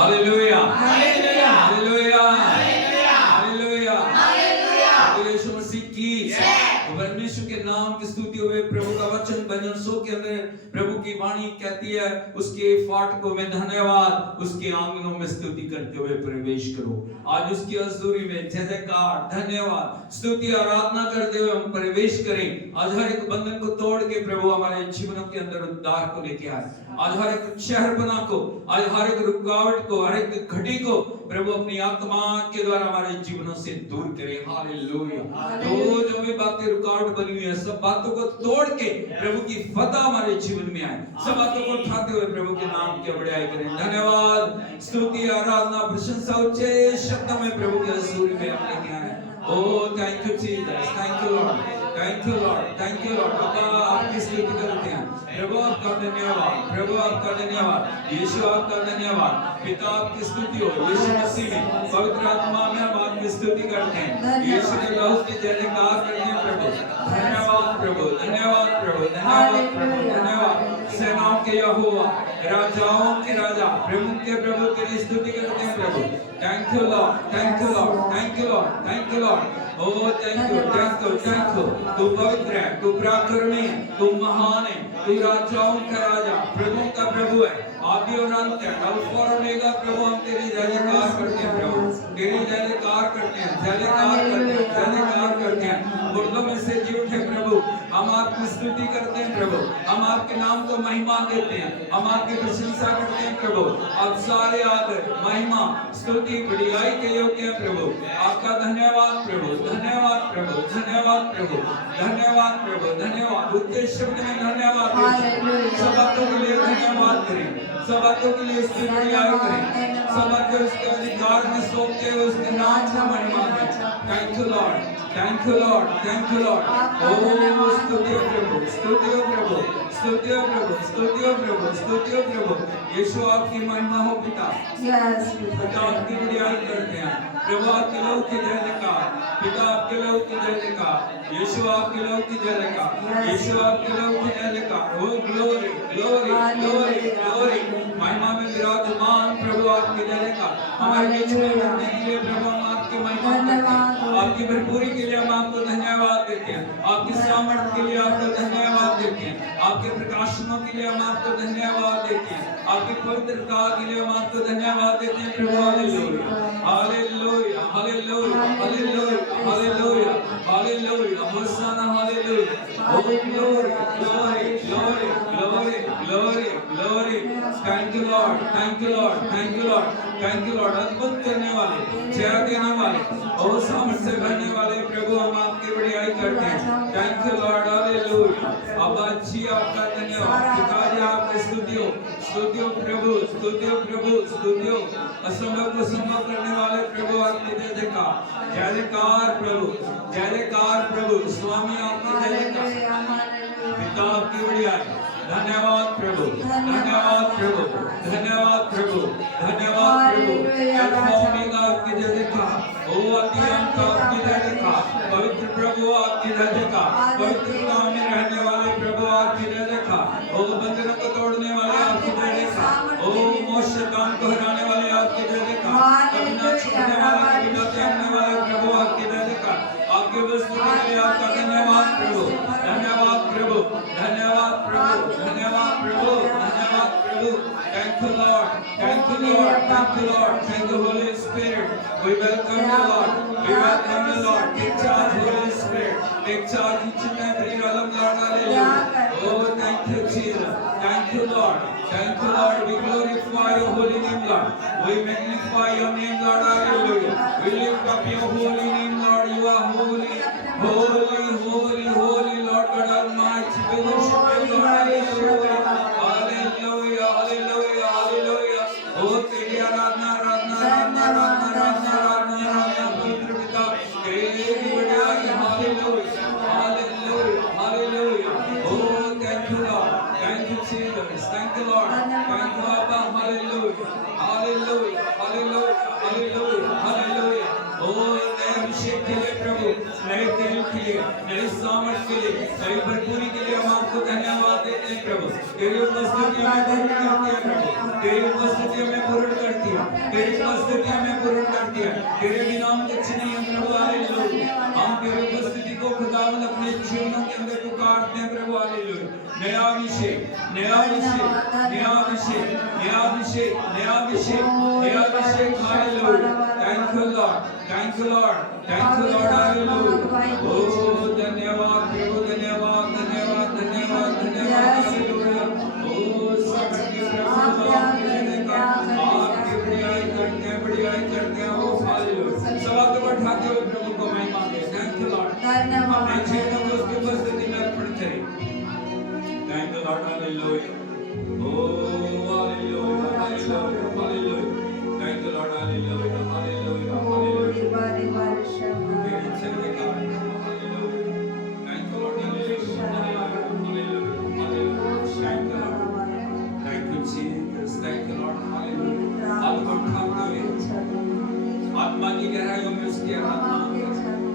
Hallelujah, hallelujah, hallelujah, hallelujah, hallelujah. यीशु मसीह की परमेश्वर के नाम की स्तुति हुए। प्रभु का वचन भजन 100 के अंदर प्रभु की वाणी कहती है, उसके फाटकों में धन्यवाद, उसके आंगनों में स्तुति करते हुए प्रवेश करो। आज उसकी हजूरी में जय जयकार, धन्यवाद, स्तुति आराधना करते हुए हम प्रवेश करें। आज हर एक बंधन को तोड़ के प्रभु हमारे जीवनों के अंदर उद्धार को लेके आए। आज हर एक शहरपना को, आज हर एक रुकावट को, हर एक घटी को प्रभु अपनी आत्मा के द्वारा हमारे जीवनों से दूर करे। हालेलुया। तो जो भी बातें रुकावट बनी हुई है, सब बातों को तोड़ के प्रभु की फतह हमारे जीवन में आए। सब बातों को उठाते हुए प्रभु के नाम की बड़ाई करें। धन्यवाद, स्तुति, आराधना, प्रशंसा उच्चे शब्दों में प्रभु के हजूरी में हम लेके आए। Oh thank you Jesus, thank you Lord, thank you Lord, thank you Lord. बाबा आपकी स्तुति करते हैं। प्रभु आपका धन्यवाद, प्रभु आपका धन्यवाद, यीशु आपका धन्यवाद। पिता आपकी स्तुति हो, यीशु मसीह में, पवित्र आत्मा में हम आपकी स्तुति करते हैं। यीशु के लहू की जय जयकार करते हैं प्रभु। धन्यवाद प्रभु, धन्यवाद प्रभु, धन्यवाद प्रभु, धन्यवाद। सेनाओं के यहोवा, राजाओं के राजा, प्रभु के प्रभु तेरी स्तुति करते हैं प्रभु। Thank you Lord, thank you Lord, thank you Lord, thank you Lord. Oh thank you, thank you, thank you. तू पवित्र है, तू पराक्रमी है, तू महान है, तू राजाओं का राजा, प्रभु का प्रभु है, आदि और अंत है, अल्फा और ओमेगा। प्रभु हम तेरी जय जयकार करते हैं प्रभु, तेरी जय जयकार करते हैं, जय जयकार करते हैं, जय जयकार करते हैं। मुर्दों में से जी उठे प्रभु, हम आपकी स्तुति करते हैं प्रभु, हम आपके नाम को महिमा देते हैं, हम आपकी प्रशंसा करते हैं प्रभु। आप सारे आदर, महिमा, स्तुति, बढ़ाई के योग्य हैं प्रभु। आपका धन्यवाद प्रभु, धन्यवाद प्रभु, धन्यवाद प्रभु, धन्यवाद प्रभु, धन्यवाद। उद्देश्य शब्द में धन्यवाद, सब बातों के लिए धन्यवाद करें, सब बातों के लिए उसकी बढ़ाई करें, सब बातें उसके अधिकार में सौंपते हुए उसके नाम को महिमा दें। Thank you Lord, thank you Lord, thank you Lord. Oh स्तुति हो प्रभु, स्तुति हो प्रभु, स्तुति हो प्रभु, स्तुति हो प्रभु, स्तुति हो प्रभु। यीशु आपकी महिमा हो पिता, पिता आपकी बढ़ाई करते हैं प्रभु। आपके लहू की जय जयकार, पिता आपके लहू की जय जयकार, यीशु आपके लहू की जय जयकार, यीशु आपके लहू की जय जयकार। ओ ग्लोरी, ग्लोरी, ग्लोरी, ग्लोरी। महिमा में विराजमान प्रभु आपकी जय जयकार। हमारे बीच में रहने के लिए प्रभु हम आपकी महिमा करते हैं, आपकी भरपूरी के लिए हम आपको धन्यवाद देते हैं, आपकी सामर्थ्य के लिए आपको धन्यवाद देते हैं, आपके प्रकाशनों के लिए हम आपको धन्यवाद देते हैं, आपकी पवित्रता के लिए हम आपको धन्यवाद देते हैं प्रभु। Hallelujah, hallelujah, hallelujah, hallelujah, hallelujah, hallelujah, hosanna, hallelujah. Oh glory, glory, glory, glory, glory, glory. Thank you Lord, thank you Lord, thank you Lord, thank you Lord. अद्भुत करने वाले, जय देने वाले और सामर्थ्य से भरने वाले प्रभु हम आपकी बढ़ाई करते हैं। Thank you Lord, hallelujah. अब्बा जी आपका धन्यवाद, पिताजी आपका स्तुति हो, स्तुति हो प्रभु, स्तुति हो प्रभु, स्तुति हो। असंभव को संभव करने वाले प्रभु आपकी जय जयकार, जय जयकार प्रभु, जय जयकार प्रभु। स्वामी आपकी जय जयकार, पिता आपकी बढ़ाई। धन्यवाद प्रभु, धन्यवाद प्रभु, धन्यवाद प्रभु, धन्यवाद प्रभु। अल्फा ओमेगा आपकी जय जयकार, ओ अति अंत आपकी जय जयकार, पवित्र प्रभु आपकी जय जयकार, पवित्रता में रहने वाले प्रभु आपकी जय जयकार, ओ बंधनों को तोड़ने वाले आपकी जय जयकार, ओ मोह शैतान को हराने वाले आपकी जय जयकार, कभी ना छूटने वाले, कभी ना त्यागने वाले प्रभु आपकी जय जयकार। आपके वस्तु के लिए आपका धन्यवाद प्रभु, धन्यवाद प्रभु, धन्यवाद प्रभु, धन्यवाद प्रभु, धन्यवाद प्रभु। Thank you Lord, thank you Lord, thank you Lord, thank you Holy Spirit. We welcome you Lord, we welcome you Lord. Take charge Holy Spirit, take charge each and every realm Lord, hallelujah. Oh thank you Jesus, thank you Lord, thank you Lord. We glorify your holy name Lord, we magnify your name Lord, hallelujah. We lift up your holy name Lord, you are holy, holy, holy, holy Lord God Almighty. We worship you Lord, hallelujah, hallelujah, hallelujah, hallelujah. Oh तेरी आराधना, आराधना, आराधना, आराधना, आराधना, आराधना, आराधना पवित्र पिता तेरी बढ़ाई। Hallelujah, hallelujah, hallelujah. Oh thank you Lord, thank you Jesus, thank you Lord, thank you Abba, hallelujah, hallelujah, hallelujah, hallelujah, hallelujah. Oh नए अभिषेक के लिए प्रभु, नए तेल के लिए, नए सामर्थ के लिए, नई भरपूरी के लिए हम आपको धन्यवाद देते हैं प्रभु। तेरी उपस्थिति हमें पूर्ण करती है प्रभु, तेरी उपस्थिति हमें पूर्ण करती है, तेरी उपस्थिति हमें पूर्ण करती है। तेरे बिना हम कुछ नहीं है प्रभु, हालेलुया। हम तेरी उपस्थिति को खुदावंद अपने जीवनों के अंदर पुकारते हैं प्रभु, हालेलुया। नया अभिषेक, नया अभिषेक, नया अभिषेक, नया अभिषेक, नया अभिषेक, नया अभिषेक, hallelujah. Thank you Lord, thank you Lord, thank you Lord, hallelujah. ओ धन्यवाद प्रभु, धन्यवाद, धन्यवाद, धन्यवाद, धन्यवाद, हालेलुया। ओ सब के प्रभु आपकी बढ़ियाई करते हैं, ओ हालेलुया। सब हाथ उठाते हुए प्रभु को महिमा दे। थैंक यू लॉर्ड, अपने जीवन को उसकी उपस्थिति में अर्पण करें। Thank you Lord, hallelujah. Oh hallelujah, hallelujah, hallelujah. Thank you Lord, hallelujah, hallelujah, hallelujah. तेरी चलने का hallelujah. Thank you Lord, hallelujah, hallelujah, hallelujah. Thank you Lord, thank you Jesus, thank you Lord, hallelujah. आपको उठाते हुए आत्मा की गहराइयों में उसकी आराधना करें।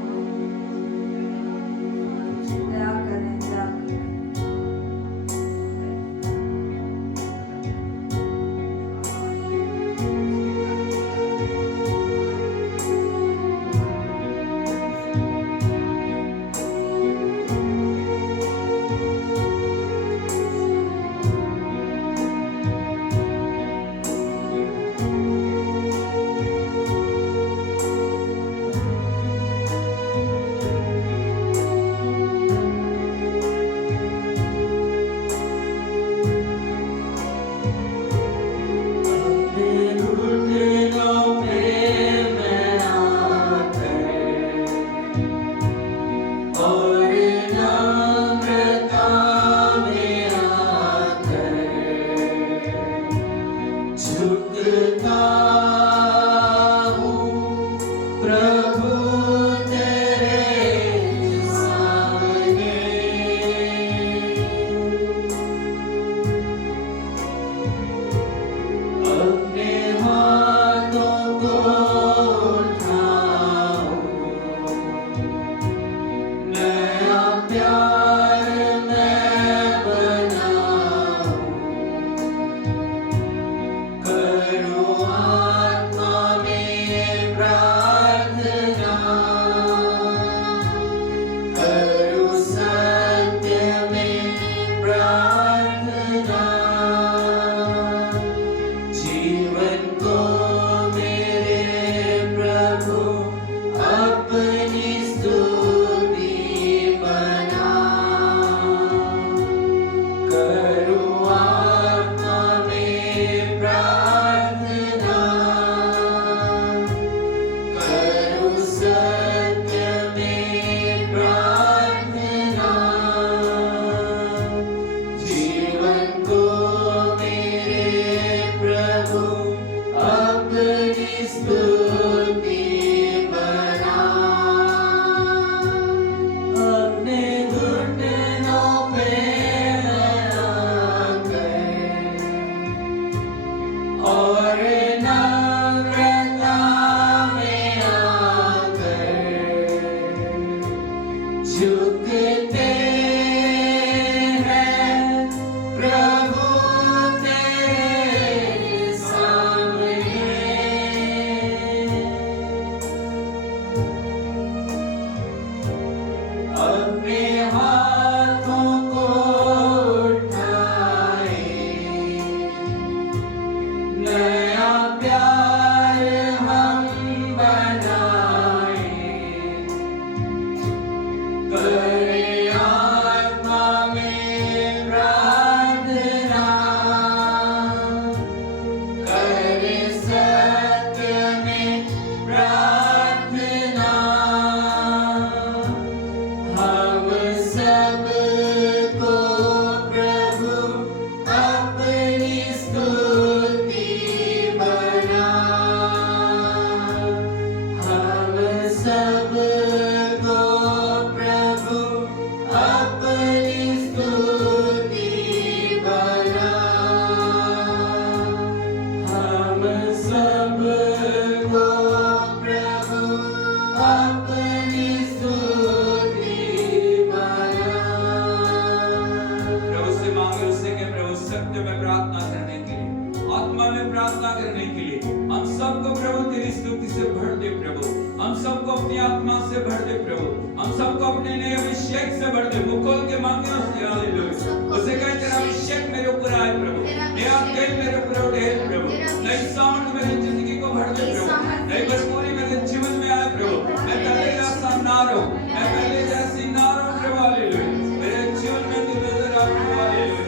सबको प्रभु तेरी स्तुति से भर दे प्रभु, हम सबको अपनी आत्मा से भर दे प्रभु, हम सबको अपने नए अभिषेक से भर दे। मुकुल के मांगे उससे हालेलुया, उसे कहे तेरा अभिषेक मेरे ऊपर आए प्रभु, नया तेल मेरे ऊपर उठे प्रभु, नई सामर्थ मेरी जिंदगी को भर दे प्रभु, नई भरपूरी मेरे जीवन में आए प्रभु। मैं पहले जैसा ना रहूं, मैं पहले जैसी ना रहूं प्रभु, हालेलुया। मेरे जीवन में तू नजर आ प्रभु, hallelujah.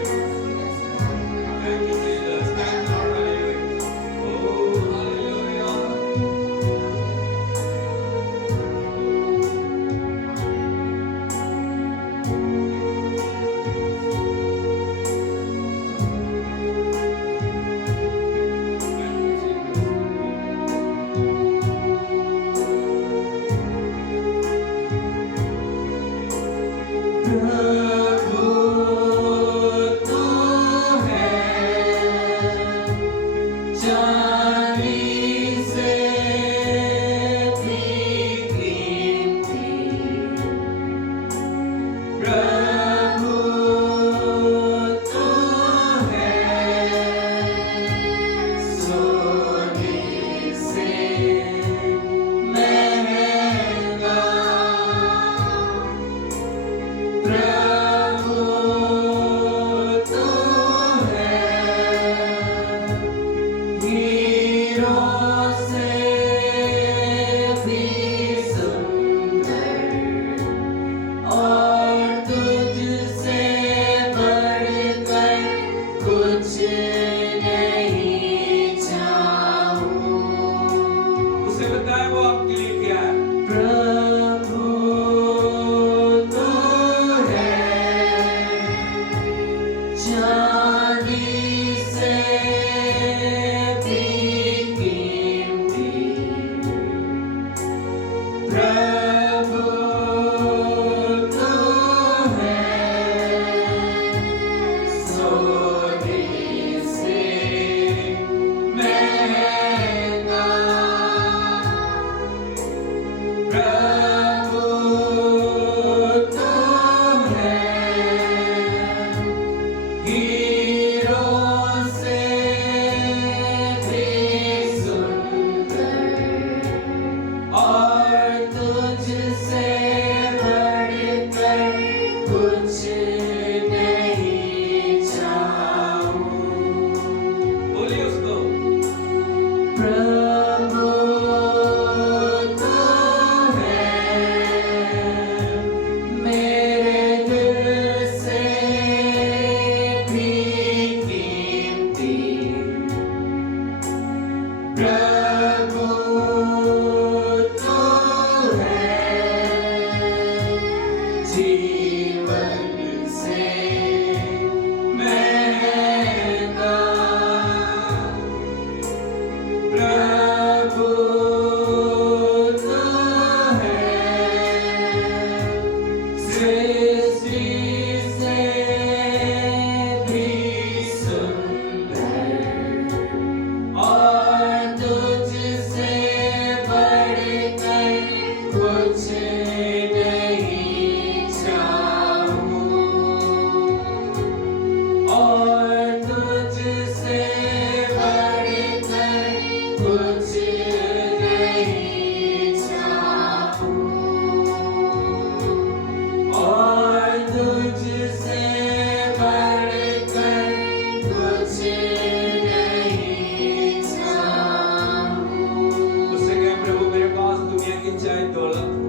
Thank you Jesus, thank you Lord, hallelujah. Oh hallelujah. प्रभु तू है चांदी से भी कीमती, प्रभु तू है सोने से महंगा, प्रभु तू है हीरों से भी सुंदर, और तुझसे बढ़कर कुछ नहीं चाहूं। उसे बताए वो आपके लिए क्या है। प्रभु तू है चांदी से भी कीमती, प्रभु तू है सोने से महंगा, प्रभु तू है हीरों से भी सुंदर, और तुझसे बढ़कर कुछ नहीं चाहूं। बोलिए उसको, प्रभु तू है मेरे दिल से भी कीमती, प्रभु तू है जीवन से महंगा, प्रभु तू है सृष्टि से भी सुंदर, और तुझसे बढ़कर कुछ नहीं चाहूं, और तुझसे बढ़कर कुछ नहीं चाहूं, और तुझसे बढ़कर कुछ नहीं चाहूं। उससे कहे प्रभु मेरे पास दुनिया की चाहे दौलत हो,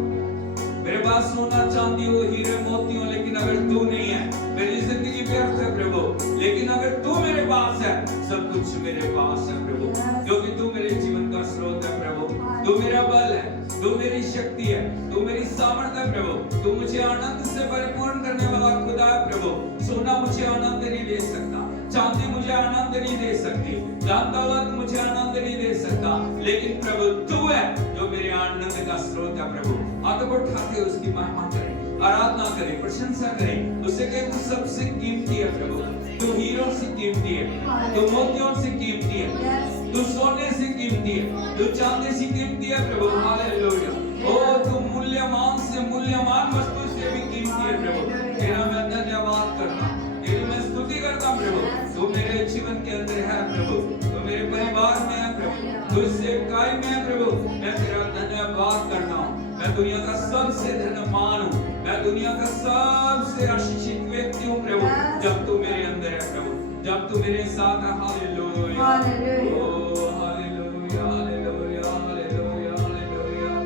मेरे पास सोना चांदी हो, हीरे मोती हो, लेकिन अगर तू नहीं है मेरी जिंदगी व्यर्थ है प्रभु। लेकिन अगर तू मेरे पास है सब कुछ मेरे पास है प्रभु, क्योंकि तू मेरे जीवन का स्रोत है प्रभु, तू मेरा बल है, तू मेरी शक्ति है, तू मेरी सामर्थ है प्रभु, तू मुझे आनंद से परिपूर्ण करने वाला खुदा है प्रभु। सोना मुझे आनंद नहीं दे सकता, चांदी मुझे आनंद नहीं दे सकती, धन दौलत मुझे आनंद नहीं दे सकता, लेकिन प्रभु तू है जो मेरे आनंद का स्रोत है प्रभु। हाथ उठाते उसकी महिमा करें, आराधना करें, प्रशंसा करें। उसे कहे तू सबसे कीमती है प्रभु, तू हीरों से कीमती है, तू मोतियों से कीमती है, तू सोने से कीमती है, तू चांदी से कीमती है प्रभु। हालेलुया। ओ तू मूल्यवान से मूल्यवान वस्तु से भी कीमती है प्रभु। तेरा मैं धन्यवाद करता हूं, तेरी मैं स्तुति करता हूं प्रभु। तू मेरे जीवन के अंदर है प्रभु, तू मेरे परिवार में है प्रभु, तुझसे कायम है प्रभु। मैं तेरा धन्यवाद करता हूँ। मैं दुनिया का सबसे धनवान हूँ। मैं दुनिया का सबसे आशीषित व्यक्ति हूँ प्रभु, जब तू मेरे अंदर है प्रभु, जब तू मेरे साथ है। Hallelujah, hallelujah. Oh hallelujah, hallelujah, hallelujah, hallelujah.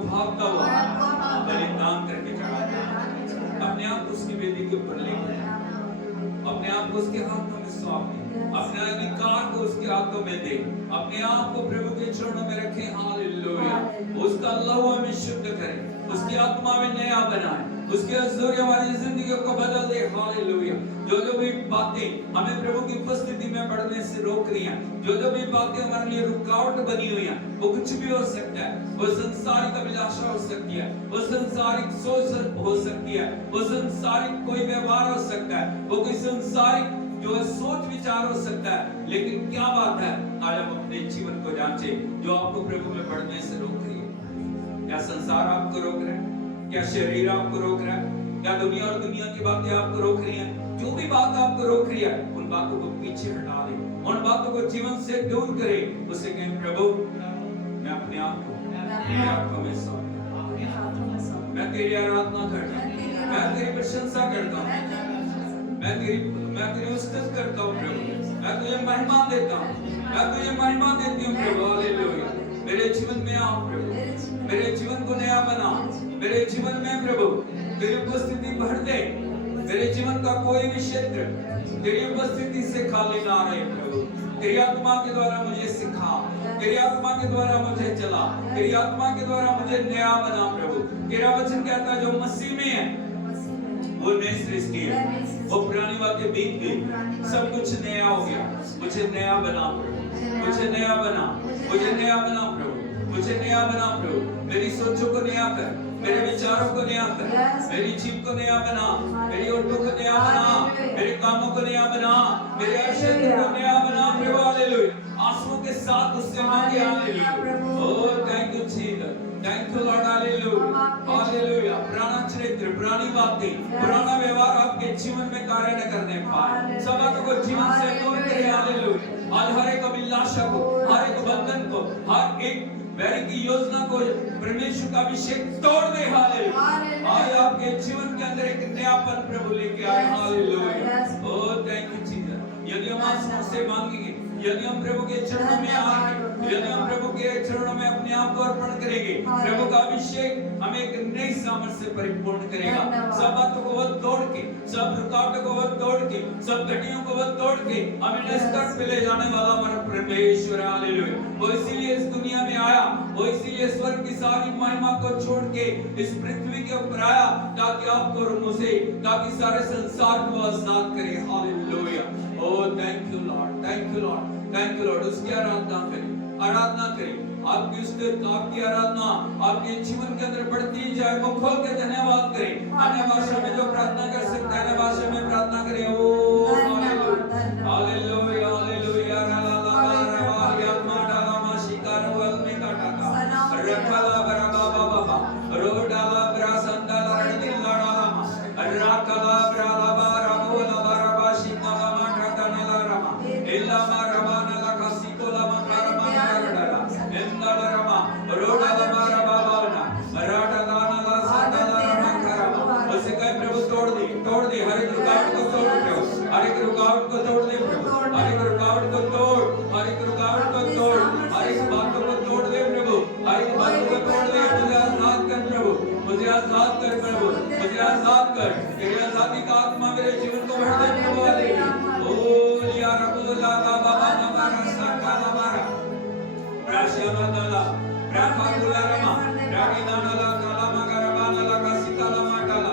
भागता हुआ बलिदान करके चढ़ाता है। अपने आप उसकी वेदी के ऊपर लेके अपने आप को उसके हाथों में सौंप दे, अपने अधिकार को उसके हाथों में दे, अपने आप को प्रभु के चरणों में रखे। हालेलुया। उसका लहू हमें शुद्ध करे, उसकी आत्मा में नया बनाए, उसके हजूर हमारी जिंदगी को बदल दे। हालेलुया। जो जो भी बातें हमें प्रभु की उपस्थिति में बढ़ने से रोक रही हैं, जो जो भी बातें हमारे लिए रुकावट बनी हुई हैं, वो कुछ भी हो सकता है। वो संसारिक अभिलाषा हो सकती है, वो संसारिक सोच हो सकती है, वो संसारिक कोई व्यवहार हो सकता है, वो कोई संसारिक जो सोच विचार हो सकता है। लेकिन क्या बात है, आज हम अपने जीवन को जांचे जो आपको प्रभु में बढ़ने से रोक रही है। क्या संसार आपको रोक रहा है? क्या शरीर आपको रोक रहा है? क्या दुनिया और दुनिया की बातें आपको रोक रही हैं? जो भी बात आपको रोक रही है, उन बातों को पीछे हटा दे, उन बातों को जीवन से दूर करे। उसे कहें, प्रभु मैं अपने आप को तेरे हाथों में सौंपता हूं, मैं तेरी आराधना करता हूं, मैं तेरी प्रशंसा करता हूं, मैं तेरी स्तुति करता हूं प्रभु, मैं तुझे महिमा देता हूं, मैं तुझे महिमा देती हूं प्रभु। हालेलुया। मेरे जीवन में आ प्रभु, मेरे जीवन को नया बना, मेरे जीवन में प्रभु तेरी उपस्थिति भर दे। मेरे जीवन का कोई भी क्षेत्र तेरी उपस्थिति से खाली ना रहे प्रभु। तेरी आत्मा के द्वारा मुझे सिखा, तेरी आत्मा के द्वारा मुझे चला, तेरी आत्मा के द्वारा मुझे नया बना प्रभु। तेरा वचन कहता है जो मसीह में है वो नई सृष्टि है, वो पुरानी बातें बीत गई, सब कुछ नया हो गया। मुझे नया बना प्रभु, मुझे नया बना, मुझे नया बना प्रभु, मुझे नया बना प्रभु। मेरी सोचों को नया कर, मेरे विचारों को नया कर, मेरी जीभ को नया बना, मेरी ओठों को नया बना, मेरे कामों को नया बना, मेरे शरीर को नया बना प्रभु। हालेलुया। आंसुओं के साथ उससे मांगे। Hallelujah. Oh thank you Jesus, thank you Lord. Hallelujah, hallelujah. पुराना चरित्र, पुरानी बातें, पुराना व्यवहार आपके जीवन में कार्य न करने पाए, सब बातों को जीवन से दूर करे। हालेलुया। आज हर एक अभिलाषा को, हर एक बंधन को, हर एक वैरी की योजना को परमेश्वर का अभिषेक तोड़ दे। हालेलुया। आज आपके जीवन के अंदर एक नयापन प्रभु लेके आए। Hallelujah. Oh thank you Jesus. यदि हम आंसुओं से मांगेंगे, यदि हम प्रभु के चरणों में आएंगे, यदि हम प्रभु के चरणों में अपने आप को अर्पण करेंगे, प्रभु का अभिषेक हमें एक नई सामर्थ से परिपूर्ण करेगा। सब बातों को वो तोड़ के, सब रुकावटों को वो तोड़ के, सब घटियों को वो तोड़ के हमें नए स्तर पे ले जाने वाला हमारा परमेश्वर। हालेलुया। वो इसीलिए इस दुनिया में आया, वो इसीलिए स्वर्ग की सारी महिमा को छोड़ के इस पृथ्वी के ऊपर आया, ताकि आपको और मुझे, ताकि सारे संसार को आजाद करे। Hallelujah. Oh thank you Lord, thank you Lord, thank you Lord. उसकी आराधना करें, आराधना करें। आपकी स्तुति, आपकी आराधना आपके जीवन के अंदर बढ़ती जाए। वो खोल के धन्यवाद करें। अन्य भाषा में जो प्रार्थना कर सकता है, अन्य भाषा में प्रार्थना करें। ओ हालेलुया, हालेलुया, हालेलुया। राला बारा यात्मा डाला मा शिकार वल में काटा रखला बरा बाबा बाबा रोडाला ब्रा संदाला रडिला डाला रखला ब्रा बारा बोला बारा बाशी माला माटा तनला रमा इल्ला मारा नला कसिकोला मारा मारा इंदला रमा रोडाला बारा बाबा ना राडाला नला संदाला रमा करमा। उसे कहे प्रभु तोड़ दे, तोड़ दे हर एक रुकावट को तोड़ प्रभु, हर एक रुकावट को तोड़ दे प्रभु, हर एक रुकावट को तोड़, हर एक रुकावट को तोड़, हर एक बातों को तोड़ दे प्रभु, हर एक बातों को तोड़ दे। मुझे आजाद कर प्रभु, मुझे आजाद कर प्रभु, मुझे आजाद कर। तेरी आजादी का आत्मा मेरे जीवन को भर दे प्रभु। हालेलुया। ओ या रब्बुल्ला बाबा हमारा साकाला मारा प्राशना दला प्राफाकुला रमा रागिदानला काला मगरा बानला कसिकाला माकाला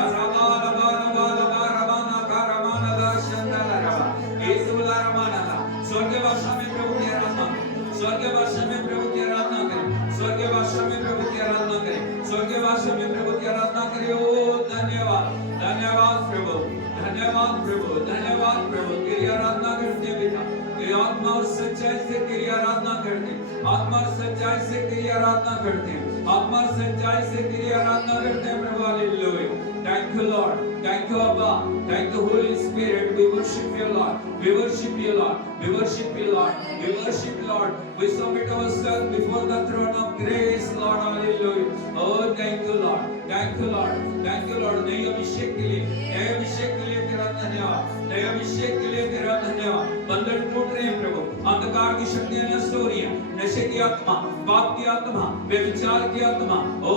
अरबा रबा रबा रबा रबाना कारमाना दा शंदला रबा येसुला रमाना। स्वर्ग भाषा में प्रभु की आराधना करें, स्वर्ग भाषा में प्रभु की आराधना करें, स्वर्ग भाषा में प्रभु की आराधना करें, स्वर्ग भाषा में प्रभु की आराधना करें। ओ धन्यवाद, धन्यवाद प्रभु, धन्यवाद प्रभु, धन्यवाद प्रभु। तेरी आराधना करते बेटा, तेरी आत्मा और सच्चाई से तेरी आराधना करते, आत्मा और सच्चाई से तेरी आराधना करते हैं, आत्मा और सच्चाई से तेरी आराधना करते हैं प्रभु। Hallelujah. Thank you Lord, thank you Abba, thank you Holy Spirit. We worship you Lord, we worship you Lord, we worship you Lord, we worship you Lord. We submit ourselves before the throne of grace Lord. Hallelujah. Oh thank you Lord, thank you Lord, thank you Lord। नए अभिषेक के लिए, नए अभिषेक के लिए तेरा धन्यवाद, नए अभिषेक के लिए तेरा धन्यवाद। बंधन टूट रहे हैं प्रभु, अंधकार प्रकार की शक्तियां नष्ट हो रही हैं। नशे की आत्मा, पाप की आत्मा, व्यभिचार की आत्मा, ओ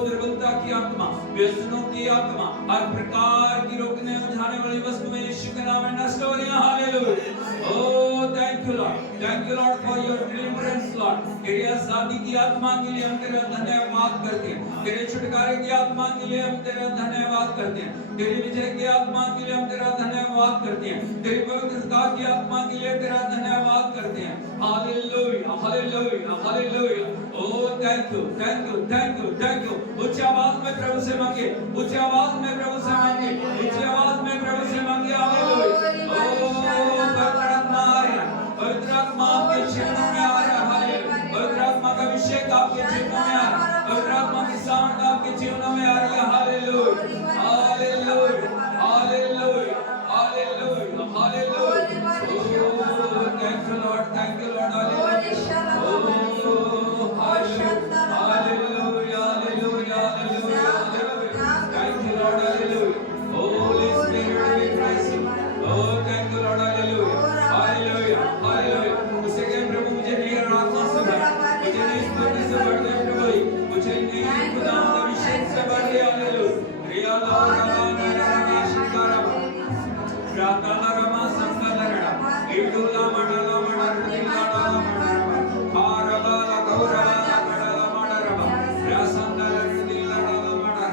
दुर्बलता की आत्मा, व्यसनों की आत्मा, हर प्रकार की रोकने उठाने वाली वस्तुएं यीशु के नाम में नष्ट हो रही हैं। Hallelujah. Oh thank you lord for your deliverance lord. तेरी आजादी की आत्मा के लिए हम तेरा धन्यवाद करते हैं। तेरे छुटकारे की आत्मा के लिए हम तेरा धन्यवाद करते हैं। तेरी विजय की आत्मा के लिए हम तेरा धन्यवाद करते हैं। तेरी पवित्रता की आत्मा के लिए तेरा धन्यवाद करते हैं। Hallelujah hallelujah hallelujah. Oh thank you. उच्च आवाज में प्रभु से मांगे, उच्च आवाज में प्रभु से मांगे, उच्च आवाज में प्रभु से मांगे। हालेलुया। ओ पवित्र आत्मा आ रहा है, पवित्र आत्मा आपके जीवन में आ रहा है। पवित्र आत्मा का अभिषेक आपके जीवन में आ रहा है, पवित्र आत्मा की सामर्थ आपके जीवन में आ रही है। Hallelujah hallelujah hallelujah hallelujah hallelujah. Oh thank you Lord hallelujah. Oh hallelujah hallelujah hallelujah hallelujah. Thank you Lord hallelujah. Holy spirit we praise you. Oh thank you Lord hallelujah hallelujah hallelujah. उसे कहे प्रभु मुझे नई आत्मा से भर, मुझे नई स्फूर्ति से भर दे प्रभु, मुझे नई खुदावंद का अभिषेक से भर दे। हालेलुया। रिया ला ला ला शिकारा राता ला रमा संगलरड़ा इडुला मडला मडरदिला ला मडरा हारला ला गौरवा ला मडला मडरवा रासंगलरदिला ला मडरा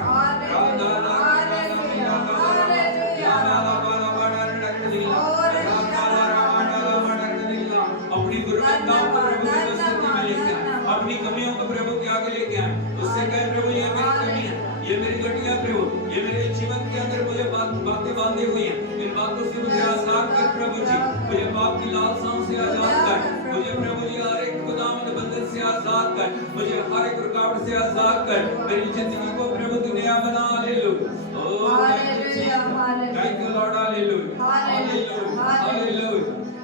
राधा ला ला ला ला ला ला मडरदिला राधा ला मडला मडरदिला। अपनी गुरुता को प्रभु की उपस्थिति में लेके आए, अपनी कमियों को प्रभु के आगे लेके आए। उससे कहे प्रभु ये मेरी कमी है, ये मेरी घटिया प्रभु, ये मेरे जीवन के अंदर मुझे बातें बांधी हुई हैं। इन बातों से मुझे आजाद कर प्रभु जी, मुझे पाप की लालसाओं से आजाद कर, मुझे प्रभु जी हर एक गुलाम बंधन से आजाद कर, मुझे हर एक रुकावट से आजाद कर। मेरी जिंदगी को प्रभु तू नया बना। Hallelujah. Oh thank you Lord. Hallelujah hallelujah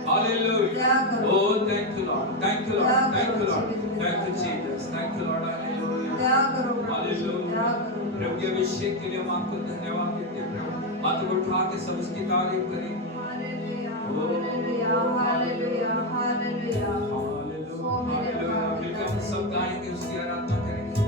hallelujah. Oh thank you Lord thank you Lord thank you Lord thank you Jesus thank you Lord. Hallelujah hallelujah. प्रभु के अभिषेक के लिए हम आपको धन्यवाद देते हैं। प्रभु हाथ को उठा के सब उसकी तारीफ करें। Hallelujah hallelujah hallelujah hallelujah. मिलकर हम सब गाएंगे, उसकी आराधना करेंगे।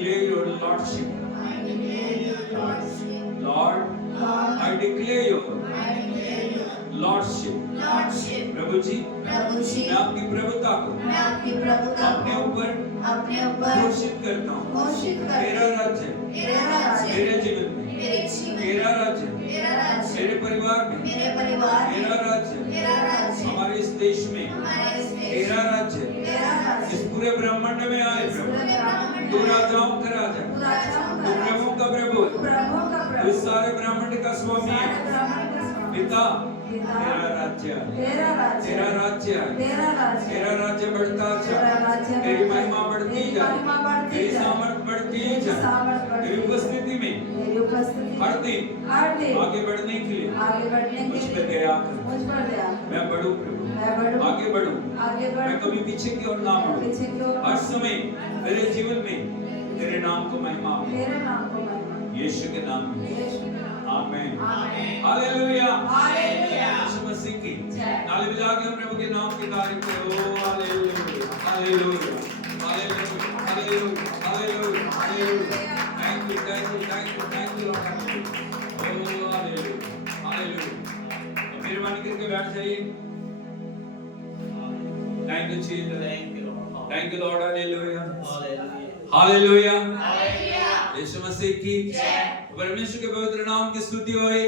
declare your lordship. I declare your lordship. Lord, Lord, I declare your I declare your lordship. lordship. प्रभु जी, प्रभु जी, मैं आपकी प्रभुता को मैं आपकी प्रभुता अपने को ऊपर अपने ऊपर घोषित करता हूँ। घोषित करता तेरा हूँ। राज्य तेरा राज्य मेरे जीवन में, मेरे जीवन में, तेरा राज्य तेरा राज्य मेरे परिवार में, मेरे परिवार में, तेरा राज्य तेरा राज्य हमारे इस देश में, हमारे इस देश तेरा में, राज्य तेरा राज्य इस पूरे ब्रह्मांड में आए इस प्रभु। पूरे ब्रह्मांड तू में राजाओं का राजा, तू राजाओं तू का राजा, प्रभुओं का प्रभु है, तू प्रभुओं का तू प्रभु, इस सारे ब्रह्मांड का स्वामी सारे है। ब्रह्मांड का स्वामी, पिता, पिता, तेरा राज्य आए, तेरा राज्य, तेरा राज्य आए, तेरा राज्य, तेरा राज्य बढ़ता तेरा जा, राज्य तेरी बढ़ता महिमा जा, बढ़ती तेरी जा, महिमा बढ़ती तेरी जा, सामर्थ बढ़ती तेरी जा, सामर्थ बढ़ती तेरी जा, उपस्थिति में तेरी उपस्थिति हर दिन हर दिन आगे बढ़ने के लिए आगे बढ़ने मुझ के पे लिए दया कर। मुझ पर दया कर। मैं बढ़ूं प्रभु, मैं बढ़ूं, आगे बढ़ूं, आगे मैं बढ़ूं, कभी पीछे की ओर ना बढ़ूं। पीछे की ओर हर समय मेरे जीवन में तेरे नाम को महिमा हो। तेरे नाम को महिमा, यीशु के नाम में, यीशु के नाम में। आमीन, आमीन। Hallelujah, hallelujah. यीशु मसीह की जय। ताली बजा के हम प्रभु के नाम की तारीफ करो। Hallelujah, hallelujah, hallelujah, hallelujah, hallelujah, hallelujah. Thank you, thank you, thank you, thank you Lord. Oh hallelujah, hallelujah. मेहरबानी करके बैठ जाइए। Thank you Jesus, thank you Lord. Hallelujah, hallelujah, यीशु मसीह की परमेश्वर के पवित्र नाम की स्तुति होए।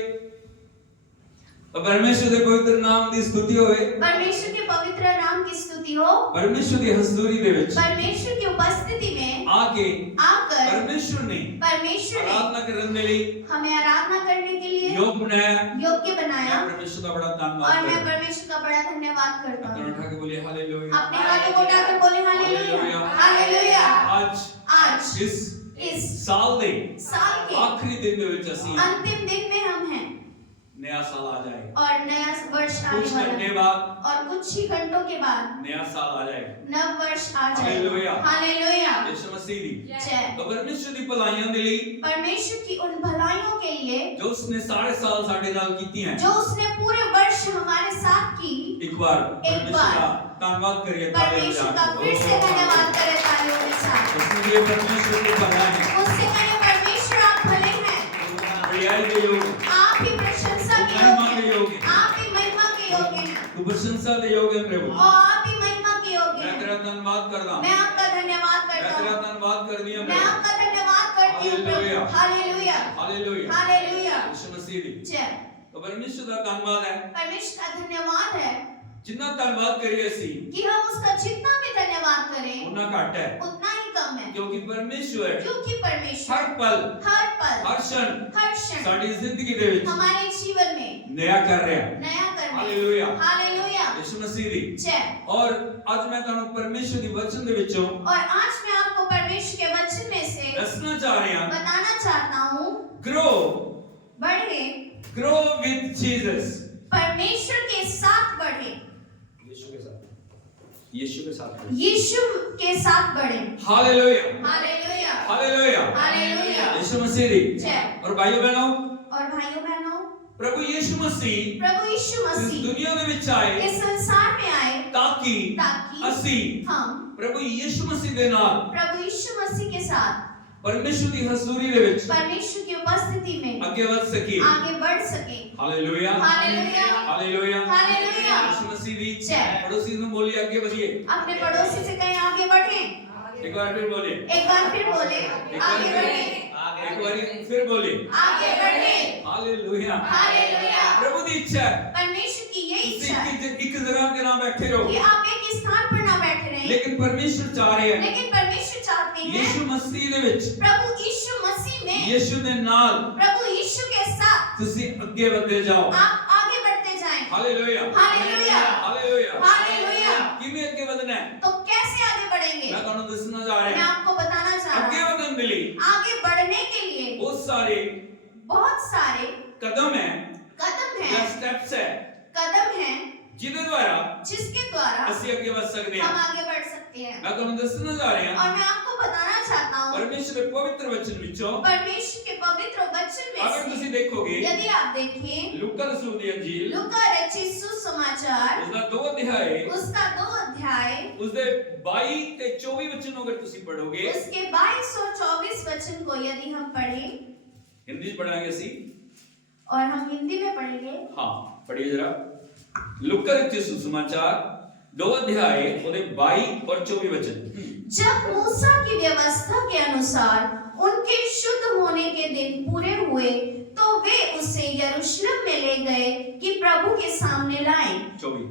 परमेश्वर के पवित्र नाम की स्तुति होए। परमेश्वर के पवित्र नाम की स्तुति हो। परमेश्वर की हजूरी दे विच परमेश्वर की उपस्थिति में आके आकर परमेश्वर ने आराधना करने के लिए हमें आराधना करने के लिए योग बनाया। योग्य बनाया। मैं परमेश्वर का बड़ा और धन्यवाद मैं करता हूं। परमेश्वर का बड़ा धन्यवाद करता अपने हूँ। उठा के बोलिए हालेलुया। अपने हाथों को उठाकर बोले हालेलुया, हालेलुया। आज इस साल दे साल के आखिरी दिन दे विच ਅਸੀਂ अंतिम दिन में हम हैं नया साल आ जाएगा। और नया वर्ष आने कुछ वाला घंटे है बाद और कुछ ही घंटों के बाद नया साल आ जाएगा। नव वर्ष आ हालेलुया। जाएगा। हालेलुया। यीशु मसीह दी जय। तो परमेश्वर दी भलाइयां दे ਲਈ परमेश्वर की उन भलाइयों के लिए जो उसने सारे साल ਸਾਡੇ ਨਾਲ ਕੀਤੀਆਂ जो उसने पूरे वर्ष हमारे साथ की। एक बार परमेश्वर का धन्यवाद करिए। परमेश्वर का फिर से धन्यवाद करें तालियों के साथ। इसलिए परमेश्वर की भलाई है। उससे कहें परमेश्वर आप भले हैं। बड़ाई के योग, आप ही प्रशंसा के महिमा के योग्य योग हैं। है। आप ही महिमा के योग्य हैं तू प्रशंसा दे योग है प्रभु। और आप ही महिमा के योग्य मैं हैं। तेरा धन्यवाद करता हूं। मैं आपका धन्यवाद मैं करता तेरा हूँ। धन्यवाद कर दिया मैं प्रभु। आपका धन्यवाद करती हूँ हालेलुया। प्रभु। Hallelujah, hallelujah, hallelujah. यीशु मसीह दी जय। तो परमेश्वर का धन्यवाद है। परमेश्वर का धन्यवाद है जितना धन्यवाद करिए ਅਸੀਂ कि हम उसका जितना भी धन्यवाद करें उतना घट है। उतना ही कम है। क्योंकि परमेश्वर क्योंकि परमेश्वर हर पल हर पल हर क्षण हर क्षण साडी जिंदगी दे विच हमारे जीवन में नया कर रहा है। नया कर रहे हैं। Hallelujah, hallelujah. यीशु मसीह दी जय। और आज मैं ਤੁਹਾਨੂੰ परमेश्वर ਦੀ वचन ਦੇ ਵਿੱਚੋਂ और आज मैं आपको परमेश्वर के वचन में से ਦੱਸਣਾ ਚਾਹ ਰਿਹਾ बताना चाहता हूँ ग्रो बढ़े, ग्रो विद जीसस। परमेश्वर के साथ बढ़े, यीशु के साथ, यीशु के साथ। यीशु के साथ बढ़े। Hallelujah, hallelujah, hallelujah, hallelujah. यीशु मसीह दी जय। और भाइयों बहनों और भाइयों बहनों प्रभु यीशु मसीह प्रभु यीशु इस मसीह दुनिया ਦੇ ਵਿੱਚ ਆਏ इस संसार में आए ताकि ताकि ਅਸੀਂ हम प्रभु यीशु मसीह ਦੇ ਨਾਲ प्रभु यीशु मसीह के साथ परमेश्वर ਦੀ ਹਜ਼ੂਰੀ ਦੇ ਵਿੱਚ परमेश्वर की उपस्थिति में ਅੱਗੇ ਵਧ ਸਕੀਏ। आगे बढ़ सके। Hallelujah, hallelujah, hallelujah, hallelujah. यीशु मसीह दी जय। पड़ोसी ਨੂੰ बोलिए आगे बढ़िए। अपने पड़ोसी से कहीं आगे बढ़े। एक बार फिर बोले, एक बार फिर बोले आगे बढ़े, एक बार फिर बोले आगे बढ़े। हालेलुया। हालेलुया। प्रभु की इच्छा है परमेश्वर की ये इच्छा है एक जगह के नाम बैठे रहो, कि आप एक स्थान पर ना बैठे रहें। लेकिन परमेश्वर चाह रहे हैं लेकिन परमेश्वर चाहते हैं यीशु मसीह ਦੇ ਵਿੱਚ प्रभु यीशु मसीह में यीशु ਦੇ ਨਾਲ प्रभु यीशु के साथ ਤੁਸੀਂ ਅੱਗੇ ਵਧਦੇ ਜਾਓ। आप आगे बढ़ते जाएं। Hallelujah, hallelujah, hallelujah. हालेलुया। किਵੇਂ ਅੱਗੇ ਵਧਣਾ ਹੈ तो कैसे आगे बढ़ेंगे? मैं ਤੁਹਾਨੂੰ ਦੱਸਣਾ ਜਾ मैं ਰਿਹਾ आपको बताना चाह ਅੱਗੇ रहा हूँ। ਵਧਣ ਦੇ ਲਈ आगे बढ़ने के लिए बहुत सारे बहुत सारे कदम है कदम या हैं, स्टेप्स है कदम हैं ਜਿਹਦੇ ਦੁਆਰਾ जिसके द्वारा ਅਸੀਂ ਅੱਗੇ ਵਧ ਸਕਦੇ हम ਹਾਂ। आगे बढ़ सकते हैं। मैं ਤੁਹਾਨੂੰ ਦੱਸਣਾ ਜਾ ਰਿਹਾ और मैं आपको बताना चाहता हूँ परमेश्वर ਦੇ ਪਵਿੱਤਰ ਵਚਨ ਵਿੱਚੋਂ परमेश्वर के पवित्र पवित्र वचन में अगर से ਤੁਸੀਂ ਦੇਖੋਗੇ यदि आप देखें लूका रसूल दी अंजील लूका रचित सुसमाचार उसका 2 अध्याय उसका 2 अध्याय उसके 22 ਤੇ 24 वचन अगर ਤੁਸੀਂ पढ़ोगे उसके 22 और 24 वचन को यदि हम पढ़ें हिंदी में पढ़ाएंगे ਅਸੀਂ और हम हिंदी में पढ़ेंगे हाँ पढ़िए जरा लूका रचित सुसमाचार 2 अध्याय ਉਹਦੇ 22 और 24 वचन जब मूसा की व्यवस्था के अनुसार उनके शुद्ध होने के दिन पूरे हुए तो वे उसे यरूशलेम में ले गए कि प्रभु के सामने लाएं 24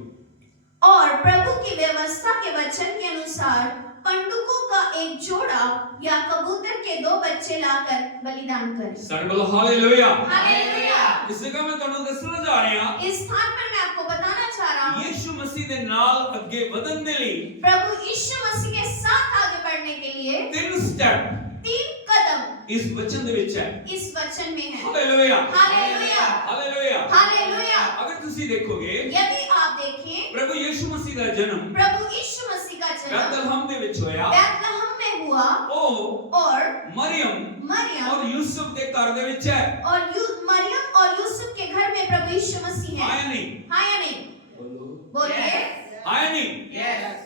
और प्रभु की व्यवस्था के वचन के अनुसार पंडुकों का एक जोड़ा या कबूतर के 2 बच्चे लाकर बलिदान करें। सब बोलो हालेलुया हालेलुया। इस जगह मैं ਤੁਹਾਨੂੰ ਦੱਸਣਾ ਜਾ ਰਿਹਾ इस स्थान पर मैं आपको बताना चाह रहा हूँ ਯीशु मसीह ਦੇ ਨਾਲ ਅੱਗੇ ਵਧਣ ਦੇ ਲਈ प्रभु यीशु मसीह के साथ आगे बढ़ने के लिए 3 स्टेप 3 कदम इस वचन ਦੇ ਵਿੱਚ ਹੈ इस वचन में है। Hallelujah hallelujah hallelujah hallelujah. अगर ਤੁਸੀਂ ਦੇਖੋਗੇ यदि आप देखें प्रभु यीशु मसीह ਦਾ ਜਨਮ प्रभु यीशु मसीह का जन्म बैतलहम ਦੇ ਵਿੱਚ ਹੋਇਆ बैतलहम में हुआ ਉਹ और मरियम मरियम और यूसुफ ਦੇ ਘਰ ਦੇ ਵਿੱਚ ਹੈ और मरियम और यूसुफ के घर में प्रभु यीशु मसीह है। आया नहीं हाँ या नहीं बोलिए आया नहीं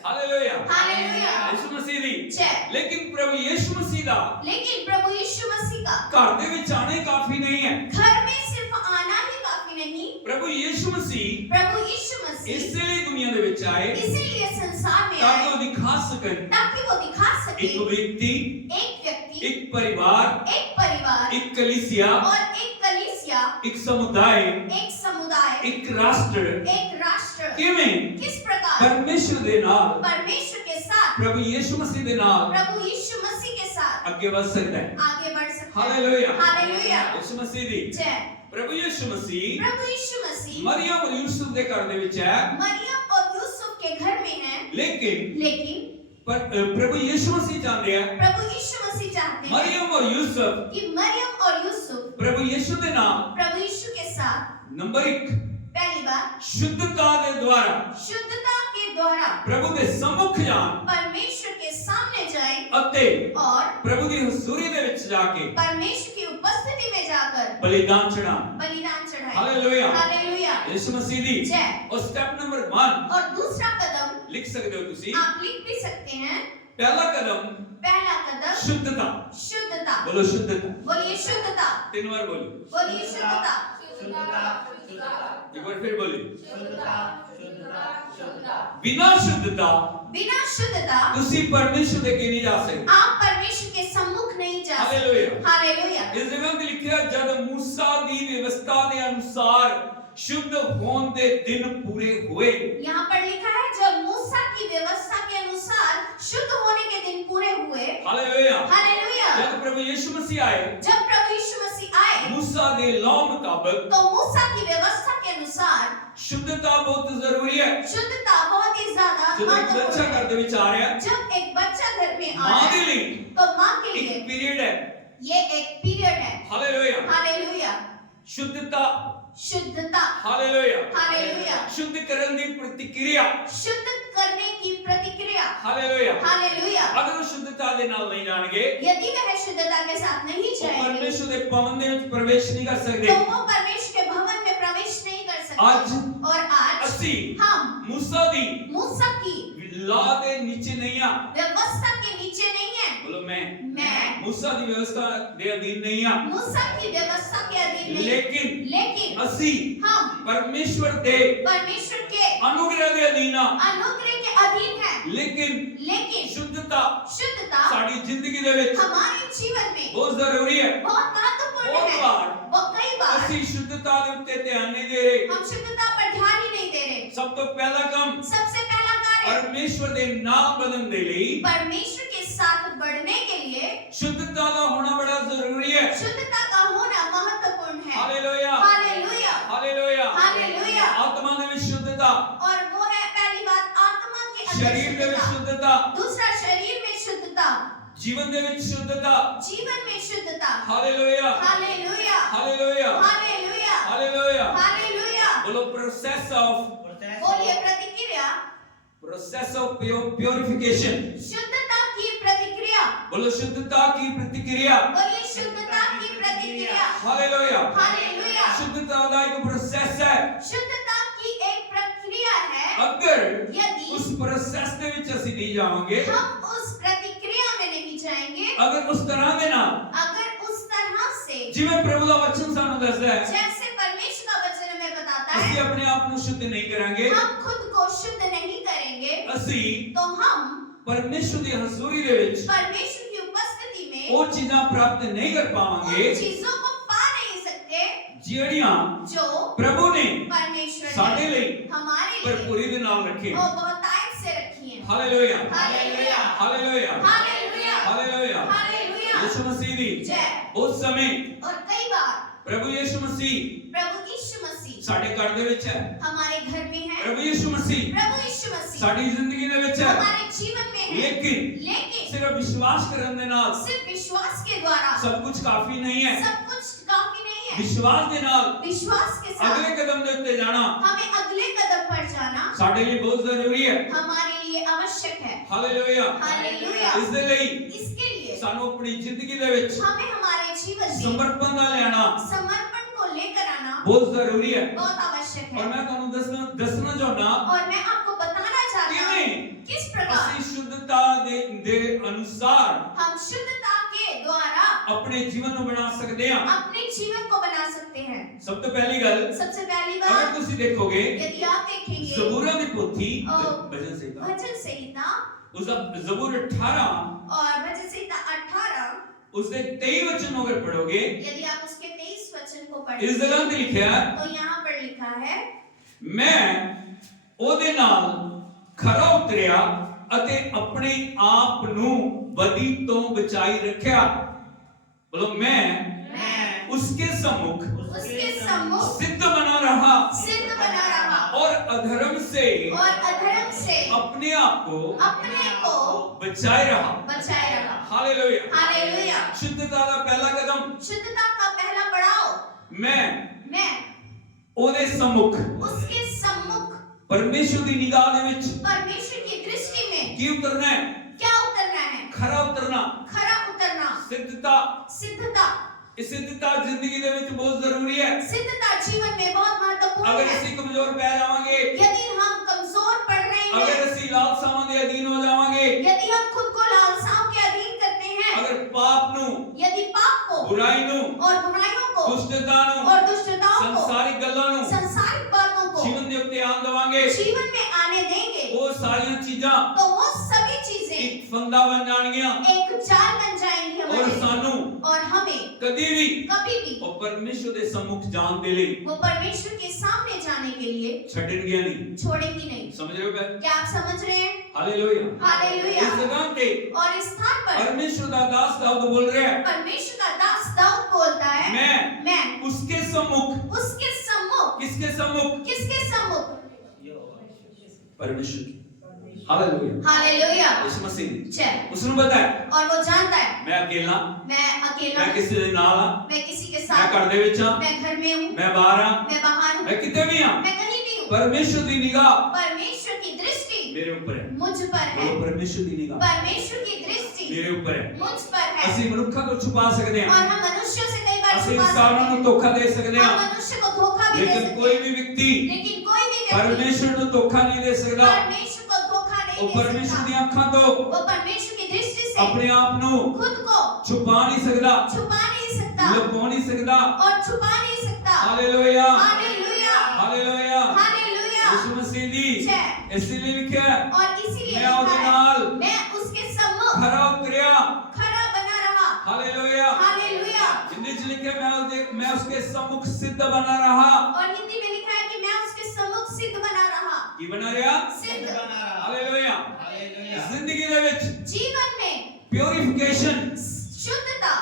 हालेलुया हालेलुया। यीशु मसीह ਦੀ जय। लेकिन प्रभु यीशु मसीह ਦਾ लेकिन प्रभु यीशु मसीह का ਘਰ ਦੇ ਵਿੱਚ ਆਣੇ ਕਾਫੀ नहीं है घर में सिर्फ आना ही काफी नहीं प्रभु यीशु मसीह प्रभु यीशु मसीह ਇਸੇ ਲਈ ਦੁਨੀਆ ਦੇ ਵਿੱਚ ਆਏ इसीलिए संसार में ਤਾਂ ਕਿ आए ਉਹ ਦਿਖਾ ਸਕਣ ताकि वो दिखा सके ਇੱਕ ਵਿਅਕਤੀ एक व्यक्ति ਇੱਕ ਪਰਿਵਾਰ एक परिवार ਇੱਕ कलीसिया और एक कलीसिया ਇੱਕ ਸਮੁਦਾय एक समुदाय ਇੱਕ ਰਾਸ਼ਟਰ एक राष्ट्र ਕਿਵੇਂ किस प्रकार ਪਰਮੇਸ਼ਰ ਦੇ ਨਾਲ परमेश्वर के साथ ਪ੍ਰਭु ਯੀਸ਼ु मसीह ਦੇ ਨਾਲ प्रभु यीशु मसीह के साथ ਅੱਗੇ ਵਧ ਸਕਦਾ ਹੈ आगे बढ़ सकते हैं। Hallelujah hallelujah. यीशु मसीह ਦੀ जय। प्रभु यीशु मसीह प्रभु यीशु मसीह मरियम और यूसुफ ਦੇ ਘਰ ਦੇ ਵਿੱਚ ਹੈ मरियम और यूसुफ के घर में है लेकिन प्रभु यीशु मसीह चाहते हैं प्रभु यीशु मसीह चाहते हैं मरियम और यूसुफ कि मरियम और यूसुफ प्रभु यीशु के नाम प्रभु यीशु के साथ नंबर 1 पहली बात शुद्धता के द्वारा शुद्धता के द्वारा प्रभु के सम्मुख जान परमेश्वर के सामने जाए अते और प्रभु की हुजूरी दे विच जाके परमेश्वर की उपस्थिति में जाकर बलिदान चढ़ा बलिदान चढ़ाए। Hallelujah hallelujah. यीशु मसीह दी जय। और स्टेप नंबर 1 और दूसरा कदम लिख सकते हो तुसी आप लिख भी सकते हैं। पहला कदम शुद्धता शुद्धता बोलो शुद्धता बोलिए शुद्धता 3 बार बोलिए बोलिए शुद्धता एक बार फिर बोलिए बिना शुद्धता तुसी परमेश्वर दे के नहीं जा सकते आप परमेश्वर के सम्मुख नहीं जा सकते। Hallelujah hallelujah. इस जगह पे लिखा जब मूसा दी व्यवस्था के अनुसार शुद्ध होने दे दिन पूरे हुए। यहाँ पर लिखा है जब मूसा की व्यवस्था के अनुसार शुद्ध होने के दिन पूरे हुए। Hallelujah hallelujah. जब प्रभु यीशु मसीह आए जब प्रभु यीशु मसीह आए मूसा दे लॉ मुताबिक तो मूसा की व्यवस्था के अनुसार शुद्धता बहुत जरूरी है। शुद्धता बहुत ही ज्यादा जब एक बच्चा महत्वपूर्ण घर है। दे विच आ रहा है जब एक बच्चा घर में आ मां रहा के है लिए तो माँ के एक लिए पीरियड है ये एक पीरियड है। Hallelujah hallelujah. शुद्धता शुद्धता हालेलुया हालेलुया। शुद्ध करने की प्रतिक्रिया शुद्ध करने की प्रतिक्रिया हालेलुया हालेलुया। अगर वो शुद्धता दे नाल नहीं जाणगे यदि वह शुद्धता के साथ नहीं तो जाएंगे परमेश्वर दे भवन दे विच प्रवेश नहीं कर तो सकते। वो परमेश्वर के भवन में प्रवेश नहीं कर सकते। आज और आज असी हम मूसा दी मूसा की लॉ दे नीचे नहीं आ व्यवस्था के नीचे नहीं है। बोलो मैं मैं मूसा दी व्यवस्था दे अधीन नहीं आ मूसा की व्यवस्था के अधीन नहीं लेकिन असी हम परमेश्वर दे परमेश्वर के अनुग्रह दे अधीन आ अनुग्रह के अधीन है। लेकिन शुद्धता शुद्धता साडी जिंदगी दे विच हमारे जीवन में बहुत जरूरी है। बहुत महत्वपूर्ण बहुत है। बार वो कई बार असी शुद्धता दे उत्ते ध्यान नहीं दे रहे। हम शुद्धता पर ध्यान ही नहीं दे रहे। सब तो पहला काम सबसे पहला कार्य परमेश्वर दे नाम बदलने दे लई परमेश्वर के साथ बढ़ने के लिए शुद्धता का होना बड़ा जरूरी है। शुद्धता का होना महत्वपूर्ण है। Hallelujah hallelujah hallelujah hallelujah. आत्मा दे विच शुद्धता और वो है पहली बात आत्मा के अंदर शरीर दे विच शुद्धता। शुद्धता दूसरा शरीर में शुद्धता जीवन दे विच शुद्धता जीवन में शुद्धता। Hallelujah hallelujah hallelujah hallelujah hallelujah hallelujah. बोलो प्रोसेस ऑफ बोलिए प्रतिक्रिया प्योरिफिकेशन शुद्धता की प्रतिक्रिया प्रतिक्रिया, बोलो शुद्धता की प्रतिक्रिया। बोलिए शुद्धता की प्रतिक्रिया। हालेलुया। हालेलुया। शुद्धता का एक प्रोसेस है। शुद्धता की एक प्रक्रिया है। अगर यदि उस प्रोसेस ਦੇ ਵਿੱਚ ਅਸੀਂ नहीं जावांगे, हम उस प्रतिक्रिया में नहीं जाएंगे, अगर उस तरह ਦੇ ਨਾਲ अगर उस तरह से ਜਿਵੇਂ ਪ੍ਰਭੂ ਦਾ ਵਚਨ ਸਾਨੂੰ ਦੱਸਦਾ ਹੈ, जैसे परमेश्वर का वचन हमें बताता ਅਸੀਂ है, ਆਪਣੇ ਆਪ ਨੂੰ ਸ਼ੁੱਧ ਨਹੀਂ ਕਰਾਂਗੇ, हम खुद को शुद्ध नहीं करेंगे, ਅਸੀਂ तो हम ਪਰਮੇਸ਼ਰ ਦੀ ਹਜ਼ੂਰੀ ਦੇ ਵਿੱਚ परमेश्वर की उपस्थिति में ਉਹ ਚੀਜ਼ਾਂ ਪ੍ਰਾਪਤ ਨਹੀਂ ਕਰ उन ਪਾਵਾਂਗੇ चीजों को पा नहीं सकते ਜਿਹੜੀਆਂ जो ਪ੍ਰਭੂ ਨੇ परमेश्वर ਸਾਡੇ ने ਲਈ हमारे लिए ਭਰਪੂਰੀ ਦੇ ਨਾਲ ਰੱਖੇ। वो बहुतायत से रखी है। Hallelujah. Hallelujah. Hallelujah. Hallelujah. Hallelujah. Hallelujah. यीशु मसीह ਦੀ जय। ਉਸ ਸਮੇਂ और कई बार ਪ੍ਰਭੂ ਯੀਸ਼ु ਮਸੀਹ प्रभु यीशु मसीह ਸਾਡੇ ਘਰ ਦੇ ਵਿੱਚ ਹੈ। हमारे घर में है, ਪ੍ਰਭੂ ਯੀਸ਼ु ਮਸੀਹ प्रभु यीशु मसीह ਸਾਡੀ ਜ਼ਿੰਦਗੀ ਦੇ ਵਿੱਚ ਹੈ। हमारे जीवन में है, लेकिन लेकिन सिर्फ विश्वास ਕਰਨ ਦੇ ਨਾਲ सिर्फ विश्वास के द्वारा सब कुछ काफी नहीं है। सब कुछ काफी नहीं है। विश्वास ਦੇ ਨਾਲ विश्वास के साथ अगले कदम ਦੇ ਉੱਤੇ ਜਾਣਾ हमें अगले कदम पर जाना ਸਾਡੇ ਲਈ ਬਹੁਤ ਜ਼ਰੂਰੀ ਹੈ। हमारे लिए आवश्यक है। ਹਾਲੇਲੂਇਆ। हालेलुया। ਇਸ ਦੇ ਲਈ इसके लिए ਸਾਨੂੰ ਆਪਣੀ ਜ਼ਿੰਦਗੀ ਦੇ ਵਿੱਚ हमें हमारे जीवन में ਸਮਰਪਣ ਦਾ ਲੈਣਾ समर्पण को लेकर आना ਬਹੁਤ ਜ਼ਰੂਰੀ ਹੈ। बहुत आवश्यक और है। मैं ਤੁਹਾਨੂੰ ਦੱਸਣਾ ਚਾਹੁੰਦਾ और मैं आपको बताना चाहता हूँ किवें किस प्रकार ਅਸੀਂ शुद्धता ਦੇ ਅਨੁਸਾਰ हम शुद्धता के द्वारा ਆਪਣੇ ਜੀਵਨ ਨੂੰ ਬਣਾ ਸਕਦੇ ਹਾਂ। अपने जीवन को बना सकते हैं। ਸਭ ਤੋਂ ਪਹਿਲੀ ਗੱਲ, सबसे पहली अगर बात, ਤੁਸੀਂ ਦੇਖੋਗੇ यदि आप देखेंगे ਜ਼ਬੂਰਾਂ ਦੀ ਪੋਥੀ भजन भजन संहिता उसका ਜ਼ਬੂਰ 18 और भजन संहिता 18, उसके 23 वचन अगर पढ़ोगे, यदि आप उसके 23 वचन को इस जगह पढ़ेंगे पे लिखा है, तो यहाँ पर लिखा है, मैं ਉਹਦੇ ਨਾਲ ਖਰਾ ਉਤਰਿਆ ਅਤੇ ਆਪਣੇ ਆਪ ਨੂੰ ਬਦੀ ਤੋਂ ਬਚਾਈ ਰੱਖਿਆ। बोलो मैं उसके सम्मुख उसके सम्मुख सिद्ध बना रहा सिद्ध बना रहा और अधर्म से और अधर्म से अपने आप को अपने को बचाए रहा। बचाए रहा। हालेलुया। हालेलुया। शुद्धता का पहला कदम, शुद्धता का पहला पड़ाव मैं मैं ਉਹਦੇ सम्मुख उसके सम्मुख परमेश्वर ਦੀ ਨਿਗਾਹ ਦੇ ਵਿੱਚ परमेश्वर की दृष्टि में ਕੀ उतरना है? क्या उतरना है? खरा उतरना, खरा उतरना, सिद्धता। सिद्धता। ਇਹ ਸਿੱਧਤਾ ਜ਼ਿੰਦਗੀ ਦੇ ਵਿੱਚ ਬਹੁਤ ਜ਼ਰੂਰੀ ਹੈ। सिद्धता जीवन में बहुत महत्वपूर्ण अगर है। ਅਸੀਂ ਕਮਜ਼ੋਰ ਪੈ ਜਾਵਾਂਗੇ, यदि हम कमजोर पड़ रहे हैं, अगर ਅਸੀਂ ਲਾਲਸਾਵਾਂ ਦੇ ਅਧੀਨ ਹੋ ਜਾਵਾਂਗੇ, यदि हम खुद को लालसाओं के अधीन करते हैं, अगर पाप ਨੂੰ, यदि पाप को बुराई ਨੂੰ, और बुराइयों को ਦੁਸ਼ਟਤਾ ਨੂੰ, और दुष्टताओं को, ਸੰਸਾਰਿਕ ਗੱਲਾਂ ਨੂੰ संसारिक बातों को ਜੀਵਨ ਦੇ ਉੱਤੇ ਆਉਣ ਦੇਵਾਂਗੇ, जीवन में आने देंगे, ਉਹ सारियां चीਜ਼ਾਂ तो वो सभी चीजें ਇੱਕ फंदा बन जाएंगियां एक जाल बन जाएंगी और हमारे लिए। ਸਾਨੂੰ और हमें कभी भी कभी भी ਉਹ ਪਰਮੇਸ਼ਰ ਦੇ सम्मुख ਜਾਣ ਦੇ ਲਈ वो परमेश्वर के सामने जाने के लिए ਛੱਡਣਗੀਆਂ ਨਹੀਂ। छोड़ेंगी नहीं। समझ रहे हो बहन? क्या आप समझ रहे हैं? हालेलुया। हालेलुया। इस जगह पे और इस स्थान पर परमेश्वर का दास दाऊद बोल रहा है, परमेश्वर का दास दाऊद बोलता है, मैं उसके सम्मुख, उसके सम्मुख, किसके सम्मुख? किसके सम्मुख? परमेश्वर की। हालेलुया। हालेलुया। यीशु मसीह जय। उसने बताया, और वो जानता है मैं अकेला, मैं अकेला मैं किसी दे नाल हां, मैं किसी के मैं साथ घर दे विच हां, मैं घर में हूँ, मैं बाहर हां, मैं बाहर हूँ, मैं किते भी हां, मैं कहीं भी हूँ। परमेश्वर दी निगाह परमेश्वर की दृष्टि मेरे ऊपर है। मुझ पर है। बोलो परमेश्वर दी निगाह परमेश्वर की दृष्टि मेरे ऊपर है। मुझ पर है। ਅਸੀਂ ਮਨੁੱਖਾਂ ਤੋਂ ਛੁਪਾ ਸਕਦੇ और ਹਾਂ, हम मनुष्यों से कई बार ਅਸੀਂ छुपा ਇਨਸਾਨਾਂ सकते ਨੂੰ हैं, ਧੋਖਾ ਦੇ ਸਕਦੇ हम ਹਾਂ, मनुष्य को धोखा भी दे लेकिन सकते कोई हैं, भी व्यक्ति लेकिन कोई भी व्यक्ति परमेश्वर ਨੂੰ ਧੋਖਾ ਨਹੀਂ ਦੇ ਸਕਦਾ। परमेश्वर को धोखा ਉਹ नहीं दे परमेश्वर सकता। ਦੀਆਂ ਅੱਖਾਂ ਤੋਂ वो परमेश्वर की दृष्टि से ਆਪਣੇ ਆਪ ਨੂੰ खुद को छुपा नहीं सकता, छुपा नहीं सकता लुका नहीं सकता। और छुपा नहीं सकता। हालेलुया। हालेलुया। हालेलुया। हालेलुया। यीशु मसीह जी जय। इसलिए लिखा है, और इसीलिए मैं उसके लिखा नाल है, मैं उसके सम्मुख खरा उतरिया। खड़ा बना रहा। हालेलुया। हालेलुया। हिंदी में लिखा है, मैं उसके सम्मुख सिद्ध बना रहा। और हिंदी में लिखा है कि मैं उसके सम्मुख सिद्ध बना रहा। की बना रहा? सिद्ध। हालेलुया। जिंदगी ਦੇ ਵਿੱਚ जीवन में प्यूरिफिकेशन शुद्धता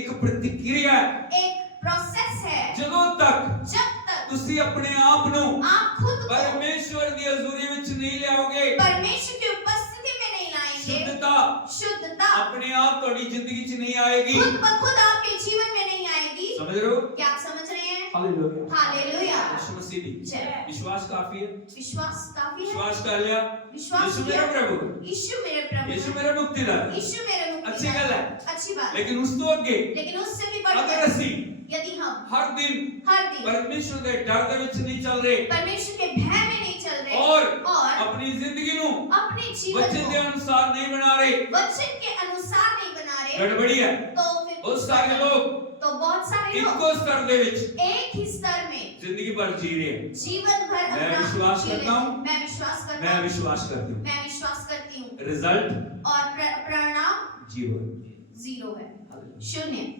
एक प्रतिक्रिया है। एक प्रोसेस है। ਜਦੋਂ तक जब तक ਤੁਸੀਂ ਆਪਣੇ ਆਪ ਨੂੰ आप खुद को परमेश्वर ਦੀ हजूरी ਵਿੱਚ ਨਹੀਂ ਲਿਆਓਗੇ, परमेश्वर की उपस्थिति में नहीं लाएंगे, शुद्धता शुद्धता अपने आप ਤੁਹਾਡੀ ਜ਼ਿੰਦਗੀ 'ਚ नहीं आएगी। खुद ब खुद आपके जीवन में नहीं आएगी। समझ रहे हो? क्या आप समझ रहे हैं? हालेलुया। हालेलुया। यीशु मसीह भी जय। विश्वास काफी है। विश्वास काफी है। विश्वास कर लिया, विश्वास यीशु किया, मेरा प्रभु, यीशु मेरे प्रभु, यीशु मेरा मुक्तिदाता। यीशु मेरे अच्छी मुक्तिदाता। गल है, अच्छी बात। लेकिन उस तो अगे लेकिन उससे भी अगर बढ़कर ਅਸੀਂ यदि हम हर दिन हर दिन परमेश्वर ਦੇ ਡਰ ਦੇ ਵਿੱਚ ਨਹੀਂ ਚੱਲ ਰਹੇ परमेश्वर के भय में नहीं चल रहे और और अपनी जिंदगी ਨੂੰ अपने जीवन वचन के को अनुसार नहीं बना रहे, वचन के अनुसार नहीं बना रहे, गड़बड़ी है। तो फिर बहुत सारे लोग तो बहुत सारे लोग ਇੱਕੋ स्तर ਦੇ ਵਿੱਚ एक ही स्तर में जिंदगी भर जी रहे हैं। जीवन भर मैं अपना विश्वास जी करता लेते हैं। हूं, मैं विश्वास करता मैं हूं, विश्वास करती हूँ, मैं विश्वास करती हूँ रिजल्ट और परिणाम जीरो है। जीरो है, शून्य।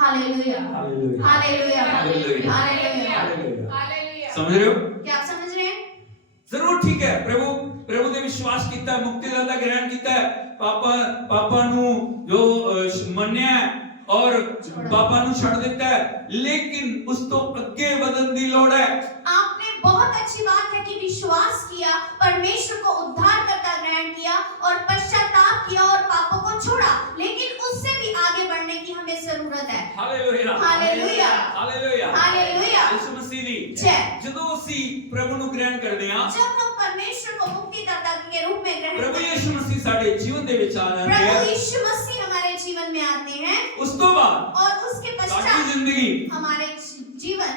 Hallelujah, hallelujah, hallelujah, hallelujah, hallelujah, hallelujah. Hallelujah. समझ रहे हो? क्या आप समझ रहे हैं? जरूर ठीक है, प्रभु ने विश्वास किया, मुक्तिदाता ग्रहण किया, पापा नु जो मन्या है और पापा नु छड़ देता है, लेकिन उस तो अगे बदन दी लोड़ है। आपने बहुत अच्छी बात है कि विश्वास किया, परमेश्वर को उद्धारकर्ता ग्रहण किया और पश्चाताप किया और पापों को छोड़ा, लेकिन उससे भी आगे बढ़ने की हमें जरूरत है। Hallelujah, hallelujah, hallelujah, hallelujah. यीशु मसीह दी जय। ਜਦੋਂ ਅਸੀਂ ਪ੍ਰਭੂ ਨੂੰ ਗ੍ਰਹਿਣ ਕਰਦੇ ਹਾਂ, जब हम परमेश्वर को मुक्तिदाता के रूप में ग्रहण प्रभु करते हैं, यीशु मसीह ਸਾਡੇ ਜੀਵਨ ਦੇ ਵਿੱਚ ਆ ਜਾਂਦੇ प्रभु हैं, यीशु मसीह हमारे जीवन में आते हैं ਉਸ ਤੋਂ ਬਾਅਦ और उसके ਸਾਡੀ पश्चात ਜ਼ਿੰਦਗੀ हमारे जीवन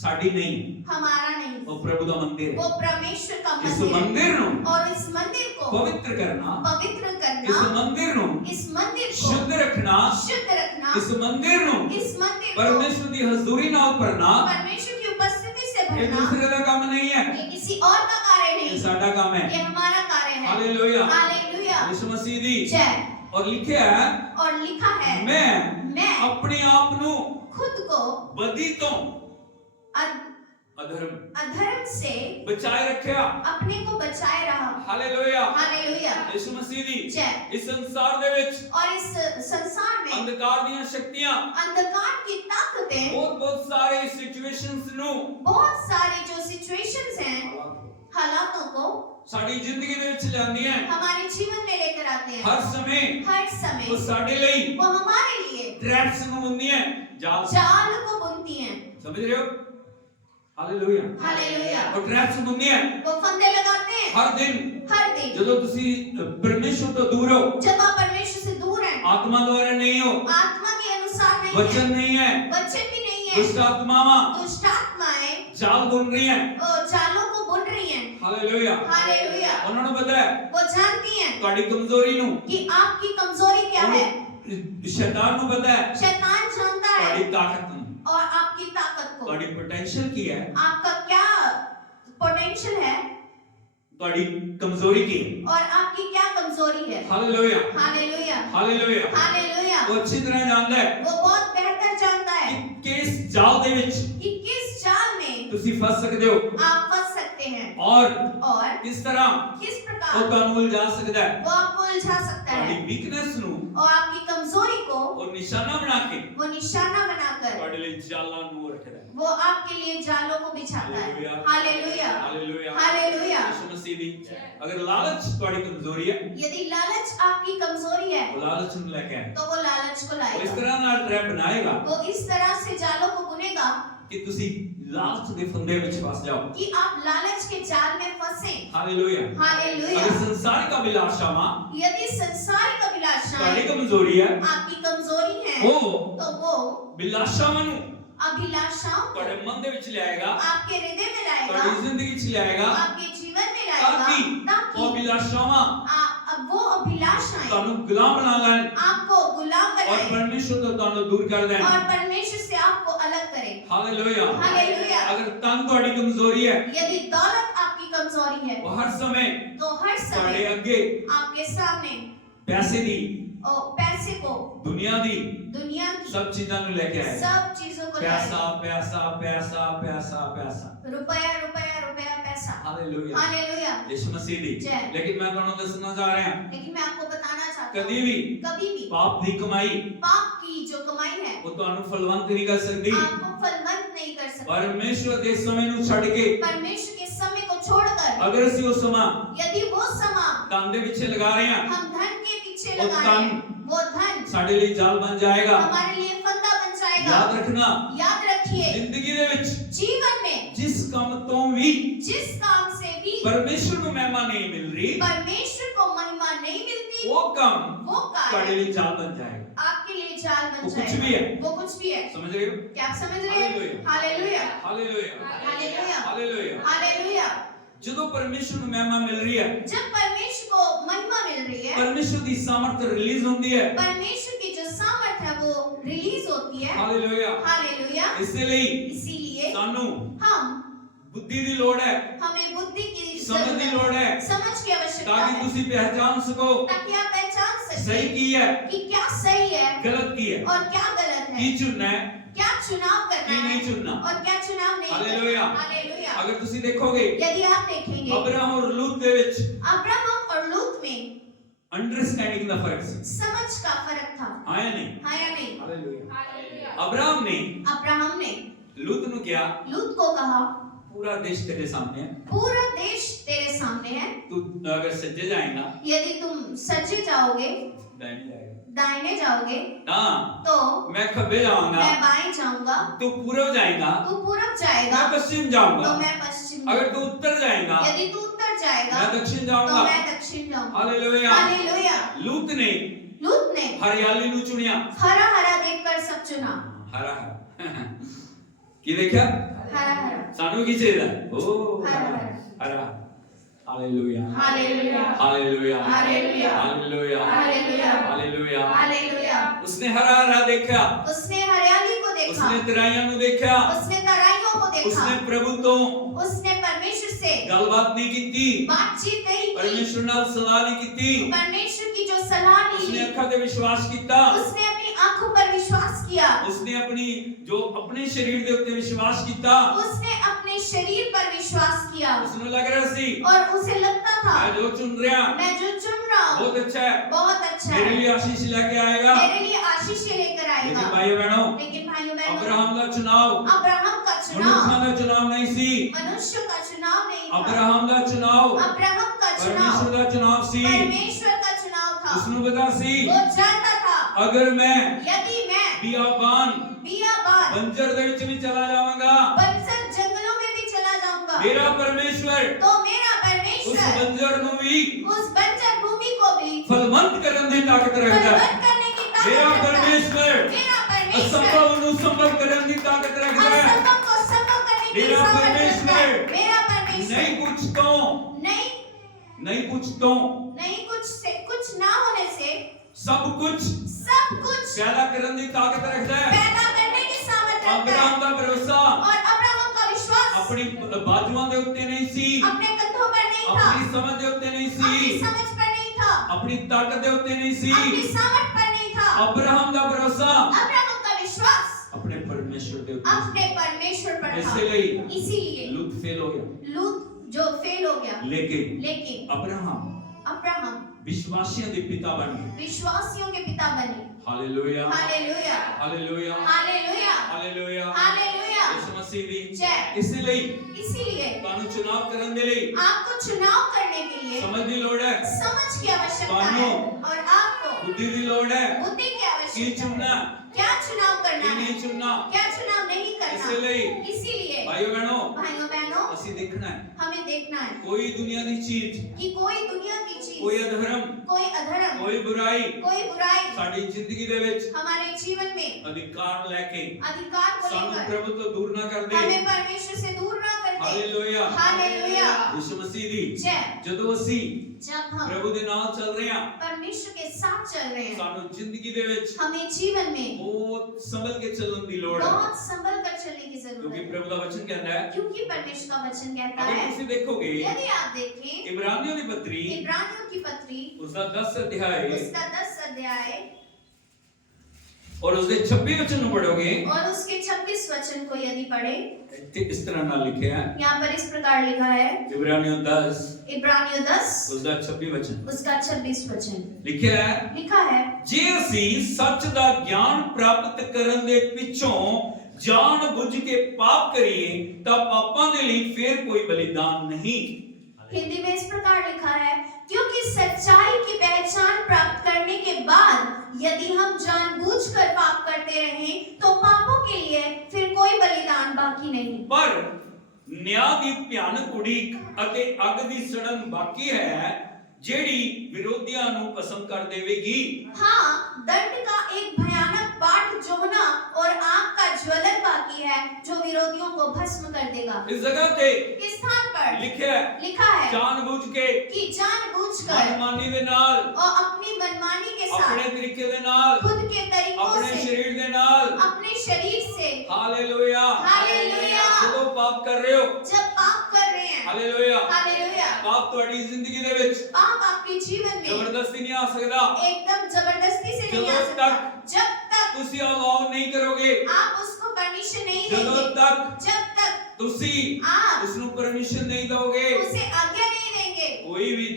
ਸਾਡੀ ਨਹੀਂ, हमारा नहीं, ਉਹ ਪ੍ਰਭु ਦਾ ਮੰਦਿਰ वो ਹੈ। परमेश्वर का ਇਸ मंदिर है। ਮੰਦਿਰ ਨੂੰ और इस मंदिर को ਪਵਿੱਤਰ ਕਰਨਾ, पवित्र ਇਸ करना, ਮੰਦਿਰ ਨੂੰ इस मंदिर को शुद्ध रखना, शुद्ध रखना, इस मंदिर ਨੂੰ इस मंदिर को परमेश्वर ਦੀ ਹਜ਼ੂਰੀ ਨਾਲ ਭਰਨਾ, परमेश्वर की उपस्थिति से ਇਹ भरना, ਦੂਸਰੇ ਦਾ ਕੰਮ ਨਹੀਂ ਹੈ, ये किसी और का कार्य ਇਹ नहीं, ਸਾਡਾ ਕੰਮ ਹੈ। ये हमारा कार्य है। हालेलुया, हालेलुया, यीशु मसीह दी जय। और लिखा है, और लिखा है, मैं अपने आप ਨੂੰ खुद को बदी तो अध- अधर्म से बचाए रखा। अपने को बचाए रहा। हालेलुया, हालेलुया, यीशु मसीह दी जय। इस संसार ਦੇ ਵਿੱਚ और इस संसार में अंधकार ਦੀਆਂ ਸ਼ਕਤੀਆਂ अंधकार की ताकतें बहुत सारे सिचुएशंस ਨੂੰ बहुत सारी जो सिचुएशंस हैं, हालातों को ਸਾਡੀ ਜ਼ਿੰਦਗੀ ਦੇ ਵਿੱਚ ਲਿਆਉਂਦੀਆਂ हमारे जीवन में लेकर आते हैं। हर समय हर समय ਉਹ ਸਾਡੇ ਲਈ वो हमारे लिए ट्रैप्स ਨੂੰ ਹੁੰਦੀਆਂ जाल। जाल को बुनती हैं। समझ रहे हो? हालेलुया, हालेलुया, और ट्रैप्स ਹੁੰਦੀਆਂ वो फंदे लगाते हैं हर दिन हर दिन। ਜਦੋਂ ਤੁਸੀਂ परमेश्वर ਤੋਂ दूर हो, जब आप परमेश्वर से दूर हैं, आत्मा द्वारा नहीं हो, आत्मा के अनुसार नहीं है, वचन नहीं है, वचन भी नहीं है, दुष्ट आत्मावां दुष्ट आत्माएं जाल बुन रही हैं। जालों को बुन रही हैं। हालेलुया, हालेलुया, ਉਹਨਾਂ ਨੂੰ ਪਤਾ ਹੈ वो जानती हैं ਤੁਹਾਡੀ ਕਮਜ਼ੋਰੀ ਨੂੰ, कि आपकी कमजोरी क्या है। शैतान ਨੂੰ पता है शैतान जानता है ਤੁਹਾਡੀ ਤਾਕਤ ਨੂੰ, और आपकी ताकत को, ਤੁਹਾਡੀ पोटेंशियल ਕੀ ਹੈ, आपका क्या पोटेंशियल है ਤੁਹਾਡੀ ਕਮਜ਼ੋਰੀ ਕੀ ਹੈ। और आपकी क्या कमजोरी है। हालेलुया, हालेलुया, हालेलुया, हालेलुया, ਉਹ ਅੱਛੀ ਤਰ੍ਹਾਂ ਜਾਣਦਾ ਹੈ वो बहुत बेहतर जानता है कि किस जाल ਦੇ ਵਿੱਚ कि किस जाल में ਤੁਸੀਂ ਫਸ ਸਕਦੇ ਹੋ आप फंस सकते हैं और किस तरह किस ਉਹ प्रकार ਤੁਹਾਨੂੰ ਉਲਝਾ ਸਕਦਾ ਹੈ। वो आपको उलझा सकता ਤੁਹਾਡੀ है ਵੀਕਨੈਸ ਨੂੰ और आपकी कमजोरी को ਉਹ ਨਿਸ਼ਾਨਾ ਬਣਾ ਕੇ वो निशाना बनाकर ਤੁਹਾਡੇ ਲਈ ਜਾਲਾਂ ਨੂੰ ਰੱਖਦਾ ਹੈ। वो आपके लिए जालों को बिछाता है। Hallelujah, hallelujah, hallelujah. यीशु मसीह दी अगर लालच ਤੁਹਾਡੀ ਕਮਜ਼ੋਰੀ ਹੈ, यदि लालच आपकी कमजोरी है ਉਹ ਲਾਲਚ ਨੂੰ ਲੈ ਕੇ ਆਏ, तो वो लालच को ਉਹ ਇਸ लाएगा, ਤਰ੍ਹਾਂ ਨਾਲ ਟ੍ਰੈਪ ਬਣਾਏਗਾ वो इस तरह से जालों को बुनेगा कि ਤੁਸੀਂ लालच ਦੇ फंदे ਵਿੱਚ फंस जाओ। कि आप लालच के जाल में फंसे। हालेलुया, हालेलुया, अगर संसारिक अभिलाषावां यदि संसारिक ਤੁਹਾਡੀ अभिलाषाएं ਕਮਜ਼ੋਰੀ ਹੈ, आपकी कमजोरी है ਉਹ तो वो ਅਭਿਲਾਸ਼ਾਵਾਂ ਨੂੰ अभिलाषाओं को ਤੁਹਾਡੇ ਮਨ ਦੇ ਵਿੱਚ ਲਿਆਏਗਾ, आपके हृदय में लाएगा, ਤੁਹਾਡੀ ਜ਼ਿੰਦਗੀ ਵਿੱਚ ਲਿਆਏਗਾ, आपके जीवन में लाएगा, ताकि ਉਹ ताकि ਅਭਿਲਾਸ਼ਾਵਾਂ अब वो अभिलाषाएं ਤੁਹਾਨੂੰ ਗੁਲਾਮ ਬਣਾ ਲੈਣ आपको गुलाम और बनाए परमेश्वर ਤੋਂ ਤੁਹਾਨੂੰ ਦੂਰ ਕਰ ਦੇਣ। और परमेश्वर से आपको अलग करे। हालेलुया, हालेलुया, अगर तन ਤੁਹਾਡੀ ਕਮਜ਼ੋਰੀ ਹੈ, यदि दौलत आपकी कमजोरी है ਉਹ हर समय तो हर ਤੁਹਾਡੇ समय ਅੱਗੇ आपके सामने ਪੈਸੇ ਦੀ, पैसे को, ਦੁਨੀਆ ਦੀ दुनिया की सब चीजों ਨੂੰ ਲੈ ਕੇ ਆਏ। सब चीजों को पैसा लाएगा। पैसा पैसा पैसा पैसा। रुपया रुपया रुपया पैसा। हालेलुया, हालेलुया, यीशु मसीह दी। जय। लेकिन मैं ਤੁਹਾਨੂੰ ਦੱਸਣਾ ਚਾਹ ਰਿਹਾ ਹਾਂ, लेकिन मैं आपको बताना चाहता कभी हूँ भी कभी भी पाप ਦੀ ਕਮਾਈ पाप की जो कमाई है ਉਹ ਤੁਹਾਨੂੰ ਫਲਵੰਤ ਨਹੀਂ ਕਰ ਸਕਦੀ। आपको फलवंत नहीं कर सकती। परमेश्वर ਦੇ ਸਮੇਂ ਨੂੰ ਛੱਡ ਕੇ परमेश्वर के समय को छोड़कर अगर ਅਸੀਂ ਉਹ ਸਮਾਂ यदि वो समा ਧਨ ਦੇ ਪਿੱਛੇ ਲਗਾ ਰਹੇ ਹਾਂ, हम धन के पीछे वो लगाए धन वो धन ਸਾਡੇ ਲਈ ਜਾਲ ਬਣ ਜਾਏਗਾ। हमारे लिए फंदा बन जाएगा। याद रखना, याद रखिए ਜ਼ਿੰਦਗੀ ਦੇ ਵਿੱਚ जीवन में जिस ਕੰਮ ਤੋਂ ਵੀ जिस काम से भी भी परमेश्वर को महिमा नहीं मिल रही, परमेश्वर को महिमा नहीं मिलती, वो काम वो ਤੁਹਾਡੇ कार्य ਲਈ जाल बन जाएगा। आपके लिए जाल बन वो कुछ जाएगा। भी है। वो कुछ भी है। समझ रहे हो? क्या आप समझ रहे हैं? Hallelujah, hallelujah, hallelujah, hallelujah. Hallelujah. ਜਦੋਂ परमेश्वर ਨੂੰ महिमा मिल रही है, जब परमेश्वर को महिमा मिल रही है, परमेश्वर ਦੀ सामर्थ रिलीज ਹੁੰਦੀ है। परमेश्वर की जो सामर्थ है वो रिलीज होती है। हालेलुया। हालेलुया। इसलिए इसीलिए ਸਾਨੂੰ हम बुद्धि ਦੀ ਲੋੜ ਹੈ, हमें बुद्धि की समझ की जरूरत लोड़ है, समझ की आवश्यकता ताकि है, ਤੁਸੀਂ पहचान सको ताकि आप पहचान सही सकें की है, कि क्या सही है गलत की है, और क्या गलत है, की चुनना है, क्या चुनाव की करना नहीं है चुनना। और क्या चुनाव नहीं हालेलुया। करना। हालेलुया। अगर ਤੁਸੀਂ ਦੇਖੋਗੇ यदि आप देखेंगे अब्राहम और लूत ਦੇ ਵਿੱਚ अब्राहम और लूत में अंडरस्टैंडिंग ਦਾ ਫਰਕ ਸੀ, समझ का फर्क था। हाँ या नहीं? हाँ या नहीं? हालेलुया। अब्राहम ने अब्राहम ने लूत ਨੂੰ ਕਿਹਾ लूत को कहा पूरा देश तेरे सामने है, पूरा देश तेरे सामने है, तू अगर सज्जे जाएगा यदि तुम सज्जे जाओगे दाहिने जाएगा, दाहिने जाओगे हाँ तो मैं खब्बे जाऊंगा, मैं बाएं जाऊंगा, तू पूर्व जाएगा, तू पूरब जाएगा मैं पश्चिम तो जाऊंगा, मैं पश्चिम अगर जाऊंगा। तू उत्तर जाएगा यदि तू उत्तर जाएगा मैं दक्षिण तो जाऊंगा। मैं दक्षिण जाऊंगा। हालेलुया। हालेलुया। लूत ने लूत ने हरियाली ਨੂੰ ਚੁਣਿਆ, हरा हरा देखकर सब चुना। हरा हरा ਕੀ ਦੇਖਿਆ? हरा हरा। ਸਾਨੂੰ ਕੀ ਚਾਹੀਦਾ? ਓ हरा हरा। Hallelujah, hallelujah, hallelujah, hallelujah, hallelujah, hallelujah, hallelujah. Hallelujah. उसने हरा हरा देखा, उसने हरियाली को देखा, उसने तराइयां ਨੂੰ देखा, उसने तराइयों को देखा, उसने प्रभु तो उसने परमेश्वर से गलबात नहीं की, बातचीत नहीं की, परमेश्वर ਨਾਲ सलाह नहीं की, परमेश्वर की जो सलाह उसने ली, अखा ते विश्वास किया, उसने अपनी आंखों पर विश्वास किया, उसने अपनी जो अपने शरीर दे उत्ते विश्वास किया, उसने अपने शरीर पर विश्वास किया उसने लग रहा सी और उसे लगता था मैं जो चुन रहा मैं जो चुन रहा हूँ बहुत अच्छा है, बहुत अच्छा मेरे है, लिए आशीष लेके आएगा। मेरे लिए आशीष लेकर आएगा। लेकिन भाइयों बहनों, लेकिन भाइयों बहनों, अब्राहम का चुनाव अब्राहम का चुनाव मनुष्यों का चुनाव नहीं सी, मनुष्य का चुनाव नहीं था, अब्राहम का चुनाव अब्राहम का चुनाव परमेश्वर का चुनाव सी। परमेश्वर का चुनाव था। उसने पता सी वो जानता था अगर मैं यदि मैं बियाबान बियाबान बंजर दे विच भी चला जाऊंगा, बंजर जंगलों में भी चला जाऊंगा मेरा परमेश्वर तो मेरा उस परमेश्वर बंजर नु भी उस बंजर भूमि को भी फलवंत करने की ताकत रखता है। फलवंत करने की ताकत मेरा रखता है। परमेश्वर मेरा परमेश्वर असंभव नु संभव करने की ताकत रखता है। असंभव को संभव करने की मेरा सामर्थ रखता है। परमेश्वर मेरा परमेश्वर नहीं कुछ तो नहीं नहीं कुछ तो नहीं कुछ से कुछ ना होने से सब कुछ सब कुछ पैदा करने की ताकत रखता है। पैदा करने की सामर्थ रखता है। अब्राहम का भरोसा और अब्राहम का विश्वास अपनी बाजुओं के उत्ते नहीं सी, अपने कंधों पर नहीं था, अपनी समझ के उत्ते नहीं अपनी सी, समझ पर नहीं था, अपनी ताकत के उत्ते नहीं सी। अपनी सामर्थ पर नहीं था। अब्राहम का भरोसा अब्राहम का विश्वास अपने परमेश्वर के उत्ते अपने परमेश्वर पर था। इसलिए इसीलिए लूत फेल हो गया, लूत जो फेल हो गया, लेकिन अब्राहम अब्राहम विश्वासियों के पिता बन गए। विश्वासियों के पिता बने। Hallelujah, hallelujah, hallelujah, hallelujah, hallelujah. Hallelujah. यीशु मसीह दी जय। इसलिए इसीलिए तानु चुनाव करने के लिए आपको चुनाव करने के लिए समझ की लोड़ है, समझ की आवश्यकता है और आपको बुद्धि की लोड़ है, बुद्धि की की आवश्यकता चुनना है। क्या चुनाव की करना है, नहीं चुनना। क्या चुनाव नहीं करना। इसलिए इसीलिए भाइयों बहनों भाइयों बहनों ਅਸੀਂ देखना है हमें देखना है कोई दुनिया की चीज, कि कोई दुनिया की चीज, कोई अधर्म, कोई अधर्म, कोई बुराई कोई बुराई साडी जिंदगी दे विच हमारे जीवन में अधिकार लेके अधिकार को सानू लेकर प्रभु तो दूर ना कर दे। हमें परमेश्वर से दूर ना कर दे। Hallelujah, hallelujah. यीशु मसीह दी जय। ਜਦੋਂ ਅਸੀਂ जब हम प्रभु ਦੇ ਨਾਲ ਚੱਲ ਰਹੇ ਹਾਂ परमेश्वर के साथ चल रहे हैं ਸਾਨੂੰ ਜ਼ਿੰਦਗੀ ਦੇ ਵਿੱਚ हमें जीवन में ਬਹੁਤ संभल के ਚੱਲਣ ਦੀ ਲੋੜ ਹੈ, बहुत संभल कर चलने की जरूरत क्योंकि है, प्रभु ਦਾ वचन कहता है। क्योंकि परमेश्वर का वचन कहता अगर है, ਤੁਸੀਂ देखोगे यदि आप देखें इब्रानियों की पत्री इब्रानियों की पत्री उसका 10 अध्याय उसका 10 अध्याय और उसके 26 वचन ਨੂੰ पढ़ोगे और उसके 26 वचन को यदि पढ़े तो इस तरह ना लिखे हैं। यहाँ पर इस प्रकार लिखा है, इब्रानियों 10 इब्रानियों 10 उसका 26 वचन उसका 26 वचन लिखा है, लिखा है, जे ਅਸੀਂ ਸੱਚ ਦਾ ਗਿਆਨ ਪ੍ਰਾਪਤ ਕਰਨ ਦੇ ਪਿੱਛੋਂ ਜਾਣ ਬੁੱਝ ਕੇ ਪਾਪ ਕਰੀਏ ਤਾਂ ਪਾਪਾਂ ਦੇ ਲਈ ਫਿਰ ਕੋਈ ਬਲੀਦਾਨ नहीं। हिंदी में इस प्रकार लिखा है, क्योंकि सच्चाई की पहचान प्राप्त करने के बाद यदि हम जानबूझकर पाप करते रहें तो पापों के लिए फिर कोई बलिदान बाकी नहीं। पर ਨਿਆਂ ਦੀ ਭਿਆਨਕ ਉਡੀਕ ਅਤੇ ਅੱਗ ਦੀ ਸੜਨ ਬਾਕੀ ਹੈ ਜਿਹੜੀ ਵਿਰੋਧੀਆਂ ਨੂੰ ਭਸਮ ਕਰ ਦੇਵੇਗੀ। हाँ, दंड का एक भयानक बाट जोहना और आग का ज्वलन बाकी है जो विरोधियों को भस्म कर देगा। इस जगह पे इस स्थान पर लिखा है जानबूझ के कि जानबूझकर मनमानी दे नाल और अपनी मनमानी के साथ अपने तरीके दे नाल खुद के तरीकों अपने से शरीर दे नाल अपने शरीर से हालेलुया हालेलुया ਜਦੋਂ ਪਾਪ ਕਰ ਰਹੇ ਹੋ जब पाप कर रहे हैं हालेलुया हालेलुया पाप ਤੁਹਾਡੀ ਜ਼ਿੰਦਗੀ ਦੇ ਵਿੱਚ पाप आपके जीवन में ਜ਼ਬਰਦस्ती नहीं आ सकता एकदम जबरदस्ती से नहीं आ जब सकता तक जब तक ਤੁਸੀਂ ਅਲਾਉ नहीं करोगे आप उसको परमिशन नहीं ਜਦੋਂ देंगे तक जब तक ਤੁਸੀਂ आप ਉਸ ਨੂੰ ਪਰਮਿਸ਼ਨ नहीं दोगे उसे आज्ञा नहीं देंगे कोई भी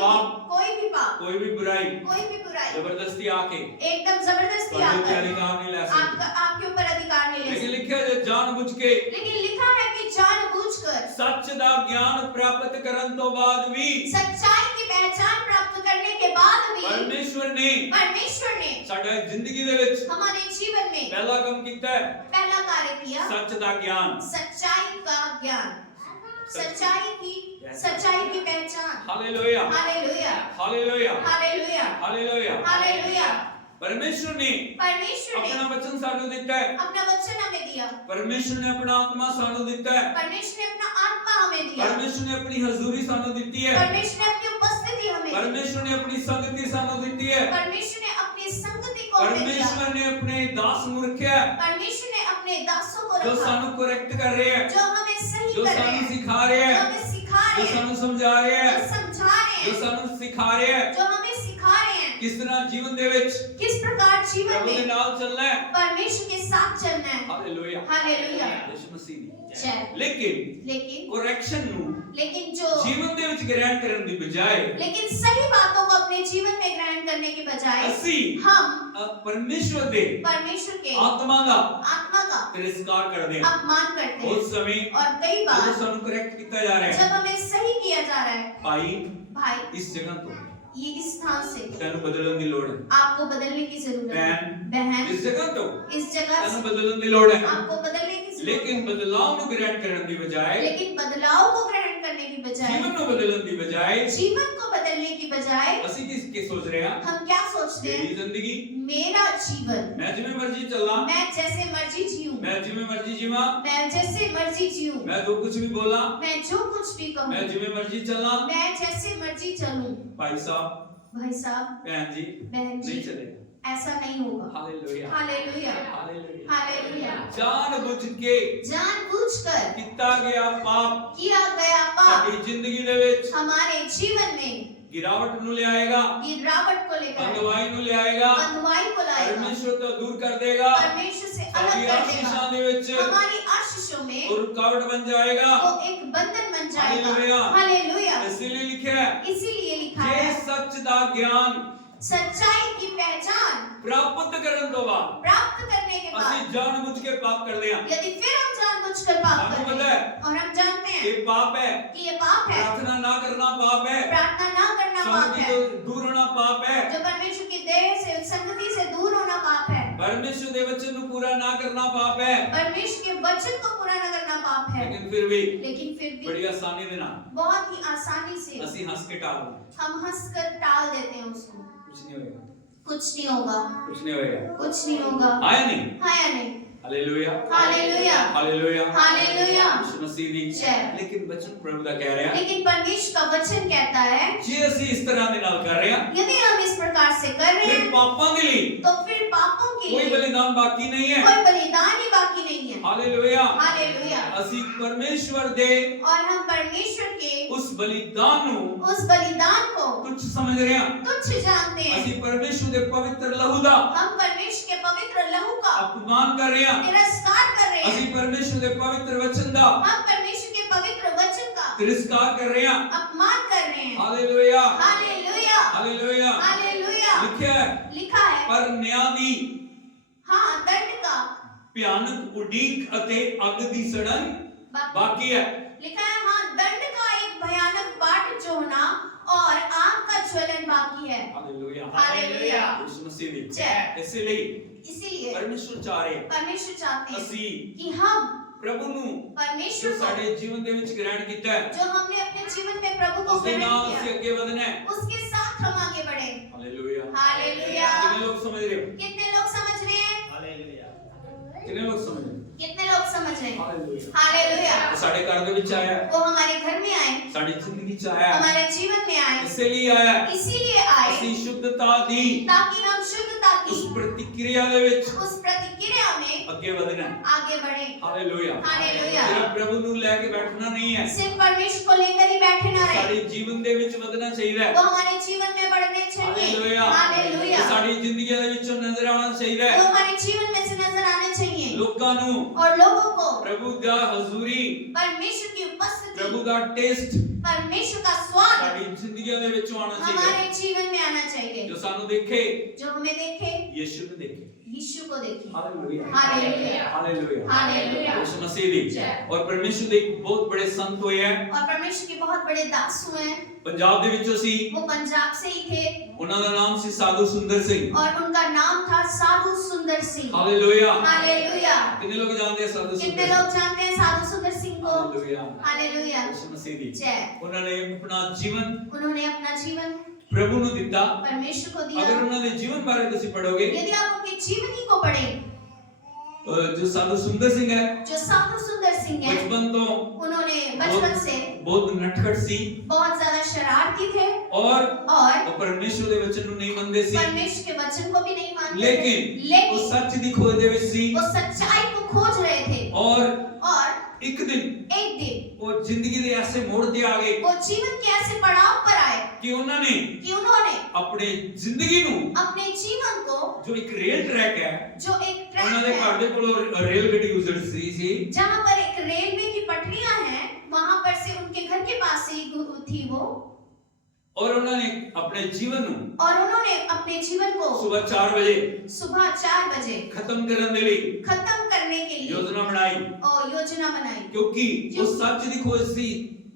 पाप, कोई भी पाप कोई भी बुराई कोई भी बुराई जबरदस्ती आके एकदम जबरदस्ती ਤੁਹਾਡੇ ਉੱਤੇ आकर अधिकार नहीं ले सकती। आपका आपके ऊपर अधिकार नहीं ले लेकिन सकती। लिखा है जानबूझ के लेकिन लिखा है कि जानबूझकर सच ਦਾ ਗਿਆਨ ਪ੍ਰਾਪਤ ਕਰਨ ਤੋਂ ਬਾਅਦ ਵੀ सच्चाई की पहचान प्राप्त करने के बाद भी परमेश्वर ने ਸਾਡਾ ਜ਼ਿੰਦਗੀ ਦੇ ਵਿੱਚ हमारे जीवन में ਪਹਿਲਾ ਕੰਮ ਕੀਤਾ है पहला कार्य किया सच ਦਾ ਗਿਆन सच्चाई का ज्ञान सच्चाई की पहचान hallelujah hallelujah hallelujah hallelujah hallelujah hallelujah परमेश्वर ने अपना वचन सानू दिता है अपना वचन हमें दिया परमेश्वर ने अपना आत्मा सानू दिता है परमेश्वर ने अपना आत्मा हमें दिया परमेश्वर ने अपनी हजूरी सानू दी है परमेश्वर ने अपनी उपस्थिति हमें परमेश्वर ने अपनी संगति सानू दी है परमेश्वर ने अपनी संगति को हमें दिया परमेश्वर ने अपने दास को रखा है परमेश्वर ने अपने दासों को जो रखा सानू करेक्ट कर रहे हैं जो हमें सही जो कर रहे सानू हैं सिखा रहे जो हैं हमें सिखा जो रहे हैं सानू समझा रहे हैं जो समझा रहे जो हैं सानू सिखा रहे हैं जो हमें सिखा रहे हैं किस तरह जीवन दे विच किस प्रकार जीवन प्रभु के में नाल चलना है परमेश्वर के साथ चलना है हालेलुया हालेलुया यीशु मसीह जय लेकिन करेक्शन नु लेकिन जो जीवन दे विच ग्रहण करन दी बजाय लेकिन सही बातों को अपने जीवन में ग्रहण करने के बजाय असी हम परमेश्वर के आत्मा का तिरस्कार करते हैं अपमान करते हैं उस समय और कई बार जब सानू करेक्ट किया जा रहा है जब हमें सही किया जा रहा है भाई इस जगह तो ये इस स्थान से तेनु बदलने की लोड़ है आपको बदलने की जरूरत है बहन इस जगह तो तेनु बदलने की लोड़ है आपको बदलने की जरूरत लेकिन बदलाव को ग्रहण करने की बजाय लेकिन बदलाव को ग्रहण करने की बजाय जीवन को बदलने की बजाय जीवन को बदलने की बजाय ਅਸੀਂ किस सोच रहे हैं हम क्या सोचते हैं मेरी जिंदगी मेरा जीवन मैं जिਵੇਂ मर्जी चलना मैं जैसे मर्जी जीऊं मैं जिਵੇਂ मर्जी जीवा मैं जैसे मर्जी जीऊं मैं जो कुछ भी बोला मैं जो कुछ भी कहूं मैं जिਵੇਂ मर्जी चलना मैं जैसे मर्जी चलूं भाई साहब बहन जी नहीं चलेगा ऐसा नहीं होगा हालेलुया हालेलुया हालेलुया हालेलुया जानबूझकर किया गया पाप साडी जिंदगी दे विच हमारे जीवन में गिरावट नु ले आएगा गिरावट को लेकर बंधुआई नु ले आएगा बंधुआई को लाएगा परमेश्वर को दूर कर देगा परमेश्वर से अलग कर देगा दे विच हमारी आशीषों में और रुकावट बन जाएगा वो एक बंधन बन जाएगा हालेलुया हालेलुया इसीलिए लिखा है लिखा है सच दा ज्ञान सच्चाई की पहचान प्राप्त करन तो बाद प्राप्त करने के बाद ਅਸੀਂ जानबूझ के पाप कर दिया यदि फिर हम जानबूझकर पाप करते हैं और हम जानते हैं ये पाप है कि ये पाप है प्रार्थना ना करना पाप है प्रार्थना ना करना पाप है दूर होना पाप है जो परमेश्वर की देह से संगति से दूर होना पाप है परमेश्वर के वचन को पूरा ना करना पाप है परमेश्वर के वचन को पूरा ना करना पाप है लेकिन फिर भी बड़ी आसानी देना बहुत ही आसानी से ਅਸੀਂ हंस के टाल हम हंसकर टाल देते हैं उसको कुछ नहीं होगा कुछ नहीं होगा कुछ नहीं होगा कुछ नहीं होगा आया नहीं आया नहीं हालेलुया हालेलुया हालेलुया हालेलुया यीशु मसीह दी लेकिन वचन प्रभु का कह रहा है लेकिन परमेश्वर का वचन कहता है जे ਅਸੀਂ इस तरह ਦੇ ਨਾਲ कर रहे हैं यदि हम इस प्रकार से कर रहे हैं फिर पापों के लिए तो फिर पापों के कोई लिए बलिदान बाकी नहीं है कोई बलिदान ही बाकी नहीं है हालेलुया हालेलुया ਅਸੀਂ परमेश्वर दे और हम परमेश्वर के उस बलिदान को तुच्छ समझ रहे हैं तुच्छ जानते हैं ਅਸੀਂ परमेश्वर दे पवित्र लहू दा हम परमेश्वर के पवित्र लहू का अपमान कर रहे हैं तिरस्कार कर रहे हैं ਅਸੀਂ परमेश्वर दे पवित्र वचन दा हम परमेश्वर के पवित्र वचन का तिरस्कार कर रहे हैं अपमान कर रहे हैं हालेलुया हालेलुया हालेलुया हालेलुया लिखा है पर न्याय दी दंड का भयानक उडीक अते अग दी सड़न बाकी है लिखा है दंड का एक भयानक बाट जोहना और आग का ज्वलन बाकी है हालेलुया हालेलुया यीशु मसीह दी इसीलिए परमेश्वर चाह रहे हैं परमेश्वर चाहते हैं ਅਸੀਂ कि हम ਪ੍ਰਭੂ ਨੂੰ परमेश्वर ਜੋ को ਸਾਡੇ ਜੀਵਨ ਦੇ ਵਿੱਚ ਗ੍ਰਹਿਣ ਕੀਤਾ ਹੈ, जो हमने अपने जीवन में प्रभु को ਉਸਦੇ ग्रहण ਨਾਲ किया, ਅਸੀਂ ਅੱਗੇ ਵਧਣਾ ਹੈ। उसके साथ हम आगे बढ़े। ਹਾਲੇਲੂਇਆ। हालेलुया। कितने लोग समझ रहे हो? कितने लोग समझ रहे हैं? कितने लोग समझ रहे हो? कितने लोग समझ रहे हैं? हालेलुया। हालेलुया। वो ਸਾਡੇ ਘਰ ਦੇ ਵਿੱਚ ਆਇਆ, वो हमारे घर में आए, ਸਾਡੀ ਜ਼ਿੰਦਗੀ ਚ ਆਇਆ, हमारे जीवन में आए, ਇਸੇ ਲਈ ਆਇਆ इसीलिए आए ਅਸੀਂ ਸ਼ੁੱਧਤਾ ਦੀ ताकि हम शुद्धता ਉਸ की ਪ੍ਰਤੀਕਿਰਿਆ ਦੇ ਵਿੱਚ उस प्रतिक्रिया में ਅੱਗੇ ਵਧਣਾ ਹੈ। आगे बढ़े। हालेलुया। हालेलुया। ਸਿਰਫ ਪ੍ਰਭੂ ਨੂੰ ਲੈ ਕੇ ਬੈਠਣਾ ਨਹੀਂ ਹੈ, सिर्फ परमेश्वर को लेकर ही बैठे ना रहे, ਸਾਡੇ ਜੀਵਨ ਦੇ ਵਿੱਚ ਵਧਣਾ ਚਾਹੀਦਾ ਹੈ। वो हमारे जीवन में बढ़ने चाहिए। हालेलुया। हालेलुया। ਸਾਡੀ ਜ਼ਿੰਦਗੀਆਂ ਦੇ ਵਿੱਚੋਂ ਨਜ਼ਰ ਆਉਣਾ ਚਾਹੀਦਾ वो ਹੈ। हमारे जीवन में से नजर आने चाहिए ਲੋਕਾਂ ਨੂੰ और लोगों को ਪ੍ਰਭੂ ਦਾ ਹਜ਼ੂਰੀ, परमेश्वर की उपस्थिति, ਪ੍ਰਭੂ ਦਾ ਟੇਸਟ परमेश्वर का स्वाद ਸਾਡੀ ਜ਼ਿੰਦਗੀਆਂ ਦੇ ਵਿੱਚ ਆਉਣਾ ਚਾਹੀਦਾ ਹੈ। हमारे जीवन में आना चाहिए। ਜੋ ਸਾਨੂੰ ਦੇਖੇ जो हमें देखे, ਯਿਸੂ ਨੂੰ ਦੇਖੇ। यीशु को देखे। हालेलुया। हालेलुया। हालेलुया। हालेलुया। यीशु मसीह दी। और परमेश्वर ਦੇ ਇੱਕ ਬਹੁਤ बड़े संत ਹੋਏ ਹੈ। और परमेश्वर के बहुत बड़े दास हुए हैं। ਪੰਜਾਬ ਦੇ ਵਿੱਚੋਂ ਸੀ, वो पंजाब से ही थे ਉਹਨਾਂ ਦਾ ਨਾਮ ਸੀ ਸਾਧੂ ਸੁੰਦਰ ਸਿੰਘ। और उनका नाम था साधु सुंदर सिंह। हालेलुया। हालेलुया। कितने लोग जानते हैं साधु कितने सुंदर लोग जानते हैं साधु सुंदर सिंह को? हालेलुया। हालेलुया। यीशु मसीह दी। जय। उन्होंने अपना जीवन उन्होंने अपना जीवन प्रभु ਨੂੰ ਦਿੱਤਾ। परमेश्वर को दिया। अगर ਉਹਨਾਂ ਦੇ ਜੀਵਨ ਬਾਰੇ ਤੁਸੀਂ ਪੜੋਗੇ, यदि आप उनके जीवन ही को पढ़ें, जो साधु सुंदर सिंह है, जो साधु सुंदर सिंह है, बचपन तो उन्होंने बचपन से बहुत नटखट सी बहुत ज्यादा शरारती थे और और वो परमेश्वर ਦੇ वचन ਨੂੰ ਨਹੀਂ ਮੰਨਦੇ ਸੀ, परमेश्वर के वचन को भी नहीं मानते थे। लेकिन वो सच ਦੀ खोज ਦੇ ਵਿੱਚ ਸੀ। वो सच्चाई को खोज रहे थे और एक दिन वो जिंदगी ਦੇ ऐसे मोड़ ਤੇ आ गए वो जीवन के ऐसे पड़ाव पर आए कि उन्होंने अपने जिंदगी ਨੂੰ अपने जीवन को, जो एक रेल ट्रैक है, जो एक ਉਹਨਾਂ ਦੇ ट्रैक ਘਰ है, ਦੇ ਕੋਲ ਰੇਲ ਗੱਡੀ ਗੁਜ਼ਰਦੀ ਸੀ, जहाँ पर एक रेलवे की पटरियां हैं, वहां पर से उनके घर के पास से ही थी वो, और उन्होंने अपने जीवन ਨੂੰ और उन्होंने अपने जीवन को सुबह 4 बजे सुबह 4 बजे खत्म ਕਰਨ ਦੇ ਲਈ खत्म करने के लिए योजना बनाई, और योजना बनाई, क्योंकि वो सच ਦੀ खोज ਸੀ,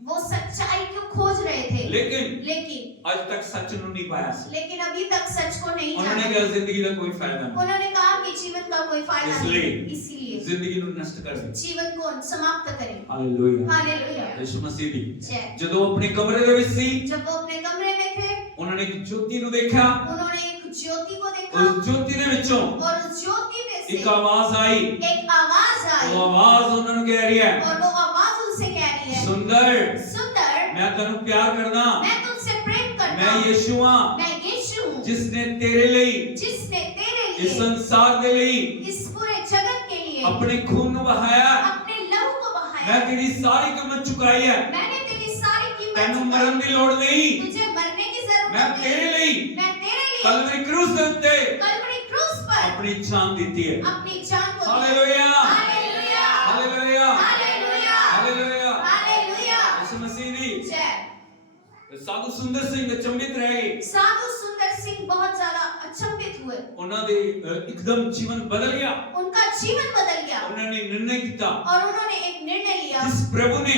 वो सच्चाई को खोज रहे थे, लेकिन आज तक सच ਨੂੰ नहीं पाया ਸੀ। लेकिन अभी तक सच को नहीं उन्होंने जाना। कहा जिंदगी का कोई फायदा नहीं, उन्होंने कहा कि जीवन का कोई फायदा नहीं, इसीलिए जिंदगी ਨੂੰ नष्ट कर दी। जीवन को समाप्त करें। हालेलुया। हालेलुया। यीशु मसीह ਦੀ जय। ਜਦੋਂ ਆਪਣੇ ਕਮਰੇ ਦੇ ਵਿੱਚ ਸੀ, जब वो अपने कमरे में थे, उन्होंने एक ज्योति ਨੂੰ ਦੇਖਿਆ, उन्होंने एक ज्योति को देखा उस ज्योति ਦੇ ਵਿੱਚੋਂ और उस ज्योति में से एक आवाज आई, एक आवाज आई वो आवाज ਉਹਨਾਂ ਨੂੰ ਕਹਿ ਰਹੀ है, और वो आवाज उनसे कह रही है, सुंदर सुंदर, मैं ਤੈਨੂੰ प्यार करना, मैं तुमसे प्रेम करता मैं हूँ, यीशु हां मैं यीशु हूँ, जिसने तेरे ਲਈ जिसने तेरे इस लिए संसार ਦੇ ਲਈ इस पूरे जगत के लिए अपने खून ਨੂੰ बहाया। अपने लहू को मैं बहाया। तेरी सारी कीमत चुकाई है, मैंने तेरी सारी कीमत ਤੈਨੂੰ चुकाई। ਮਰਨ ਦੀ ਲੋੜ ਨਹੀਂ, तुझे मरने की जरूरत मैं नहीं। तेरे ਲਈ मैं तेरे लिए कलवरी क्रूस ਦੇ ਉੱਤੇ कलवरी क्रूस पर अपनी जान ਦਿੱਤੀ है। अपनी जान को दिया। Hallelujah. Hallelujah. Hallelujah. Hallelujah. Hallelujah. Hallelujah. यीशु मसीह दी। जय। साधु सुंदर सिंह अचंभित रह गए, साधु सुंदर सिंह बहुत ज्यादा अचंभित हुए, ਉਹਨਾਂ ਦੇ ਇੱਕਦਮ ਜੀਵਨ ਬਦਲ ਗਿਆ। उनका जीवन बदल गया ਉਹਨਾਂ ਨੇ निर्णय ਕੀਤਾ, और उन्होंने एक निर्णय लिया, जिस प्रभु ने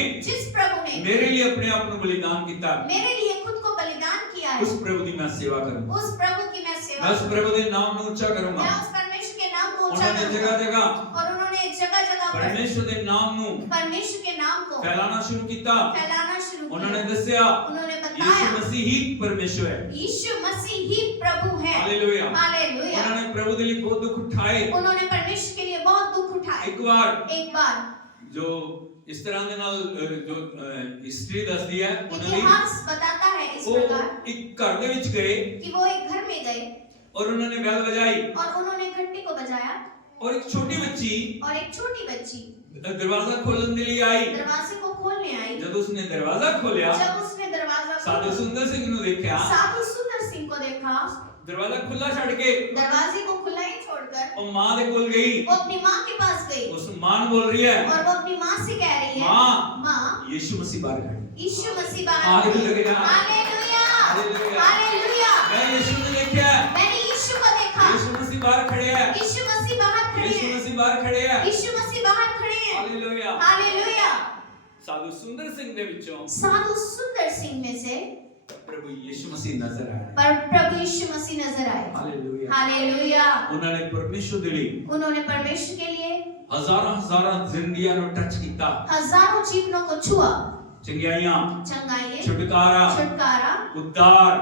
मेरे लिए अपने आप को बलिदान किया, मेरे लिए खुद को बलिदान किया है, उस प्रभु की मैं सेवा करूंगा, उस प्रभु की मैं सेवा मैं उस प्रभु के नाम को ऊंचा करूंगा। मैं उस परमेश्वर के नाम को ऊंचा उन्होंने करूंगा। जगह जगह और उन्होंने जगह जगह पर परमेश्वर के नाम को परमेश्वर के नाम को फैलाना शुरू किया। फैलाना शुरू उन्होंने किया। दसिया उन्होंने यीशु बताया मसीह ही परमेश्वर है। यीशु मसीह ही प्रभु है। हालेलुया। हालेलुया। उन्होंने प्रभु के लिए बहुत दुख उठाए। उन्होंने परमेश्वर के लिए बहुत दुख उठाए। एक एक बार जो इस तरह के नाल जो हिस्ट्री दसदी है, इतिहास बताता है इस प्रकार एक घर दे विच गए कि वो एक घर में गए और उन्होंने बैल बजाई और उन्होंने घंटी को बजाया और एक छोटी बच्ची और एक छोटी बच्ची दरवाजा खोलने के लिए आई। दरवाजे को खोलने आई। जब उसने दरवाजा खोला, जब उसने दरवाजा साधु सुंदर सिंह ने देखा, साधु सुंदर सिंह को देखा, दरवाजा खुला छोड़ के दरवाजे को खुला ही छोड़कर वो मां के कोल गई। वो अपनी मां के पास गई उस मां बोल रही है, और वो अपनी मां से कह रही है, मां यीशु मसीह बाहर खड़े। यीशु मसीह बाहर हालेलुया। हालेलुया। हालेलुया। हालेलुया। मैं यीशु को देखा, मैंने यीशु को देखा। यीशु मसीह बाहर खड़े हैं, यीशु मसीह बाहर खड़े यीशु हैं। मसीह बाहर खड़े हैं। यीशु मसीह बाहर खड़े हैं। हालेलुया। हालेलुया। साधु सुंदर सिंह ने विचों साधु सुंदर सिंह में से प्रभु यीशु मसीह नजर आए। पर प्रभु यीशु मसीह नजर आए। हालेलुया। हालेलुया। उन्होंने परमेश्वर दे लिए उन्होंने परमेश्वर के लिए हजारों जिंदगियां नु टच किया, हजारों जीवनों को छुआ, चंगाइयां, चंगाई, छुटकारा, उद्धार,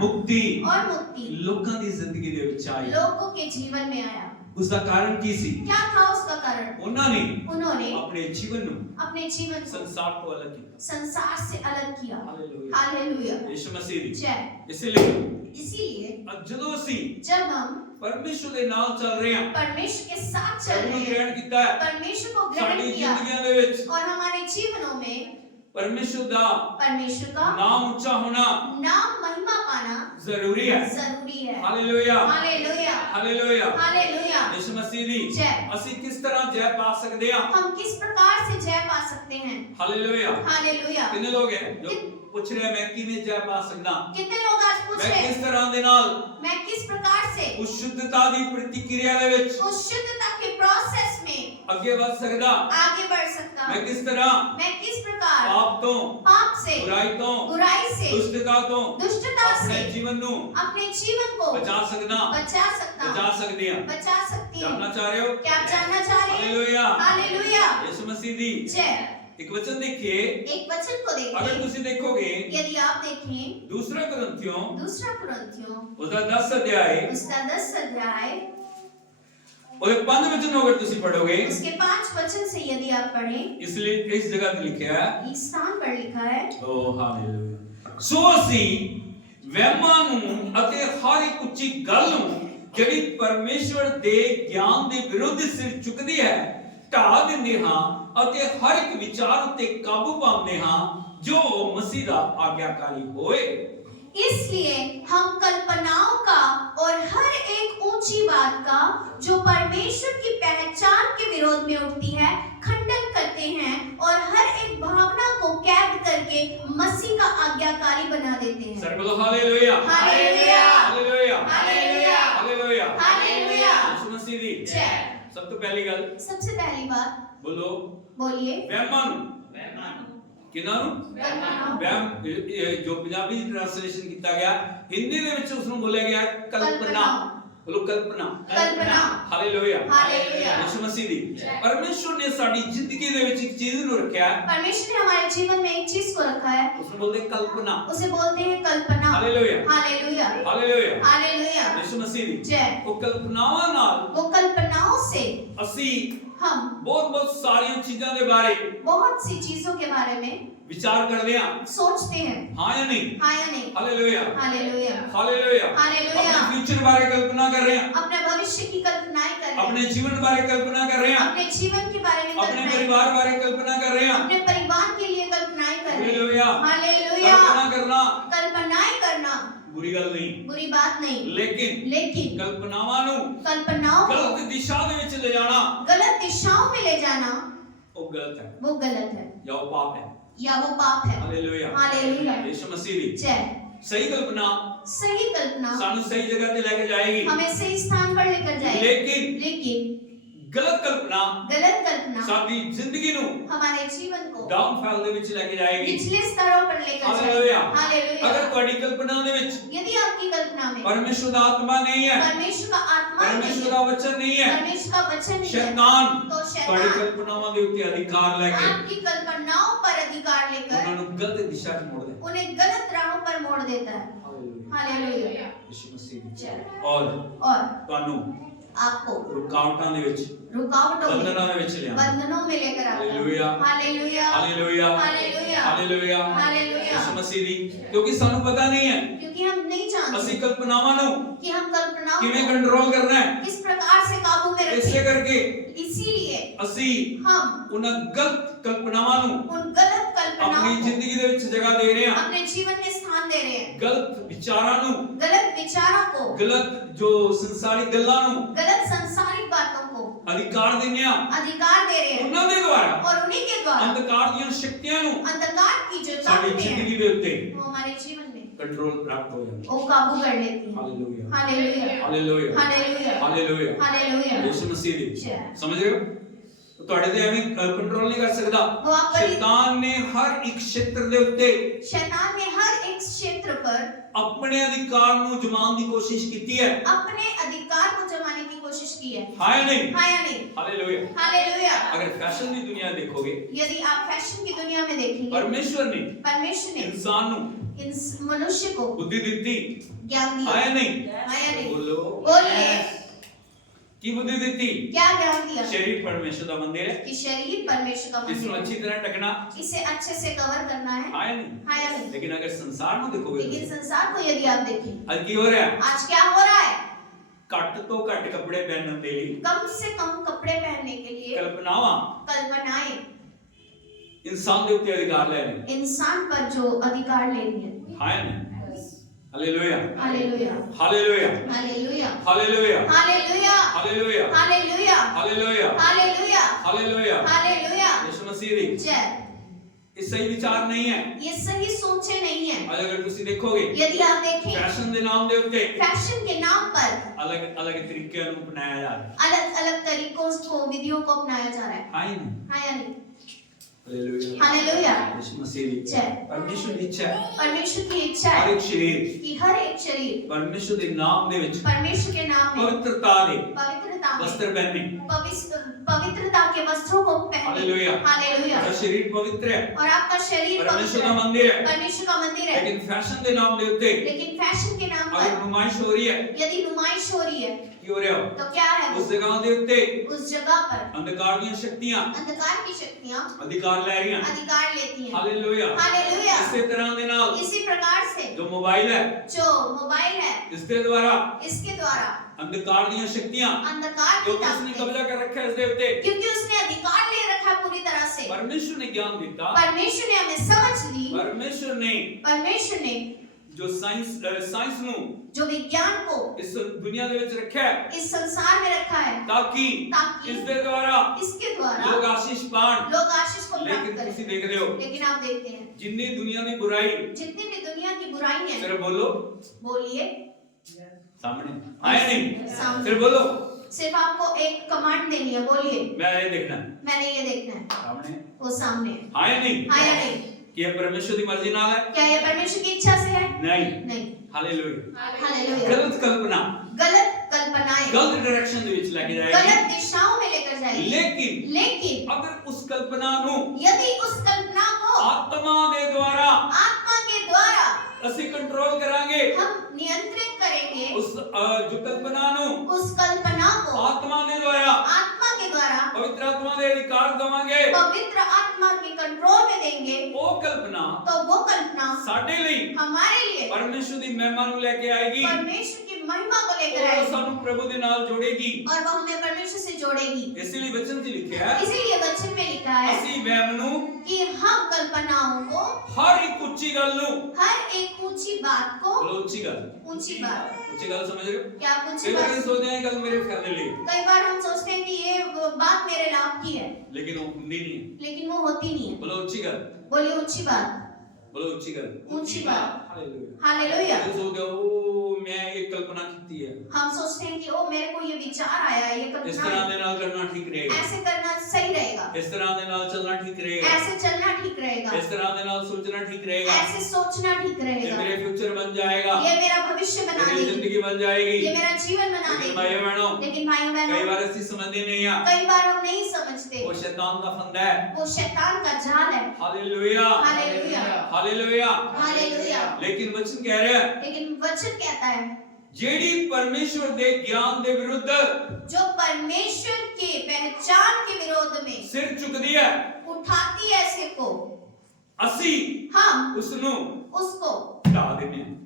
मुक्ति और मुक्ति लोगों की जिंदगी दे विच आई। लोगों के जीवन में आया। उसका कारण की सी? क्या था उसका कारण? उन्होंने अपने जीवन को संसार को अलग किया, संसार से अलग किया। हालेलुया। हालेलुया। यीशु मसीह दी जय। इसीलिए अब जदों असी जब हम परमेश्वर के नाल चल रहे हैं, परमेश्वर के साथ चल रहे हैं, ग्रहण किया है, परमेश्वर को ग्रहण साडी किया जिंदगियां दे विच और हमारे जीवनों में परमेश्वर का नाम ऊंचा होना, नाम महिमा पाना जरूरी है। हालेलुया। हालेलुया। हालेलुया। हालेलुया। यीशु मसीह दी जय। असी किस तरह जय पा सकते हैं? हम किस प्रकार से जय पा सकते हैं? हालेलुया। हालेलुया। कितने लोग हैं जो पूछ रहे हैं मैं किवें जय पा सकदा? कितने लोग आज पूछ रहे हैं मैं किस तरह दे नाल, मैं किस प्रकार से उस शुद्धता दी प्रतिक्रिया दे विच, उस शुद्धता के प्रोसेस में आगे बढ़ सकदा? आगे बढ़ सकता हूं? मैं किस तरह मैं किस प्रकार पाप से बुराई से दुष्टता से अपने जीवन को बचा सकते हैं। बचा सकती हूं। जानना चाह रहे हो? क्या आप जानना चाह रहे हैं? हालेलुया। हालेलुया। यीशु मसीह दी जय। एक वचन देखिए, एक वचन को देखिए। अगर तुसी देखोगे, यदि आप देखें दूसरा कुरिन्थियों उसका 10 अध्याय और 5 वचन अगर तुसी पढ़ोगे, उसके 5 वचन से यदि आप पढ़ें, इसलिए इस जगह पे लिखा है, इस स्थान पर लिखा है, ओ हालेलुया। सो असी वहमां नूं अते हर एक उच्ची गल नूं ਜਿਹੜੀ परमेश्वर दे ज्ञान दे विरुद्ध सिर चुकदी है ਢਾ ਦਿੰਦੇ ਹਾਂ ਅਤੇ हर एक विचार उत्ते काबू पाਉਂਦੇ ਹਾਂ जो मसीह दा आज्ञाकारी होए। इसलिए हम कल्पनाओं का और हर एक ऊंची बात का जो परमेश्वर की पहचान के विरोध में उठती है खंडन करते हैं और हर एक भावना को कैद करके मसीह का आज्ञाकारी बना देते हैं। सर बोलो hallelujah. Hallelujah. Hallelujah. Hallelujah. Hallelujah. Hallelujah. यीशु मसीह दी सबसे पहली बात बोलिए वहमां किनारू वहम जो पंजाबी ट्रांसलेशन किया गया, हिंदी दे विच उसनु बोलिया गया कल्पना। बोलो कल्पना। हालेलुया। यीशु मसीह दी परमेश्वर ने साडी जिंदगी दे विच एक चीज नु रखया है। परमेश्वर ने हमारे जीवन में एक चीज को रखा है, उसनु बोलते कल्पना। उसे बोलते हैं कल्पना। हालेलुया। हालेलुया। हालेलुया। हालेलुया। यीशु मसीह दी जय। वो कल्पनाओं से असी हम बहुत सारी चीजों के बारे, बहुत सी चीजों के बारे में विचार करते हैं, सोचते हैं, हाँ या नहीं? हालेलुया। हालेलुया। हालेलुया। हालेलुया। अपने फ्यूचर बारे कल्पना कर रहे हैं, अपने भविष्य की कल्पनाएं कर रहे हैं, अपने जीवन बारे कल्पना कर रहे हैं, अपने जीवन के बारे में अपने परिवार बारे कल्पना कर रहे हैं, अपने परिवार के लिए कल्पनाएं कर रहे हैं। हालेलुया। हालेलुया। कल्पनाएं करना बुरी गल नहीं, बुरी बात नहीं, लेकिन कल्पनाओं को गलत दिशा में ले जाना, गलत दिशाओं में ले जाना वो गलत है या वो पाप है। हालेलुया। हालेलुया। यीशु मसीह दी जय। सही कल्पना सानू सही जगह पे लेके जाएगी, हमें सही स्थान पर लेकर जाएगी। लेकिन गलत कल्पना साडी जिंदगी नु हमारे जीवन को डाउनफॉल दे विच लेके जाएगी, निचले स्तरों पर लेकर जाएगी। हालेलुया। अगर तुम्हारी कल्पना दे विच, यदि आपकी कल्पना में परमेश्वर का आत्मा नहीं है, परमेश्वर का आत्मा नहीं है, परमेश्वर का वचन नहीं है, परमेश्वर का वचन नहीं है, शैतान तो तुम्हारी कल्पनाओं के ऊपर अधिकार लेके आपकी कल्पनाओं पर अधिकार लेकर उन्हें गलत दिशा में मोड़ दे, उन्हें गलत राहों पर मोड़ देता है। हालेलुया। यीशु मसीह और तानु आपको रुकावटां दे विच, बंधनों दे विच ले बंधनों में लेकर आता है। Hallelujah. Hallelujah. Hallelujah. Hallelujah. Hallelujah. Hallelujah. यीशु मसीह दी क्योंकि सानू पता नहीं है, क्योंकि हम नहीं जानते असि कल्पनावां नु कि हम कल्पनाओं किवें कंट्रोल करना है, किस प्रकार से काबू में ऐसे रखें। करके इसीलिए असि हम उन गलत कल्पनावां नु उन गलत कल्पनाओं अपनी को जिंदगी दे विच जगह दे रहे हैं, अपने जीवन में स्थान दे रहे हैं, गलत विचारां नु, गलत विचारों को, गलत जो संसारिक गल्लां नु, गलत सांसारिक बातों को अधिकार देने आ, अधिकार दे रहे हैं, उन्हां दे द्वारा और उन्हीं के द्वारा अंधकार दी शक्तियां नु अंधकार की जो साडी ताकतें जिंदगी हैं दे उत्ते वो हमारे जीवन में कंट्रोल प्राप्त हो जाती है। वो काबू कर लेती है। Hallelujah. Hallelujah. Hallelujah. Hallelujah. Hallelujah. Hallelujah. यीशु मसीह दी जय। समझ रहे हो? ਤੁਹਾਡੇ ਤੇ ਐਵੇਂ ਕੰਟਰੋਲ ਨਹੀਂ ਕਰ ਸਕਦਾ। वो आप पर शैतान ने हर एक क्षेत्र ਦੇ ਉੱਤੇ शैतान ने हर एक क्षेत्र पर ਆਪਣੇ ਅਧਿਕਾਰ ਨੂੰ ਜਮਾਉਣ ਦੀ ਕੋਸ਼ਿਸ਼ ਕੀਤੀ ਹੈ। अपने अधिकार को जमाने की कोशिश की है। ਹਾਂ ਜਾਂ ਨਹੀਂ? हाँ या नहीं? हालेलुया। हालेलुया। अगर फैशन की दुनिया देखोगे, यदि आप फैशन की दुनिया में देखेंगे, परमेश्वर ने इंसान ਨੂੰ मनुष्य को बुद्धि ਦਿੱਤੀ, ज्ञान दिया। ਹਾਂ ਜਾਂ ਨਹੀਂ? हाँ या नहीं? बोलो। बोलिए। ਕੀ बुद्धि ਦਿੱਤੀ? क्या ज्ञान दिया? शरीर परमेश्वर का मंदिर है, कि शरीर परमेश्वर का इसको मंदिर है, अच्छी तरह ढकना, इसे अच्छे से कवर करना है। हाँ या नहीं? हाँ या नहीं? लेकिन अगर संसार में देखोगे, लेकिन संसार को यदि आप देखें, आज की हो रहा है, आज क्या हो रहा है? ਘੱਟ ਤੋਂ ਘੱਟ ਕੱਪੜੇ ਪਹਿਨਣ ਦੇ ਲਈ कम से कम कपड़े पहनने के लिए ਕਲਪਨਾਵਾਂ कल्पनाएं इंसान ਦੇ ਉੱਤੇ ਅਧਿਕਾਰ ਲੈ ਰਹੇ, इंसान पर जो अधिकार ले रही है। ਹਾਂ ਜਾਂ नहीं? Hallelujah, hallelujah. Hallelujah, hallelujah. Hallelujah, hallelujah. Hallelujah, hallelujah. Hallelujah, hallelujah. Hallelujah. Hallelujah. यीशु मसीह दी जय। ਇਹ ਸਹੀ ਵਿਚਾਰ ਨਹੀਂ ਹੈ। ये सही सोचे नहीं है। ਅੱਜ ਅਗਰ ਤੁਸੀਂ ਦੇਖੋਗੇ, यदि आप देखें, ਫੈਸ਼ਨ ਦੇ ਨਾਮ ਦੇ ਉੱਤੇ फैशन के नाम पर ਅਲੱਗ-ਅਲੱਗ ਤਰੀਕਿਆਂ ਨੂੰ ਅਪਣਾਇਆ ਜਾ ਰਿਹਾ अलग अलग तरीकों को विधियों को अपनाया जा रहा है। ਹੈ। ਹਾਂ ਜਾਂ ਨਹੀਂ? हाँ या नहीं? Hallelujah, hallelujah. यीशु मसीह दी जय। परमेश्वर ਦੀ ਇੱਛਾ ਹੈ परमेश्वर की इच्छा ਹਰ है ਇੱਕ ਸ਼ਰੀਰ कि हर एक शरीर परमेश्वर ਦੇ ਨਾਮ ਦੇ ਵਿੱਚ परमेश्वर के नाम में ਪਵਿੱਤਰਤਾ ਦੇ पवित्रता में वस्त्र पहने। पवित्रता के वस्त्रों को पहने। हालेलुया। हालेलुया। और शरीर पवित्र है, और आपका शरीर परमेश्वर पवित्र का है, मंदिर है, परमेश्वर का मंदिर है। लेकिन फैशन ਦੇ ਨਾਮ ਦੇ ਉੱਤੇ लेकिन फैशन के नाम अगर पर नुमाइश हो रही है, यदि नुमाइश हो रही है ਕੀ ਹੋ ਰਿਹਾ ਹੋ? तो क्या है उस वो? जगह ਦੇ ਉੱਤੇ उस जगह पर ਅੰਧਕਾਰ ਦੀਆਂ ਸ਼ਕਤੀਆਂ अंधकार की शक्तियां ਅਧਿਕਾਰ ਲੈ ਰਹੀਆਂ। अधिकार लेती हैं। हालेलुया। हालेलुया। इसी तरह ਦੇ ਨਾਲ इसी प्रकार से जो मोबाइल है, जो मोबाइल है, इसके द्वारा इसके द्वारा अंधकार ਦੀਆਂ ਸ਼ਕਤੀਆਂ अंधकार की क्योंकि उसने ताकतें, कब्जा कर रखा है इसके ਉੱਤੇ। क्योंकि उसने अधिकार ले रखा है पूरी तरह से। परमेश्वर ने ज्ञान ਦਿੱਤਾ, परमेश्वर ने हमें समझ ली। परमेश्वर ने जो साइंस ਨੂੰ जो विज्ञान को इस दुनिया ਦੇ ਵਿੱਚ ਰੱਖਿਆ ਹੈ, इस संसार में रखा है, ताकि ताकि इसके द्वारा इसके द्वारा लोग आशीष पान। लोग आशीष को प्राप्त लेकिन करें। ਤੁਸੀਂ ਦੇਖਦੇ ਹੋ लेकिन आप देखते हैं जितनी दुनिया की बुराई, जितनी भी दुनिया की बुराई है, सिर्फ बोलो बोलिए सामने आया नहीं, सामने। सिर्फ बोलो सिर्फ आपको एक कमांड देनी है, बोलिए मैं ये देखना है, मैंने ये देखना है, सामने वो सामने है। आया नहीं, हाँ या नहीं? कि ये परमेश्वर की मर्जी नाल है, क्या ये परमेश्वर की इच्छा से है? नहीं। नहीं। हालेलुया। हालेलुया। गलत कल्पना, गलत कल्पनाएं गलत डायरेक्शन ਦੇ ਵਿੱਚ ਲੈ ਕੇ गलत ਜਾएगी। दिशाओं में लेकर जाएगी। लेकिन अगर उस कल्पना ਨੂੰ यदि उस कल्पना को आत्मा ਦੇ द्वारा आत्मा के द्वारा ਅਸੀਂ कंट्रोल करांगे, हम नियंत्रित करेंगे, उस जो कल्पना ਨੂੰ उस कल्पना को आत्मा ਦੇ द्वारा आत्मा के द्वारा पवित्र आत्मा ਦੇ अधिकार ਦਵਾਂਗੇ, पवित्र आत्मा के कंट्रोल में देंगे, ਉਹ ਕਲਪਨਾ तो वो कल्पना ਸਾਡੇ ਲਈ हमारे लिए परमेश्वर ਦੀ महिमा ਨੂੰ ਲੈ ਕੇ ਆਏਗੀ परमेश्वर की महिमा को लेकर और आएगी ਸਾਨੂੰ ਪ੍ਰਭੂ ਦੇ ਨਾਲ ਜੋੜੇਗੀ। और वो हमें परमेश्वर से जोड़ेगी। ਇਸ ਲਈ ਵਚਨ 'ਚ ਲਿਖਿਆ ਹੈ, इसीलिए वचन में लिखा है ਅਸੀਂ ਵਹਿਮ ਨੂੰ कि हम कल्पनाओं को, ਹਰ ਇੱਕ ਉੱਚੀ ਗੱਲ ਨੂੰ, हर एक ऊंची बात को, ਬੋਲੋ ਉੱਚੀ ਗੱਲ, ऊंची बात, ਉੱਚੀ ਗੱਲ ਸਮਝ ਰਹੇ ਹੋ? क्या आप ऊंची कई बार बात? सोचते हैं कल मेरे फायदे लिए, कई बार हम सोचते हैं कि ये बात मेरे लाभ की है, लेकिन वो ਹੁੰਦੀ नहीं है। लेकिन वो होती नहीं है। बोलो ऊंची गल, बोलिए ऊंची बात। बोलो ऊंची गल, ऊंची बात। हालेलुया। हालेलुया। ये सोचते हो ओ मैं ये कल्पना की है, हम सोचते हैं कि ओ मेरे को ये विचार आया है, ये इस कल्पना तरह है, दे नाल करना ठीक रहेगा, ऐसे करना सही रहेगा, इस तरह दे नाल चलना ठीक रहेगा, ऐसे चलना ठीक रहेगा, इस तरह दे नाल सोचना ठीक रहेगा, ऐसे सोचना ठीक ये रहेगा, मेरे फ्यूचर बन जाएगा, ये मेरा भविष्य बना मेरी देगी, जिंदगी बन जाएगी। ये मेरा जीवन बना लेकिन देगी। भाइयों बहनों, लेकिन भाइयों कई बहनों, बार ऐसी समझते नहीं है, कई बार हम नहीं समझते, वो शैतान का फंदा है। वो शैतान का जाल है। Hallelujah, hallelujah. हालेलुया। हालेलुया। लेकिन वचन कह रहे हैं, लेकिन वचन कहता है जेड़ी परमेश्वर दे ज्ञान दे विरुद्ध जो परमेश्वर के पहचान के विरोध में सिर चुकदी है, उठाती है सिर को, असी हम उसनु उसको ढा देने हैं।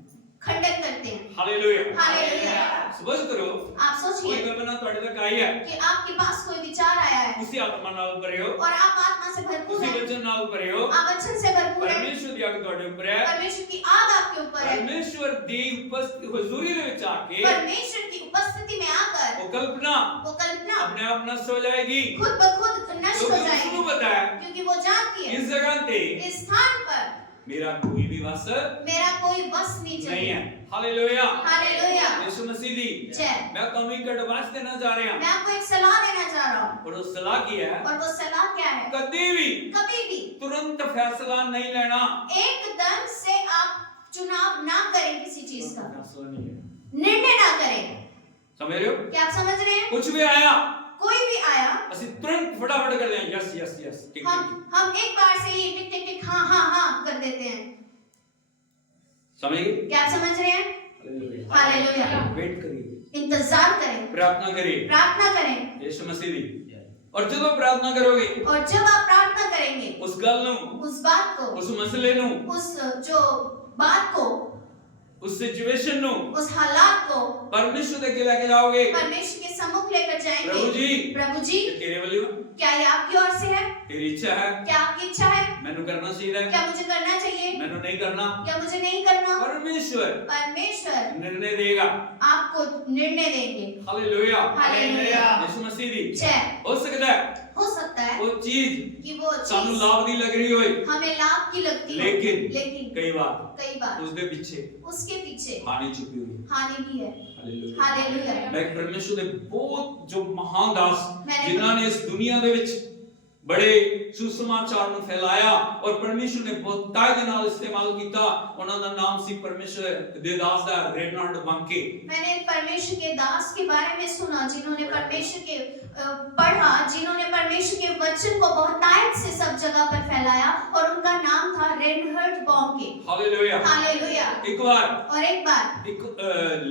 खंडन करते हैं। हालेलुया। हालेलुया। समझ करो, आप कोई सोचिए कल्पना ਤੁਹਾਡੇ तक आई है, कि आपके पास कोई विचार आया है उसी आत्मा नाल भरे हो, और आप आत्मा से भरपूर उसी हैं, वचन नाल भरे हो, आप वचन से भरपूर हैं, परमेश्वर दी आग ਤੁਹਾਡੇ ਉੱਪਰ है, परमेश्वर की आग आपके ऊपर है, परमेश्वर दी उपस्थिति हुजूरी ਦੇ ਵਿੱਚ आके परमेश्वर की उपस्थिति में आकर वो कल्पना वो कल्पना अपने आप नष्ट हो जाएगी। खुद ब खुद नष्ट हो क्योंकि जाएगी, उसको पता है क्योंकि वो जानती है इस जगह पे इस स्थान पर मेरा कोई भी वश मेरा कोई बस नहीं नहीं चलेगा। है। हालेलुया, हालेलुया, यीशु मसीह दी जय। मैं ਤੁਹਾਨੂੰ ਇੱਕ ਐਡਵਾइस ਦੇਣਾ ਜਾ ਰਿਹਾ मैं आपको एक सलाह देना चाह रहा हूँ, और वो सलाह की है और वो सलाह क्या है? कभी भी कभी भी तुरंत फैसला नहीं लेना। एकदम से आप चुनाव ना करें, किसी चीज का फैसला नहीं है, निर्णय ना करें। समझ रहे हो? क्या आप समझ रहे हैं? कुछ भी आया कोई भी आया, ਅਸੀਂ तुरंत फटाफट कर दें यस यस यस ठीक ठीक हम एक बार से ही टिक टिक टिक हाँ हाँ हाँ कर देते हैं। समझ गए? क्या आप समझ रहे हैं? हालेलुया, वेट करिए, इंतजार करें, प्रार्थना करिए प्रार्थना करें, यीशु मसीह दी और ਜਦੋਂ प्रार्थना करोगे और जब आप प्रार्थना करेंगे उस गल ਨੂੰ उस बात को, उस मसले ਨੂੰ उस जो बात को, उस सिचुएशन ਨੂੰ उस हालात को परमेश्वर ਦੇ ਅੱਗੇ ਲੈ ਕੇ ਜਾਓਗੇ। परमेश्वर के सम्मुख लेकर जाएंगे। प्रभु जी ये तेरे वाली क्या ये आपकी ओर से है? तेरी इच्छा है, क्या आपकी इच्छा है? मैंने करना चाहिए, क्या मुझे करना चाहिए मैंने नहीं करना। या मुझे नहीं करना? परमेश्वर परमेश्वर निर्णय देगा। आपको निर्णय देंगे। हालेलुया, हालेलुया, यीशु मसीह दी जय। हो सकता है हो सकता है वो चीज कि वो सानू चीज लाभ दी लग रही होए, हमें लाभ की लगती हो, लेकिन कई बार उसके पीछे उसके पीछे हानि छुपी हुई है। हानि भी है। हालेलुया, हालेलुया, मैं परमेश्वर ਦੇ ਬਹੁਤ ਜੋ ਮਹਾਨ ਦਾਸ मैंने- ਜਿਨ੍ਹਾਂ ਨੇ ਇਸ ਦੁਨੀਆ ਦੇ ਵਿੱਚ बड़े सुसमाचार ਨੂੰ ਫੈਲਾਇਆ और परमेश्वर ने ਬਹੁਤਾਈ ਦੇ ਨਾਲ ਇਸਤੇਮਾਲ ਕੀਤਾ, ਉਹਨਾਂ ਦਾ ਨਾਮ ਸੀ परमेश्वर ਦੇ ਦਾਸ ਦਾ रेनॉल्ड बंके। मैंने परमेश्वर के दास के बारे में सुना जिन्होंने परमेश्वर के पढ़ा, जिन्होंने परमेश्वर के वचन को बहुतायत से सब जगह पर फैलाया, और उनका नाम था रेनहर्ड बॉन्के। हालेलुया, हालेलुया, ਇੱਕ ਵਾਰ और एक बार ਇੱਕ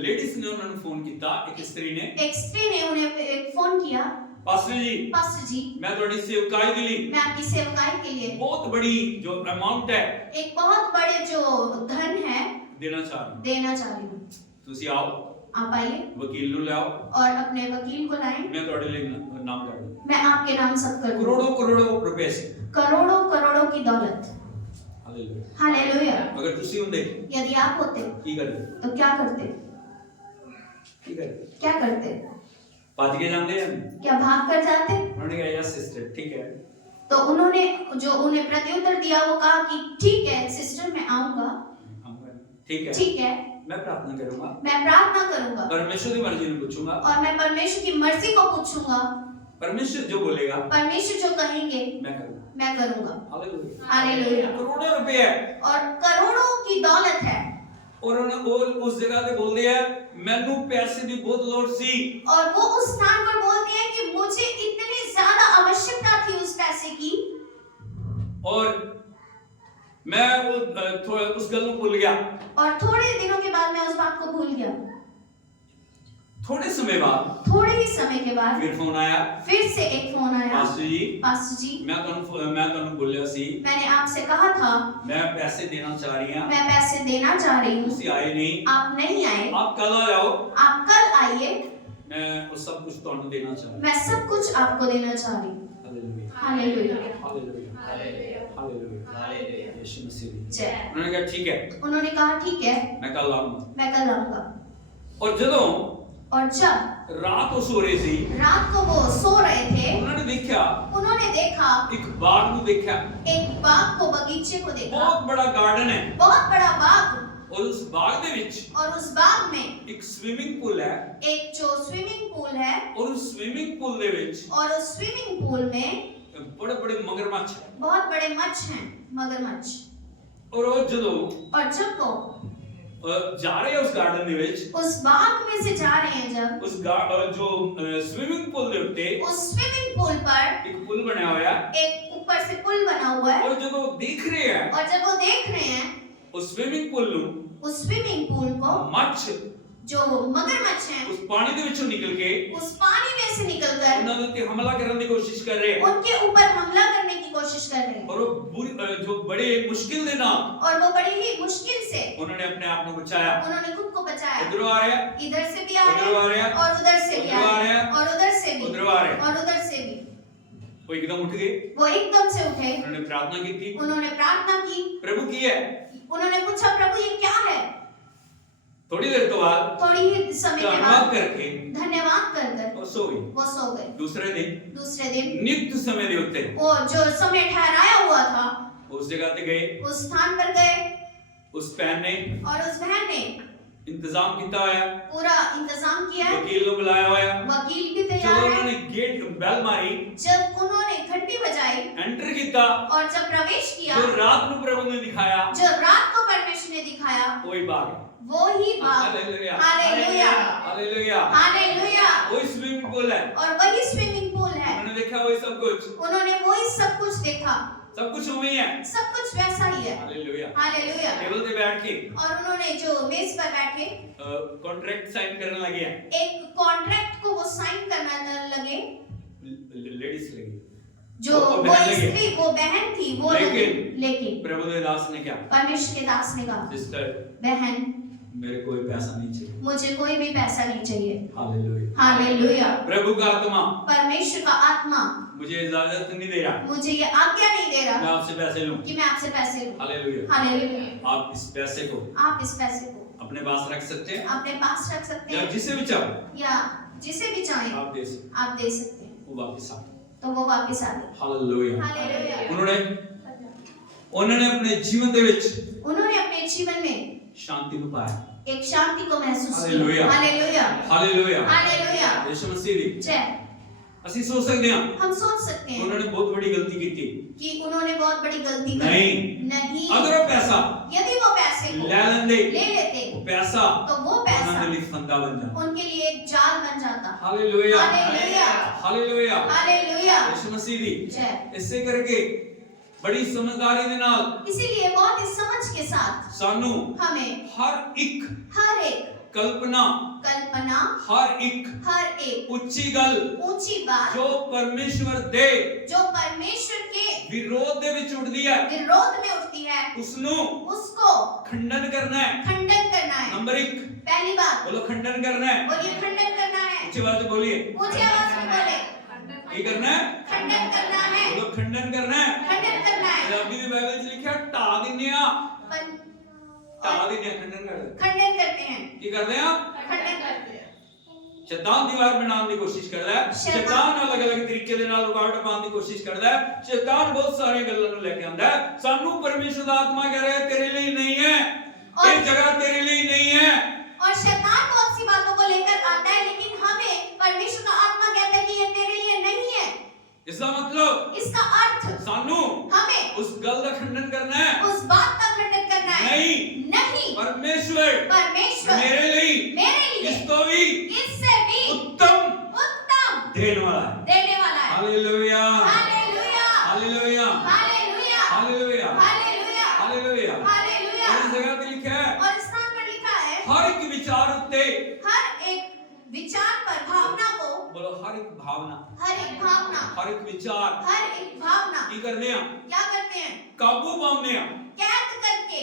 ਲੇਡੀਜ਼ ਨੇ ਉਹਨਾਂ ਨੂੰ ਫੋਨ ਕੀਤਾ, ਇੱਕ ਇਸਤਰੀ ਨੇ, एक स्त्री ने उन्हें एक फोन किया, पास्टर जी पास्टर जी मैं ਤੁਹਾਡੀ सेवकाई के लिए मैं आपकी सेवकाई के लिए बहुत बड़ी जो अमाउंट है एक बहुत बड़े जो धन है देना चाह रही हूं, देना चाह रही हूँ। ਤੁਸੀਂ आओ आप आइए वकील ਨੂੰ ਲਿਆਓ, और अपने वकील को लाएं, मैं ਤੁਹਾਡੇ ਲਈ नाम कर दूं। मैं आपके नाम सब कर दूं। करोड़ों करोड़ों रुपए से। करोड़ों करोड़ों की दौलत। हालेलुया, हालेलुया, अगर ਤੁਸੀਂ ਹੁੰਦੇ यदि आप होते ਕੀ ਕਰਦੇ? तो क्या करते? ਕੀ ਕਰਦੇ? क्या करते? ਭੱਜ ਕੇ ਜਾਂਦੇ ਹਨ? क्या भाग कर जाते? उन्होंने कहा यस सिस्टर ठीक है, तो उन्होंने जो उन्हें प्रत्युत्तर दिया वो कहा कि ठीक है सिस्टर मैं आऊंगा, ठीक है, ठीक है मैं प्रार्थना करूंगा, मैं प्रार्थना करूंगा, परमेश्वर की मर्जी में पूछूंगा, और मैं परमेश्वर की मर्जी को पूछूंगा, परमेश्वर जो बोलेगा परमेश्वर जो कहेंगे मैं करूंगा। मैं करूंगा। हालेलुया, हालेलुया, करोड़ों रुपए है और करोड़ों की दौलत है, और वो उस जगह पे बोल दिया मैनू पैसे की बहुत लोड़ सी, और वो उस स्थान पर बोलती है कि मुझे इतनी ज्यादा आवश्यकता थी उस पैसे की, और मैं वो उस गल को भूल गया। और थोड़े दिनों के बाद मैं उस बात को भूल गया। थोड़े समय बाद थोड़े ही समय के बाद फिर फोन आया, फिर से एक फोन आया, पास्टर जी मैं ਤੁਹਾਨੂੰ बोलिया सी, मैंने आपसे कहा था मैं पैसे देना चाह रही हूं, मैं पैसे देना चाह रही हूँ, ਤੁਸੀਂ आए नहीं, आप नहीं आए, आप कल आ जाओ, आप कल आइए, मैं वो सब कुछ ਤੁਹਾਨੂੰ देना चाह रही हूं। मैं सब कुछ आपको देना चाह रही हूँ। हालेलुया, हालेलुया, हालेलुया, हालेलुया, यीशु मसीह। जय। उन्होंने कहा ठीक है, उन्होंने कहा ठीक है मैं कल आऊंगा। मैं कल आऊंगा। और ਜਦੋਂ और जब रात को सो रहे थे, रात को वो सो रहे थे, उन्होंने देखा एक बाग को देखा, एक बाग को, बगीचे को देखा, बहुत बड़ा गार्डन है, बहुत बड़ा बाग, और उस बाग दे विच और उस बाग में एक स्विमिंग पूल है, एक जो स्विमिंग पूल है, और उस स्विमिंग पूल दे विच और उस स्विमिंग पूल में बड़े बड़े मगरमच्छ है। बहुत बड़े मच्छ हैं, मगरमच्छ। और वो जदों और जब वो जा रहे हैं उस गार्डन दे विच, उस बाग में से जा रहे हैं, जब उस जो स्विमिंग पूल दे उत्ते उस स्विमिंग पूल पर एक पुल बना हुआ है, एक ऊपर से पुल बना हुआ है, और जब वो देख रहे हैं और जब वो देख रहे हैं उस स्विमिंग पूल नु, उस स्विमिंग पूल को, मच्छ जो मगरमच्छ हैं उस पानी दे विचों निकल के उस पानी में से निकलकर उन्हां दे उत्ते हमला करने की कोशिश कर रहे हैं, उनके ऊपर हमला करने की कोशिश कर रहे हैं, और वो जो बड़े मुश्किल दे नाल और वो बड़ी ही मुश्किल से उन्होंने अपने आप को बचाया। उन्होंने खुद को बचाया। इधर आ रहे हैं, इधर से भी आ उधर आ रहे रहे हैं, हैं, और उधर से भी आ रहे हैं, और उधर से भी, उधर आ रहे हैं, और उधर से भी। वो एकदम उठ गए, वो एकदम से उठे, उन्होंने प्रार्थना की थी, उन्होंने प्रार्थना की, प्रभु की है। उन्होंने पूछा प्रभु ये क्या है। थोड़ी देर तो बाद थोड़ी ही समय के धन्यवाद बाद करके धन्यवाद कर कर वो सो गई। वो सो गए। दूसरे दिन दूसरे दिन नित्य समय दे उत्ते वो जो समय ठहराया हुआ था उस जगह पे गए, उस स्थान पर गए उस बहन ने और उस बहन ने इंतजाम किया है, पूरा इंतजाम किया है, वकील को बुलाया हुआ है। वकील भी जब तैयार है। उन्होंने गेट बेल मारी, जब उन्होंने घंटी बजाई एंटर किया, और जब प्रवेश किया, जो रात को प्रभु ने दिखाया, जो रात को परमेश्वर ने दिखाया, वही बाग है। वो ही बाग। Hallelujah, hallelujah, hallelujah, hallelujah. वही स्विमिंग पूल है, और वही स्विमिंग पूल है। उन्होंने देखा वही सब कुछ, उन्होंने वही सब कुछ देखा, सब कुछ वही है। सब कुछ वैसा ही है। हालेलुया। हालेलुया। टेबल पे बैठ के और उन्होंने जो मेज पर बैठे कॉन्ट्रैक्ट साइन करने लगे हैं, एक कॉन्ट्रैक्ट को वो साइन करना लगे। लेडीज लगी, जो वो वो बहन लगे। स्त्री, वो बहन थी, वो लेकिन प्रभु के दास ने क्या, परमेश्वर के दास ने कहा, सिस्टर बहन मेरे कोई पैसा नहीं चाहिए। मुझे कोई भी पैसा नहीं चाहिए। हालेलुया। हालेलुया। प्रभु का आत्मा परमेश्वर का आत्मा मुझे इजाजत नहीं दे रहा, मुझे ये आज्ञा नहीं दे मैं रहा आपसे पैसे लूं। कि मैं आपसे पैसे लूं। हालेलुया। हालेलुया। आप इस पैसे को आप इस पैसे को अपने पास रख सकते हैं, अपने पास रख सकते या हैं, जिसे भी चाहो या जिसे भी चाहें आप दे सकते आप दे सकते हैं, हैं, वो वापस आ गए। तो वो वापस आ गए। हालेलुया। हालेलुया। उन्होंने अपने जीवन ਦੇ ਵਿੱਚ उन्होंने अपने जीवन में शांति ਨੂੰ पाया। एक शांति को महसूस हालेलुया। किया। हालेलुया। हालेलुया। हालेलुया। यीशु मसीह ਦੀ जय। ਅਸੀਂ सोच सकते हैं हम सोच सकते हैं उन्होंने बहुत बड़ी गलती की थी, कि उन्होंने बहुत बड़ी गलती की। नहीं। अगर वो पैसा यदि वो पैसे को ले लेंदे, ले लेते वो पैसा तो वो पैसा उन्होंने लिए फंदा बन जाता। उनके लिए एक जाल बन जाता। हालेलुया। हालेलुया। हालेलुया। हालेलुया। यीशु मसीह ਦੀ जय। ਇਸੇ ਕਰਕੇ बड़ी समझदारी ਦੇ ਨਾਲ इसीलिए बहुत ही समझ के साथ ਸਾਨੂੰ हमें हर एक कल्पना हर एक ਉੱਚੀ ਗੱਲ ऊंची बात ਜੋ ਪਰਮੇਸ਼ਵਰ ਦੇ जो परमेश्वर के ਵਿਰੋਧ ਦੇ ਵਿੱਚ ਉੱਠਦੀ ਹੈ, विरोध में उठती है, ਉਸ ਨੂੰ उसको खंडन करना है। खंडन करना है। नंबर 1 पहली बात बोलो खंडन करना है। बोलिए, खंडन करना है। ऊंची आवाज से बोलिए, ऊंची आवाज में बोले, ये करना है, खंडन करना है। बोलो खंडन करना है। खंडन करना है। पंजाबी ਦੀ ਬਾਈਬਲ 'ਚ ਲਿਖਿਆ ਢਾ ਦਿੰਨੇ ਆ, पन- ਢਾ ਦਿੰਨੇ ਆ, खंडन ਕਰਦੇ। खंडन करते हैं। ਕੀ ਕਰਦੇ ਆ? खंडन करते हैं। शैतान दीवार बनाने की कोशिश करता है, शैतान अलग-अलग तरीके ਦੇ ਨਾਲ ਰੁਕਾਵਟ ਪਾਉਣ ਦੀ ਕੋਸ਼ਿਸ਼ ਕਰਦਾ ਹੈ, शैतान बहुत सारी ਗੱਲਾਂ ਨੂੰ ਲੈ ਕੇ ਆਉਂਦਾ ਹੈ। ਸਾਨੂੰ ਪਰਮੇਸ਼ਰ ਦਾ ਆਤਮਾ कह रहा है तेरे लिए नहीं है, ये जगह तेरे लिए नहीं है। और शैतान बहुत सी बातों को लेकर आता है, लेकिन हमें परमेश्वर का आत्मा कहता है कि ये तेरे लिए नहीं है। इसका मतलब इसका अर्थ सानू हमें उस गल का खंडन करना है, उस बात का खंडन करना है। नहीं। परमेश्वर मेरे लिए इसको भी इससे भी उत्तम देने वाला है। देने वाला है। Hallelujah. Hallelujah. Hallelujah. Hallelujah. Hallelujah. Hallelujah. Hallelujah. Hallelujah. और इस जगह पे लिखा है, और इस स्थान पर लिखा है, हर एक विचार उत्ते, हर एक विचार पर, भावना को, बोलो हर एक भावना, हर एक भावना, हर एक विचार हर एक भावना की करने हैं, क्या करते हैं? काबू पाने हैं। कैद करके,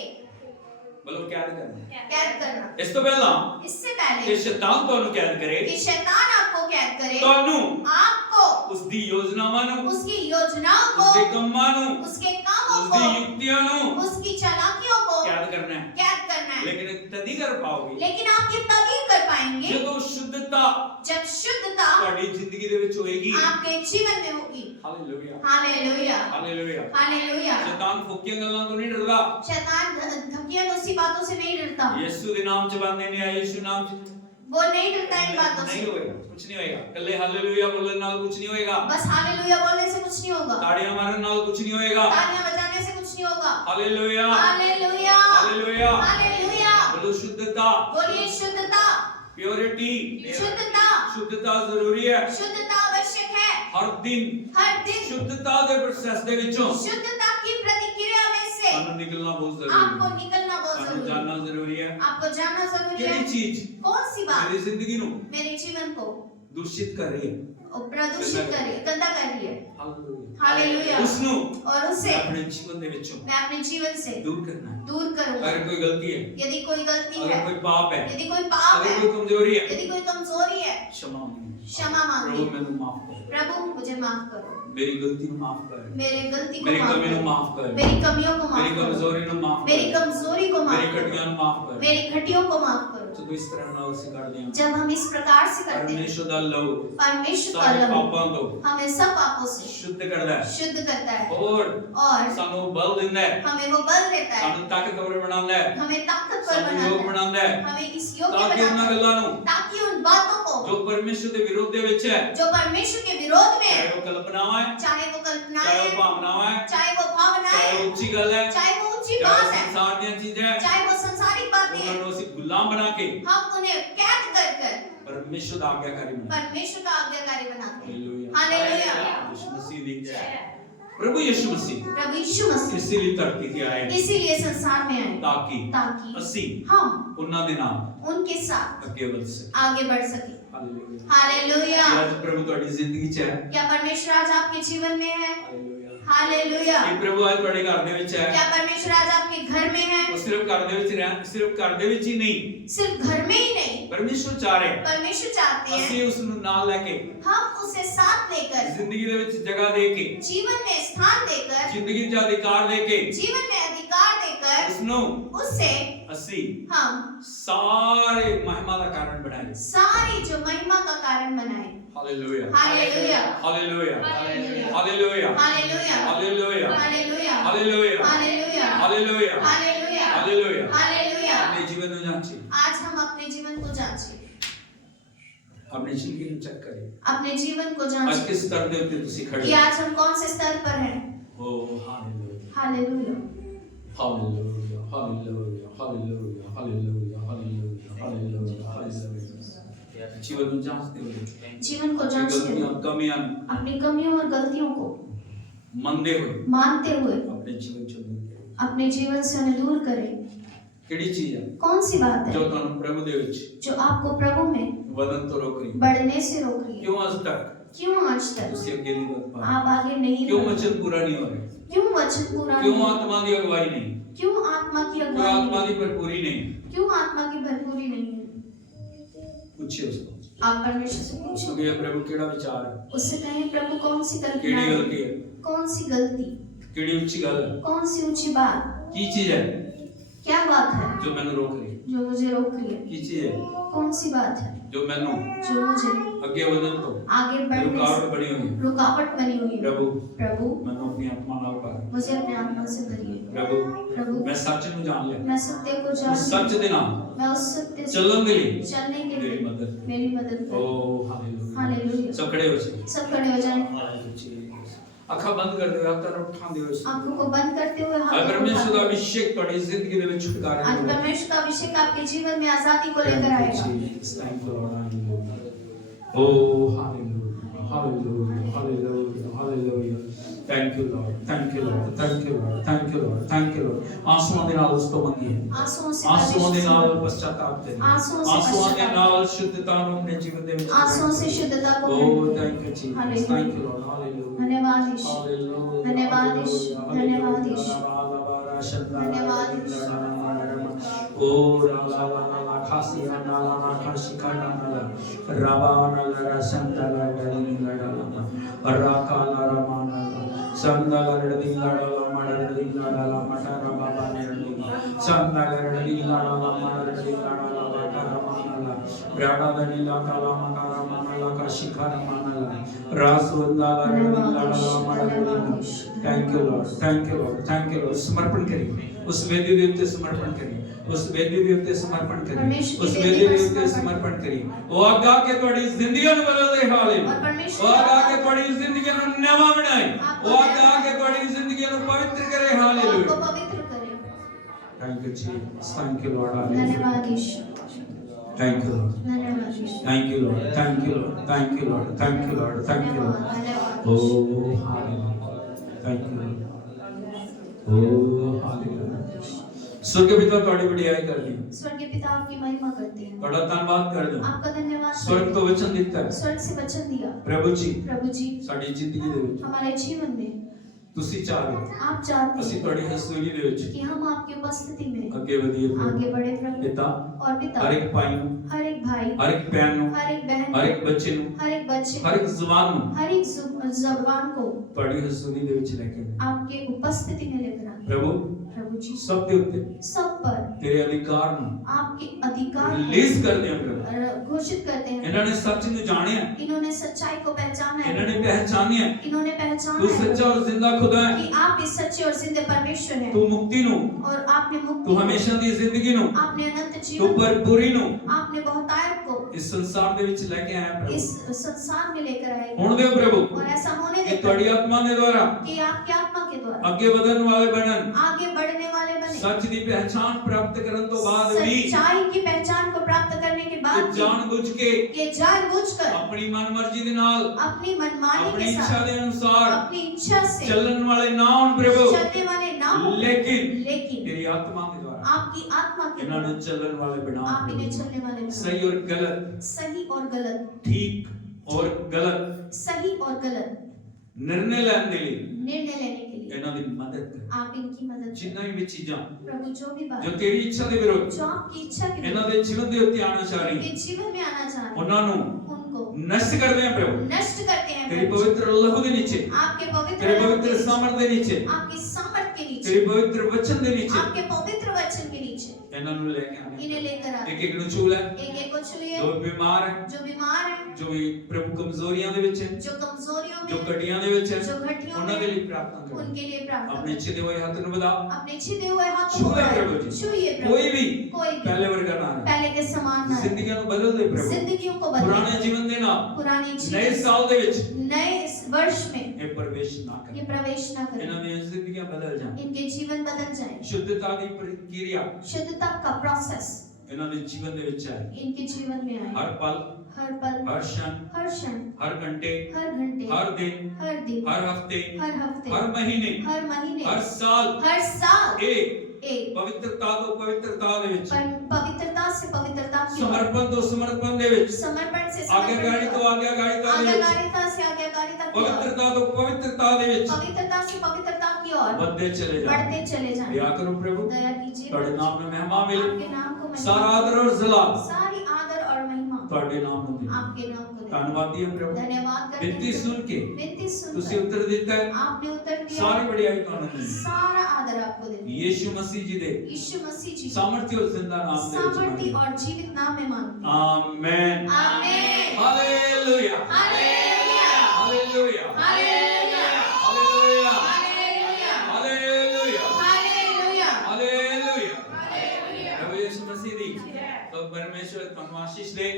बोलो कैद करना है। कैद करना। इस तो पहला इससे कि पहले शैतान ਤੁਹਾਨੂੰ कैद करे, कि शैतान आपको कैद करे, ਤੁਹਾਨੂੰ आपको ਉਸ ਦੀ ਯੋਜਨਾਵਾਂ ਨੂੰ, उसकी योजनाओं ਉਸ ਦੇ को, ਕੰਮਾਂ ਨੂੰ, उसके कामों ਉਸ को, ਦੀ ਯੁਕਤੀਆਂ ਨੂੰ उसकी चालाकियों को कैद करना है। कैद करना है। लेकिन तभी कर पाओगे लेकिन आप ये तभी कर पाएंगे ਜਦੋਂ शुद्धता जब शुद्धता ਤੁਹਾਡੀ ਜ਼ਿੰਦਗੀ ਦੇ ਵਿੱਚ ਹੋਏਗੀ। आपके जीवन में होगी। हालेलुया। हालेलुया। हालेलुया। हालेलुया। शैतान फुकियां ਗੱਲਾਂ ਤੋਂ ਨਹੀਂ ਡਰਦਾ, शैतान धमकियां उसी बातों से नहीं डरता, ਯीशु ਦੇ ਨਾਮ 'ਚ ਬੰਦੇ ਨੇ ਆਏ, ਯीशु ਨਾਮ 'ਚ वो नहीं डरता इन बातों नहीं से। होएगा, कुछ नहीं होएगा। कल्ले हालेलुया बोलने नाल कुछ नहीं होएगा, बस हालेलुया बोलने से कुछ नहीं होगा, ताड़ियां मारने नाल कुछ नहीं होएगा। तालियां बजाने से कुछ नहीं होगा। हालेलुया। हालेलुया। हालेलुया। हालेलुया। बोलो शुद्धता, बोलिए शुद्धता। प्योरिटी, शुद्धता। शुद्धता जरूरी है। शुद्धता आवश्यक है। हर दिन शुद्धता ਦੇ ਪ੍ਰੋਸੈਸ ਦੇ ਵਿੱਚੋਂ शुद्धता की प्रतिक्रिया में से ਸਾਨੂੰ निकलना बहुत जरूरी आपको है, निकलना बहुत ਸਾਨੂੰ जरूरी है। जानना जरूरी है। आपको जानना जरूरी है। ਕਿਹੜੀ ਚੀਜ਼ कौन सी बात मेरी जिंदगी ਨੂੰ मेरे जीवन को दूषित कर रही है। प्रदूषित कर रही है, गंदा कर रही है। हालेलुया। हालेलुया। ਉਸ ਨੂੰ और उसे अपने जीवन ਦੇ ਵਿੱਚੋਂ मैं अपने जीवन से दूर करना है। दूर करूंगा। अगर कोई गलती है, यदि कोई गलती अगर है, कोई पाप है, यदि कोई पाप अगर है, कोई कमजोरी है, यदि कोई कमजोरी है, क्षमा मांगिए। क्षमा मांगिए। प्रभु मैंने माफ कर, प्रभु मुझे माफ करो, मेरी गलती को माफ कर, मेरी गलती को मेरी माफ कमी को करो, माफ कर, मेरी कमियों को मेरी माफ करो, कमजोरी को माफ मेरी कर, कमजोरी को माफ मेरी करो, घटिया को माफ कर। मेरी घटियों को माफ करो। ਜਦੋਂ ਇਸ ਤਰ੍ਹਾਂ ਨਾਲ ਅਸੀਂ ਕਰਦੇ ਹਾਂ जब हम इस प्रकार से करते हैं, ਪਰਮੇਸ਼ਰ ਦਾ ਲਹੂ परमेश्वर का ਸਾਡੇ लहू ਪਾਪਾਂ ਤੋਂ हमें सब पापों से ਸ਼ੁੱਧ ਕਰਦਾ ਹੈ शुद्ध करता है ਔਰ और ਸਾਨੂੰ ਬਲ ਦਿੰਦਾ ਹੈ हमें वो बल देता है, ਸਾਨੂੰ ਤਾਕਤਵਰ ਬਣਾਉਂਦਾ ਹੈ हमें ताकतवर ਸਾਨੂੰ ਯੋਗ बनाता ਬਣਾਉਂਦਾ है, ਹੈ हमें इस योग्य ਤਾਂ ਕਿ ਉਹਨਾਂ बनाता है, ਗੱਲਾਂ ਨੂੰ ताकि उन बातों को ਜੋ ਪਰਮੇਸ਼ਰ ਦੇ ਵਿਰੋਧ ਦੇ ਵਿੱਚ ਹੈ जो परमेश्वर के विरोध में ਚਾਹੇ है, ਉਹ ਕਲਪਨਾਵਾਂ ਹੈ चाहे वो कल्पना ਚਾਹੇ है, ਉਹ ਭਾਵਨਾਵਾਂ ਹੈ चाहे वो भावना ਚਾਹੇ है, ਉਹ ਉੱਚੀ ਗੱਲ ਹੈ चाहे वो ऊंची ਚਾਹੇ बात है, ਸੰਸਾਰ ਦੀਆਂ ਚੀਜ਼ਾਂ ਹੈ चाहे वो संसारिक बातें ਉਹਨਾਂ हैं, ਨੂੰ ਅਸੀਂ ਗੁਲਾਮ ਬਣਾ ਕੇ हम उन्हें कैद कर कर ਪਰਮੇਸ਼ਰ ਦਾ ਆਗਿਆਕਾਰੀ ਬਣਾਉਂਦੇ परमेश्वर का आज्ञाकारी बनाते हैं। Hallelujah hallelujah. यीशु मसीह ਦੀ प्रभु यीशु मसीह प्रभु यीशु मसीह इसीलिए धरती ते आए इसीलिए संसार में आए ताकि ਅਸੀਂ हम ਉਹਨਾਂ ਦੇ ਨਾਲ उनके साथ ਅੱਗੇ ਵਧ ਸਕੀਏ आगे बढ़ सके। Hallelujah hallelujah. आज प्रभु ਤੁਹਾਡੀ ਜ਼ਿੰਦਗੀ ਚ ਹੈ क्या परमेश्वर आज आपके जीवन में है? Hallelujah hallelujah. ਇਹ ਪ੍ਰਭु ਅੱਜ ਤੁਹਾਡੇ ਘਰ ਦੇ ਵਿੱਚ ਹੈ क्या परमेश्वर आज आपके घर में है? ਉਹ ਸਿਰਫ ਘਰ ਦੇ ਵਿੱਚ ਰਹਿ ਸਿਰਫ ਘਰ ਦੇ ਵਿੱਚ ਹੀ ਨਹੀਂ सिर्फ घर में ही नहीं, ਪਰਮੇਸ਼ਰ ਚਾਹ ਰਿਹਾ ਹੈ परमेश्वर चाहते हैं ਅਸੀਂ ਉਸ ਨੂੰ ਨਾਲ ਲੈ ਕੇ हम उसे साथ लेकर ਜ਼ਿੰਦਗੀ ਦੇ ਵਿੱਚ ਜਗ੍ਹਾ ਦੇ ਕੇ जीवन में स्थान देकर ਜ਼ਿੰਦਗੀ ਦਾ ਅਧਿਕਾਰ ਦੇ ਕੇ जीवन में अधिकार देकर ਉਸ ਨੂੰ उससे ਅਸੀਂ हम ਸਾਰੇ ਮਹਿਮਾ ਦਾ ਕਾਰਨ ਬਣਾਏ सारी जो महिमा का कारण बनाए। Hallelujah hallelujah. Hallelujah hallelujah. Hallelujah hallelujah. Hallelujah hallelujah. Hallelujah hallelujah. Hallelujah hallelujah. Hallelujah hallelujah. अपने जीवन में जांचें आज हम अपने जीवन को जांचें, अपने जिंदगी में चेक करें अपने जीवन को आज जांचें किस स्तर पे होते तुसी खड़े कि हो? आज हम कौन से स्तर पर हैं। Oh hallelujah hallelujah. Hallelujah hallelujah hallelujah hallelujah hallelujah hallelujah hallelujah जीवन में जांचते हुए जीवन को जांचते गलतियां हुए कमियां अपनी कमियों और गलतियों को मंदे हुए मानते हुए अपने जीवन से दूर करें अपने जीवन से उन्हें दूर करें। केड़ी चीज है कौन सी बात जो है ਤੁਹਾਨੂੰ ਪ੍ਰਭੂ ਦੇ ਵਿੱਚ जो आपको प्रभु में वदन तो रोक रही बढ़ने से रोक रही है? क्यों आज तक क्यों आज तक तुसी अगे नहीं बढ़ पा आप आगे नहीं क्यों बढ़ वचन पूरा नहीं हो रहा क्यों वचन पूरा क्यों नहीं? आत्मा की अगुवाई नहीं क्यों आत्मा की क्यों अगुवाई आत्मा नहीं? की भरपूरी नहीं क्यों आत्मा की भरपूरी नहीं है? पूछिए उसको आप परमेश्वर से पूछो, उसको ये प्रभु केड़ा विचार है उससे कहें प्रभु कौन सी कल्पना केड़ी है, गलती है कौन सी गलती, केड़ी ऊंची गल है कौन सी ऊंची बात, की चीज है क्या बात है जो मैंने रोक रही है जो मुझे रोक रही है? की चीज है कौन सी बात है जो मैंने जो मुझे अगे वदन तो आगे बढ़ने रुकावट से बनी हुई है रुकावट बनी हुई है? प्रभु प्रभु मैंने अपनी आत्मा नाल कर मुझे अपने आत्मा से भरिए। प्रभु प्रभु मैं सच ਨੂੰ जान लिया मैं सत्य को उस जान सच ਦੇ ਨਾਲ मैं उस सत्य से ਚੱਲਣ ਦੇ ਲਈ चलने के मेरी लिए मदद मेरी मदद ओ करें। Hallelujah hallelujah. सब खड़े हो जाइए सब खड़े हो जाएं, ਅੱਖਾਂ ਬੰਦ ਕਰ ਦਿਓ ਆਪ ਤਰਫ ਉਠਾਉਂਦੇ ਹੋਏ आंखों को बंद करते हुए हाथों को परमेश्वर का उठाओ। अभिषेक ਤੁਹਾਡੀ ਜ਼ਿੰਦਗੀ ਦੇ ਵਿੱਚ ਛੁਟਕਾਰੇ आज परमेश्वर का अभिषेक आपके जीवन में आजादी को लेकर आएगा। Oh hallelujah hallelujah hallelujah hallelujah thank you Lord thank you Lord thank you Lord thank you Lord thank you Lord आंसुओं ਦੇ ਨਾਲ ਉਸ ਤੋਂ ਮੰਗੀਏ आंसुओं से आंसुओं ਦੇ परमेश्वर ਨਾਲ पश्चाताप करिए आंसुओं से आंसुओं ਦੇ पश्चाताप। ਨਾਲ शुद्धता ਨੂੰ ਆਪਣੇ ਜੀਵਨ ਦੇ ਵਿੱਚ आंसुओं से शुद्धता को ओ भरें। Thank you Jesus hallelujah. Thank you Lord hallelujah धन्यवाद यीशु, हालेलुया धन्यवाद यीशु, धन्यवाद यीशु, धन्यवाद यीशु। ओ ला ला ला ला खासी ला ला ला खासी का ला ला रबा ला ला संता ला डली ला ला राका ला रमा ला संता ला डली ला ला मडली ला ला मटा रबा ने डली संता ला डली ला ला मडली ला ला मटा रबा ला ब्राडा डली ला ला मटा रबा ला का शिखा रमा ला रासुंदा ला डली ला ला मडली thank you Lord thank you Lord thank you Lord समर्पण करिए उस वेदी दे उत्ते समर्पण करिए उस वेदी दे उत्ते समर्पण करिए उस वेदी दे उत्ते समर्पण करिए वो आगा के ਤੁਹਾਡੀ ਜ਼ਿੰਦਗੀਆਂ ਨੂੰ ਬਦਲ ਦੇ ਹਾਲੇਲੂया वो आगा के ਤੁਹਾਡੀ ਜ਼ਿੰਦਗੀਆਂ ਨੂੰ ਨਵਾਂ ਬਣਾਏ वो आगा के ਤੁਹਾਡੀ ਜ਼ਿੰਦਗੀਆਂ ਨੂੰ ਪਵਿੱਤਰ ਕਰੇ आपको हालेलुया पवित्र करे। Thank you Jesus thank you Lord hallelujah धन्यवाद यीशु, थैंक यू लॉर्ड धन्यवाद यीशु, thank you Lord thank you Lord thank you Lord thank you Lord thank you धन्यवाद, लॉर्ड धन्यवाद ओ यीशु। हालेलुया थैंक यू ओ हालेलुया स्वर्गीय पिता ਤੁਹਾਡੀ ਵਡਿਆਈ ਕਰਦੀ ਹਾਂ स्वर्गीय पिता आपकी महिमा करते हैं, ਤੁਹਾਡਾ ਧੰਨਵਾਦ ਕਰਦੇ ਹਾਂ आपका धन्यवाद स्वर्ग करते ਤੋਂ वचन ਦਿੱਤਾ ਹੈ हैं। स्वर्ग से वचन दिया प्रभु जी प्रभु जी ਸਾਡੀ ਜ਼ਿੰਦਗੀ ਦੇ ਵਿੱਚ हमारे जीवन में ਤੁਸੀਂ ਚਾਹਦੇ आप चाहते ਅਸੀਂ हैं ਤੁਹਾਡੀ ਹਜ਼ੂਰੀ ਦੇ ਵਿੱਚ कि हम आपकी उपस्थिति में ਅੱਗੇ ਵਧੀਏ आगे बढ़े प्रभु पिता और पिता हर एक भाई ਨੂੰ हर एक भाई हर एक बहन ਨੂੰ हर एक बहन हर एक ਬੱਚੇ ਨੂੰ हर एक बच्चे हर एक जवान ਨੂੰ हर एक जबान को ਤੁਹਾਡੀ ਹਜ਼ੂਰੀ ਦੇ ਵਿੱਚ ਲੈ ਕੇ ਆਏ। आपके उपस्थिति में लेकर आए प्रभु प्रभु जी ਸਭ ਦੇ ਉੱਤੇ सब पर ਤੇਰੇ ਅਧਿਕਾਰ ਨੂੰ आपके अधिकार को ਰਿਲੀਜ਼ ਕਰਦੇ ਹਾਂ ਪ੍ਰभु। घोषित करते हैं। ਇਹਨਾਂ ਨੇ ਸੱਚ ਨੂੰ ਜਾਣਿਆ, इन्होंने सच्चाई को पहचाना ਇਹਨਾਂ है, ਨੇ ਪਹਿਚਾਨਿਆ इन्होंने पहचाना ਤੂੰ है ਸੱਚਾ ਔਰ ਜ਼ਿੰਦਾ ਖੁਦਾ ਹੈ, कि आप इस सच्चे और जिंदे परमेश्वर हैं ਤੂੰ ਮੁਕਤੀ ਨੂੰ, और आपने ਤੂੰ मुक्ति ਹਮੇਸ਼ਾ ਦੀ ਜ਼ਿੰਦਗੀ ਨੂੰ, आपने अनंत ਤੂੰ जीवन ਭਰਪੂਰੀ ਨੂੰ आपने बहुतायत को ਇਸ ਸੰਸਾਰ ਦੇ ਵਿੱਚ ਲੈ ਕੇ ਆਇਆ ਪ੍ਰਭੂ। इस संसार में लेकर आए ਹੁਣ ਦਿਓ ਪ੍ਰਭੂ और ऐसा होने ਕਿ देकर ਤੁਹਾਡੀ ਆਤਮਾ ਦੇ ਦੁਆਰਾ कि आपकी आत्मा के द्वारा ਅੱਗੇ ਵਧਣ ਵਾਲੇ ਬਣਨ, आगे बढ़ने वाले बने, ਸੱਚ ਦੀ ਪਹਿਚਾਨ ਪ੍ਰਾਪਤ ਕਰਨ ਤੋਂ ਬਾਅਦ ਵੀ सच्चाई की पहचान को प्राप्त करने के बाद भी ਜਾਣਬੁੱਝ ਕੇ ये जानबूझकर ਆਪਣੀ ਮਨਮਰਜ਼ੀ ਦੇ ਨਾਲ अपनी मनमानी ਆਪਣੀ के ਇੱਛਾ साथ ਦੇ ਅਨੁਸਾਰ अपनी इच्छा से ਚੱਲਣ ਵਾਲੇ ਨਾ ਹੋਣ ਪ੍ਰਭੂ, चलने वाले ना हो, लेकिन लेकिन तेरी आत्मा के द्वारा आपकी आत्मा के ਇਹਨਾਂ द्वारा ਨੂੰ ਚੱਲਣ ਵਾਲੇ ਬਣਾ आप इन्हें चलने वाले बनाओ। सही और गलत, सही और गलत, ठीक और गलत सही और गलत निर्णय ਲੈਣ ਦੇ ਲਈ निर्णय लेने के लिए ਇਹਨਾਂ ਦੀ ਮਦਦ ਕਰ। आप इनकी मदद करें। ਜਿੰਨਾਂ ਵੀ ਚੀਜ਼ਾਂ प्रभु जो भी बात ਜੋ ਤੇਰੀ ਇੱਛਾ ਦੇ ਵਿਰੁੱਧ जो आपकी इच्छा के ਇਹਨਾਂ विरुद्ध ਦੇ ਜੀਵਨ ਦੇ ਉੱਤੇ ਆਣਾ ਚਾਹ ਰਹੀ, उनके जीवन में आना चाह रहे ਉਹਨਾਂ ਨੂੰ हैं, उनको ਨਸ਼ਟ ਕਰਦੇ ਹਾਂ ਪ੍ਰਭੂ। नष्ट करते हैं तेरी प्रभु। पवित्र लहू के नीचे, आपके पवित्र तेरे रक्त के पवित्र नीचे, सामर्थ के नीचे, आपके सामर्थ के नीचे, तेरे पवित्र वचन के नीचे आपके पवित्र वचन के नीचे ਇਹਨਾਂ ਨੂੰ ਲੈ ਕੇ ਆਣੇ। इन्हें लेकर आए। ਇੱਕ ਇੱਕ ਨੂੰ ਛੂ ਲੈ, एक एक को छुए, ਜੋ ਬਿਮਾਰ ਹੈ, जो बीमार है, ਜੋ ਵੀ ਪ੍ਰਭੂ ਕਮਜ਼ੋਰੀਆਂ ਦੇ ਵਿੱਚ ਹੈ, जो कमजोरियों ਜੋ में, ਕੜੀਆਂ ਦੇ ਵਿੱਚ ਹੈ, जो घटियों ਉਹਨਾਂ ਦੇ में, ਲਈ ਪ੍ਰਾਰਥਨਾ ਕਰੋ। उनके लिए प्रार्थना अपने करें। छिदे हुए हाथ ਨੂੰ ਵਧਾ, अपने छिदे हुए हाथों छुए को बढ़ाएं। प्रभु जी। छुइए प्रभु। कोई भी कोई भी पहले वर्गा ना है, पहले के समान ना है। ਜ਼ਿੰਦਗੀਆਂ ਨੂੰ ਬਦਲ ਦੇ ਪ੍ਰਭੂ। जिंदगियों को बदले, ਪੁਰਾਣੇ ਜੀਵਨ ਦੇ ਨਾਲ पुरानी ਨਏ जीवन ਸਾਲ ਦੇ ਵਿੱਚ नए इस वर्ष में ਇਹ ਪ੍ਰਵੇਸ਼ ਨਾ ये ਕਰੇ। प्रवेश न करें। ਇਹਨਾਂ ਦੀਆਂ ਜ਼ਿੰਦਗੀਆਂ ਬਦਲ ਜਾਣ। इनके जीवन बदल जाए। ਸ਼ੁੱਧਤਾ ਦੀ ਪ੍ਰਕਿਰਿਆ शुद्धता का प्रोसेस ਇਹਨਾਂ ਦੇ ਜੀਵਨ ਦੇ ਵਿੱਚ ਆਏ। इनके जीवन में आए। ਹਰ ਪਲ, हर पल, ਹਰ क्षण, हर क्षण, हर घंटे, हर घंटे, हर दिन, हर दिन, हर हफ्ते, हर हफ्ते, हर महीने, हर महीने, हर साल हर साल ਇਹ एक ਪਵਿੱਤਰਤਾ ਤੋਂ ਪਵਿੱਤਰਤਾ ਦੇ ਵਿੱਚ, पवित्रता से पवित्रता की ओर, ਸਮਰਪਣ ਤੋਂ ਸਮਰਪਣ ਦੇ ਵਿੱਚ, समर्पण से ਆਗਿਆਕਾਰੀ समर्पण ਤੋਂ की ओर, ਆਗਿਆਕਾਰੀਤਾ ਦੇ ਵਿੱਚ, आज्ञाकारिता से आज्ञाकारिता की ओर, ਪਵਿੱਤਰਤਾ ਤੋਂ ਪਵਿੱਤਰਤਾ ਦੇ ਵਿੱਚ पवित्रता से पवित्रता की ओर बढ़ते चले जाओ। बढ़ते चले जाएं। दया करो प्रभु, दया कीजिए ਤੁਹਾਡੇ ਨਾਮ ਨੂੰ ਮਹਿਮਾ ਮਿਲੇ, आपके नाम को महिमा, ਸਾਰਾ ਆਦਰ ਔਰ ਜ਼ਲਾਲ सारी आदर और महिमा ਤੁਹਾਡੇ ਨਾਮ ਨੂੰ ਦੇ। आपके नाम को दे। ਧੰਨਵਾਦੀ ਹਾਂ ਪ੍ਰਭੂ, धन्यवाद करते ਬਿਨਤੀ हैं। ਸੁਣ ਕੇ विनती ਤੁਸੀਂ सुनकर ਉੱਤਰ ਦਿੱਤਾ ਹੈ, आपने उत्तर दिया। ਸਾਰੀ ਬੜਾਈ ਤੁਹਾਨੂੰ ਮਿਲੀ। सारा आदर आपको दे। ਯੀਸ਼ੂ ਮਸੀਹ ਜੀ ਦੇ यीशु मसीह जी ਸਾਮਰਥ्य ਔਰ ਜ਼ਿੰਦਾ ਨਾਮ ਦੇ ਵਿੱਚ सामर्थ्य ਮੰਗਦੇ। और जीवित नाम में मांगते आमेन। हैं। आमीन। Hallelujah, hallelujah. Hallelujah, hallelujah. Hallelujah, hallelujah. Hallelujah, hallelujah. Hallelujah. Hallelujah. प्रभु यीशु मसीह दी तो परमेश्वर ਤੁਹਾਨੂੰ ਆਸ਼ੀष ਦੇ,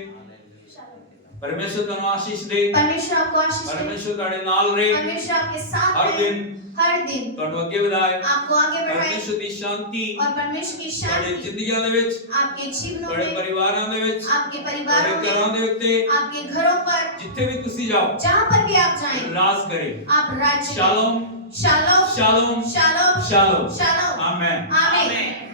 परमेश्वर ਤੁਹਾਨੂੰ ਆਸ਼ੀष ਦੇ, परमेश्वर आपको आशीष दे। परमेश्वर ਤੁਹਾਡੇ ਨਾਲ ਰਹੇ, परमेश्वर आपके साथ हर रहे। दिन हर दिन ਤੁਹਾਨੂੰ ਅੱਗੇ ਵਧਾਏ। आपको आगे बढ़ाए परमेश्वर ਦੀ ਸ਼ਾਂਤੀ और परमेश्वर की ਤੁਹਾਡੇ शांति ਜ਼ਿੰਦਗੀਆਂ ਦੇ ਵਿੱਚ, आपके जीवनों ਤੁਹਾਡੇ में, ਪਰਿਵਾਰਾਂ ਦੇ ਵਿੱਚ, आपके ਤੁਹਾਡੇ परिवारों ਘਰਾਂ में, ਦੇ ਉੱਤੇ, आपके घरों पर, ਜਿੱਥੇ ਵੀ ਤੁਸੀਂ ਜਾਓ जहाँ पर भी आप जाएं, ਰਾਜ ਕਰੇ। आप राज्य शालोम, शालोम शालोम, शालोम शालोम। शालोम। आमेन। आमीन।